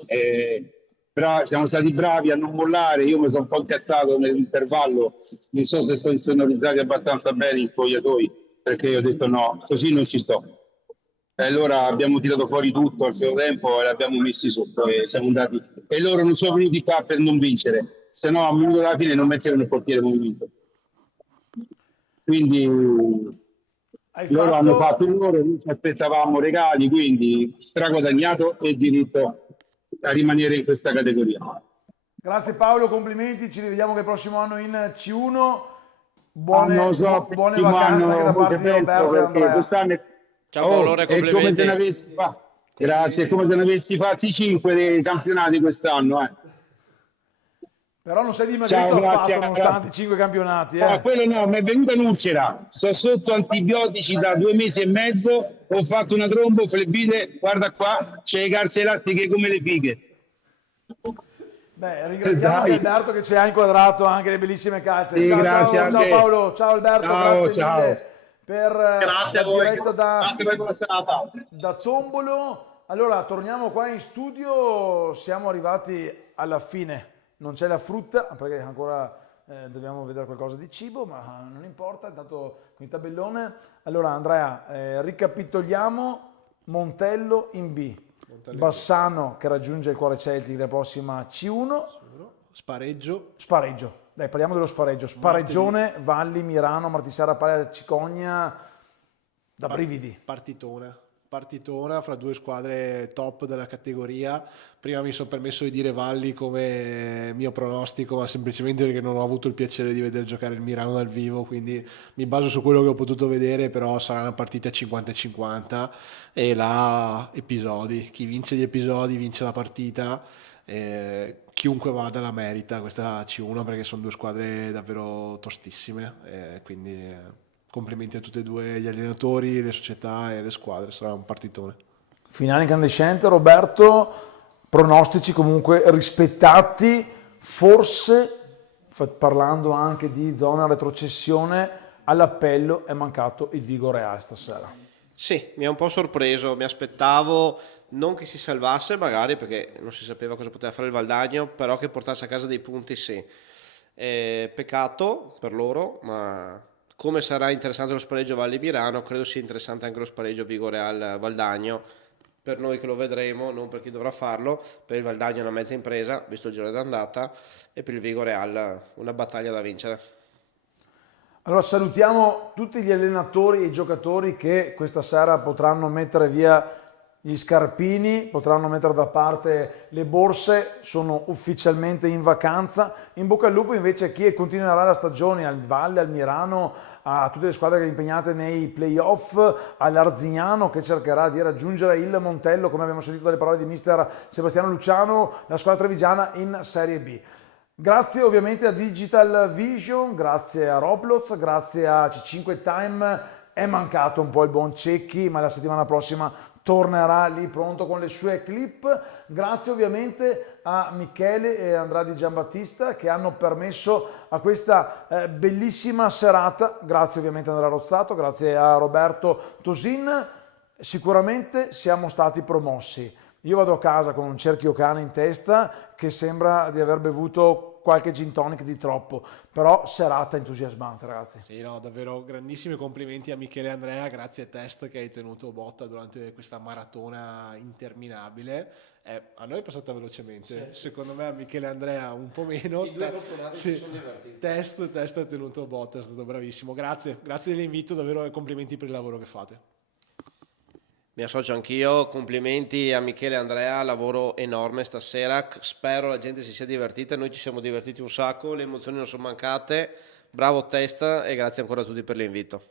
Però siamo stati bravi a non mollare. Io mi sono un po' incazzato nell'intervallo, non so se sono insonorizzati abbastanza bene i spogliatoi, perché io ho detto no, così non ci sto. E allora abbiamo tirato fuori tutto al secondo tempo e l'abbiamo messi sotto e siamo andati. E loro non sono venuti qua per non vincere, se no a minuto alla fine non mettevano il portiere in movimento. Quindi loro hanno fatto il loro, noi ci aspettavamo regali, quindi straguadagnato e diritto a rimanere in questa categoria. Grazie Paolo, complimenti, ci rivediamo che il prossimo anno in C1. Buone vacanze anche da parte di Roberto e Andrea. Ciao Paolo, complimenti. Come te ne avessi grazie, come te ne avessi fatti 5 dei campionati quest'anno. Però non sei dimagrito affatto, nonostante i 5 campionati. Quello no, mi è venuta un'ulcera. Sto sotto antibiotici da 2 mesi e mezzo, ho fatto una tromboflebite, guarda qua, c'è le calze elastiche come le fighe. Beh, ringraziamo Alberto che ci ha inquadrato anche le bellissime calze. Sì, ciao Paolo, ciao Alberto, grazie mille per grazie a voi. Diretta da Tombolo. Allora, torniamo qua in studio, siamo arrivati alla fine. Non c'è la frutta perché ancora dobbiamo vedere qualcosa di cibo, ma non importa, intanto con il tabellone. Allora Andrea, ricapitoliamo: Montello in B, Bassano che raggiunge il Cuore Celtic nella prossima C1, spareggio, Dai, parliamo dello spareggio. Spareggione, Valli, Mirano, Martisera, Paglia, Cicogna, da brividi. Partitona fra due squadre top della categoria. Prima mi sono permesso di dire Valli come mio pronostico, ma semplicemente perché non ho avuto il piacere di vedere giocare il Mirano dal vivo, quindi mi baso su quello che ho potuto vedere, però sarà una partita 50-50 e là episodi. Chi vince gli episodi vince la partita. Chiunque vada la merita questa C1 perché sono due squadre davvero tostissime, quindi complimenti a tutti e due gli allenatori, le società e le squadre, sarà un partitone. Finale incandescente, Roberto, pronostici comunque rispettati, forse parlando anche di zona retrocessione, all'appello è mancato il Vigo Reale stasera. Sì, mi ha un po' sorpreso, mi aspettavo non che si salvasse magari perché non si sapeva cosa poteva fare il Valdagno, però che portasse a casa dei punti sì. Peccato per loro, ma come sarà interessante lo spareggio Valli-Mirano, credo sia interessante anche lo spareggio Vigo-Real-Valdagno, per noi che lo vedremo, non per chi dovrà farlo. Per il Valdagno è una mezza impresa, visto il giorno d'andata, e per il Vigo-Real una battaglia da vincere. Allora salutiamo tutti gli allenatori e i giocatori che questa sera potranno mettere via gli scarpini, potranno mettere da parte le borse, sono ufficialmente in vacanza. In bocca al lupo invece a chi continuerà la stagione, al Valle, al Mirano, a tutte le squadre impegnate nei playoff, all'Arzignano che cercherà di raggiungere il Montello, come abbiamo sentito dalle parole di mister Sebastiano Luciano, la squadra trevigiana in Serie B. Grazie ovviamente a Digital Vision, grazie a Roblox, grazie a C5 Time. È mancato un po' il buon Cecchi, ma la settimana prossima tornerà lì pronto con le sue clip. Grazie ovviamente a Michele e Andrea Di Giambattista che hanno permesso a questa bellissima serata. Grazie ovviamente a Andrea Rozzato, grazie a Roberto Tosin. Sicuramente siamo stati promossi. Io vado a casa con un cerchio cane in testa che sembra di aver bevuto qualche gin tonic di troppo, però serata entusiasmante, ragazzi. Sì, no, davvero grandissimi complimenti a Michele e Andrea, grazie a Test che hai tenuto botta durante questa maratona interminabile. A noi è passata velocemente, sì. Secondo me a Michele e Andrea un po' meno. I due fortunati si sono divertiti. Test ha tenuto botta, è stato bravissimo. Grazie dell'invito, davvero, e complimenti per il lavoro che fate. Mi associo anch'io, complimenti a Michele e Andrea, lavoro enorme stasera, spero la gente si sia divertita, noi ci siamo divertiti un sacco, le emozioni non sono mancate, bravo Testa e grazie ancora a tutti per l'invito.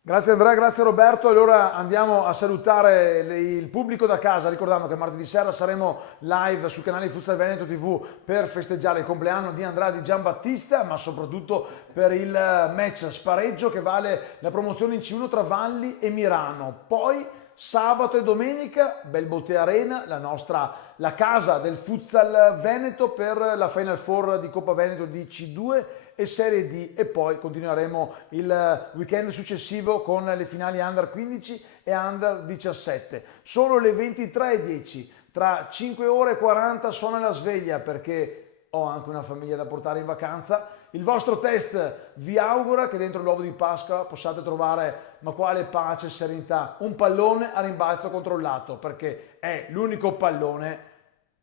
Grazie Andrea, grazie Roberto. Allora andiamo a salutare il pubblico da casa, ricordando che martedì sera saremo live sul canale Futsal Veneto TV per festeggiare il compleanno di Andrea Di Giambattista, ma soprattutto per il match spareggio che vale la promozione in C1 tra Valli e Mirano. Poi sabato e domenica Belbotte Arena, la casa del Futsal Veneto per la Final Four di Coppa Veneto di C2 e Serie D, e poi continueremo il weekend successivo con le finali Under 15 e Under 17. Solo le 23:10, tra 5 ore e 40 suona la sveglia perché ho anche una famiglia da portare in vacanza. Il vostro Test vi augura che dentro l'uovo di Pasqua possiate trovare, ma quale pace e serenità, un pallone a rimbalzo controllato, perché è l'unico pallone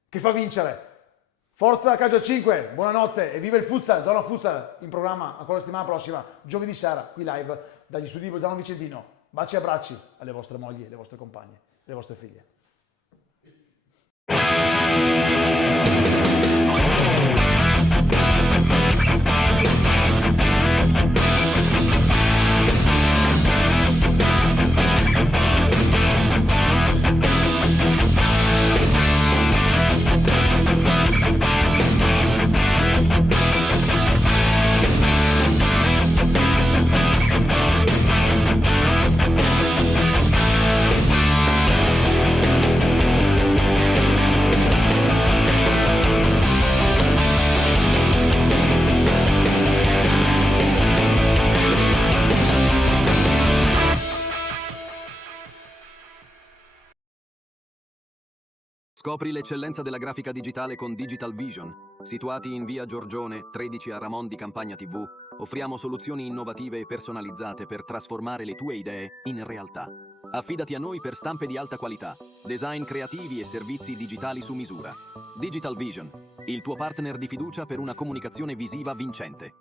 che fa vincere. Forza Calcio a 5, buonanotte e viva il futsal, Zona Futsal in programma ancora la settimana prossima, giovedì sera, qui live dagli studi di Bolzano Vicentino. Baci e abbracci alle vostre mogli, alle vostre compagne, alle vostre figlie. Scopri l'eccellenza della grafica digitale con Digital Vision. Situati in via Giorgione, 13 a Ramon di Campagna TV, offriamo soluzioni innovative e personalizzate per trasformare le tue idee in realtà. Affidati a noi per stampe di alta qualità, design creativi e servizi digitali su misura. Digital Vision. il tuo partner di fiducia per una comunicazione visiva vincente.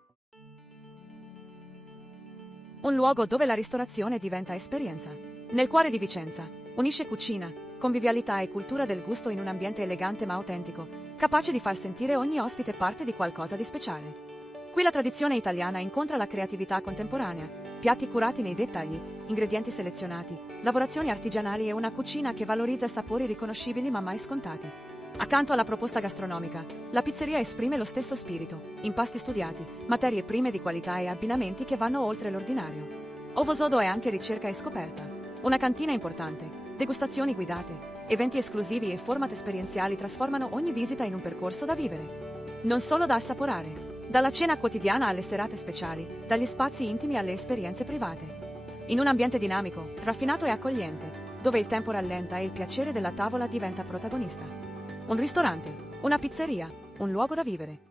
Un luogo dove la ristorazione diventa esperienza. Nel cuore di Vicenza, unisce cucina, convivialità e cultura del gusto in un ambiente elegante ma autentico, capace di far sentire ogni ospite parte di qualcosa di speciale. Qui la tradizione italiana incontra la creatività contemporanea, piatti curati nei dettagli, ingredienti selezionati, lavorazioni artigianali e una cucina che valorizza sapori riconoscibili ma mai scontati. Accanto alla proposta gastronomica, la pizzeria esprime lo stesso spirito, impasti studiati, materie prime di qualità e abbinamenti che vanno oltre l'ordinario. Ovosodo è anche ricerca e scoperta. Una cantina importante, degustazioni guidate, eventi esclusivi e format esperienziali trasformano ogni visita in un percorso da vivere. Non solo da assaporare. Dalla cena quotidiana alle serate speciali, dagli spazi intimi alle esperienze private. In un ambiente dinamico, raffinato e accogliente, dove il tempo rallenta e il piacere della tavola diventa protagonista. Un ristorante, una pizzeria, un luogo da vivere.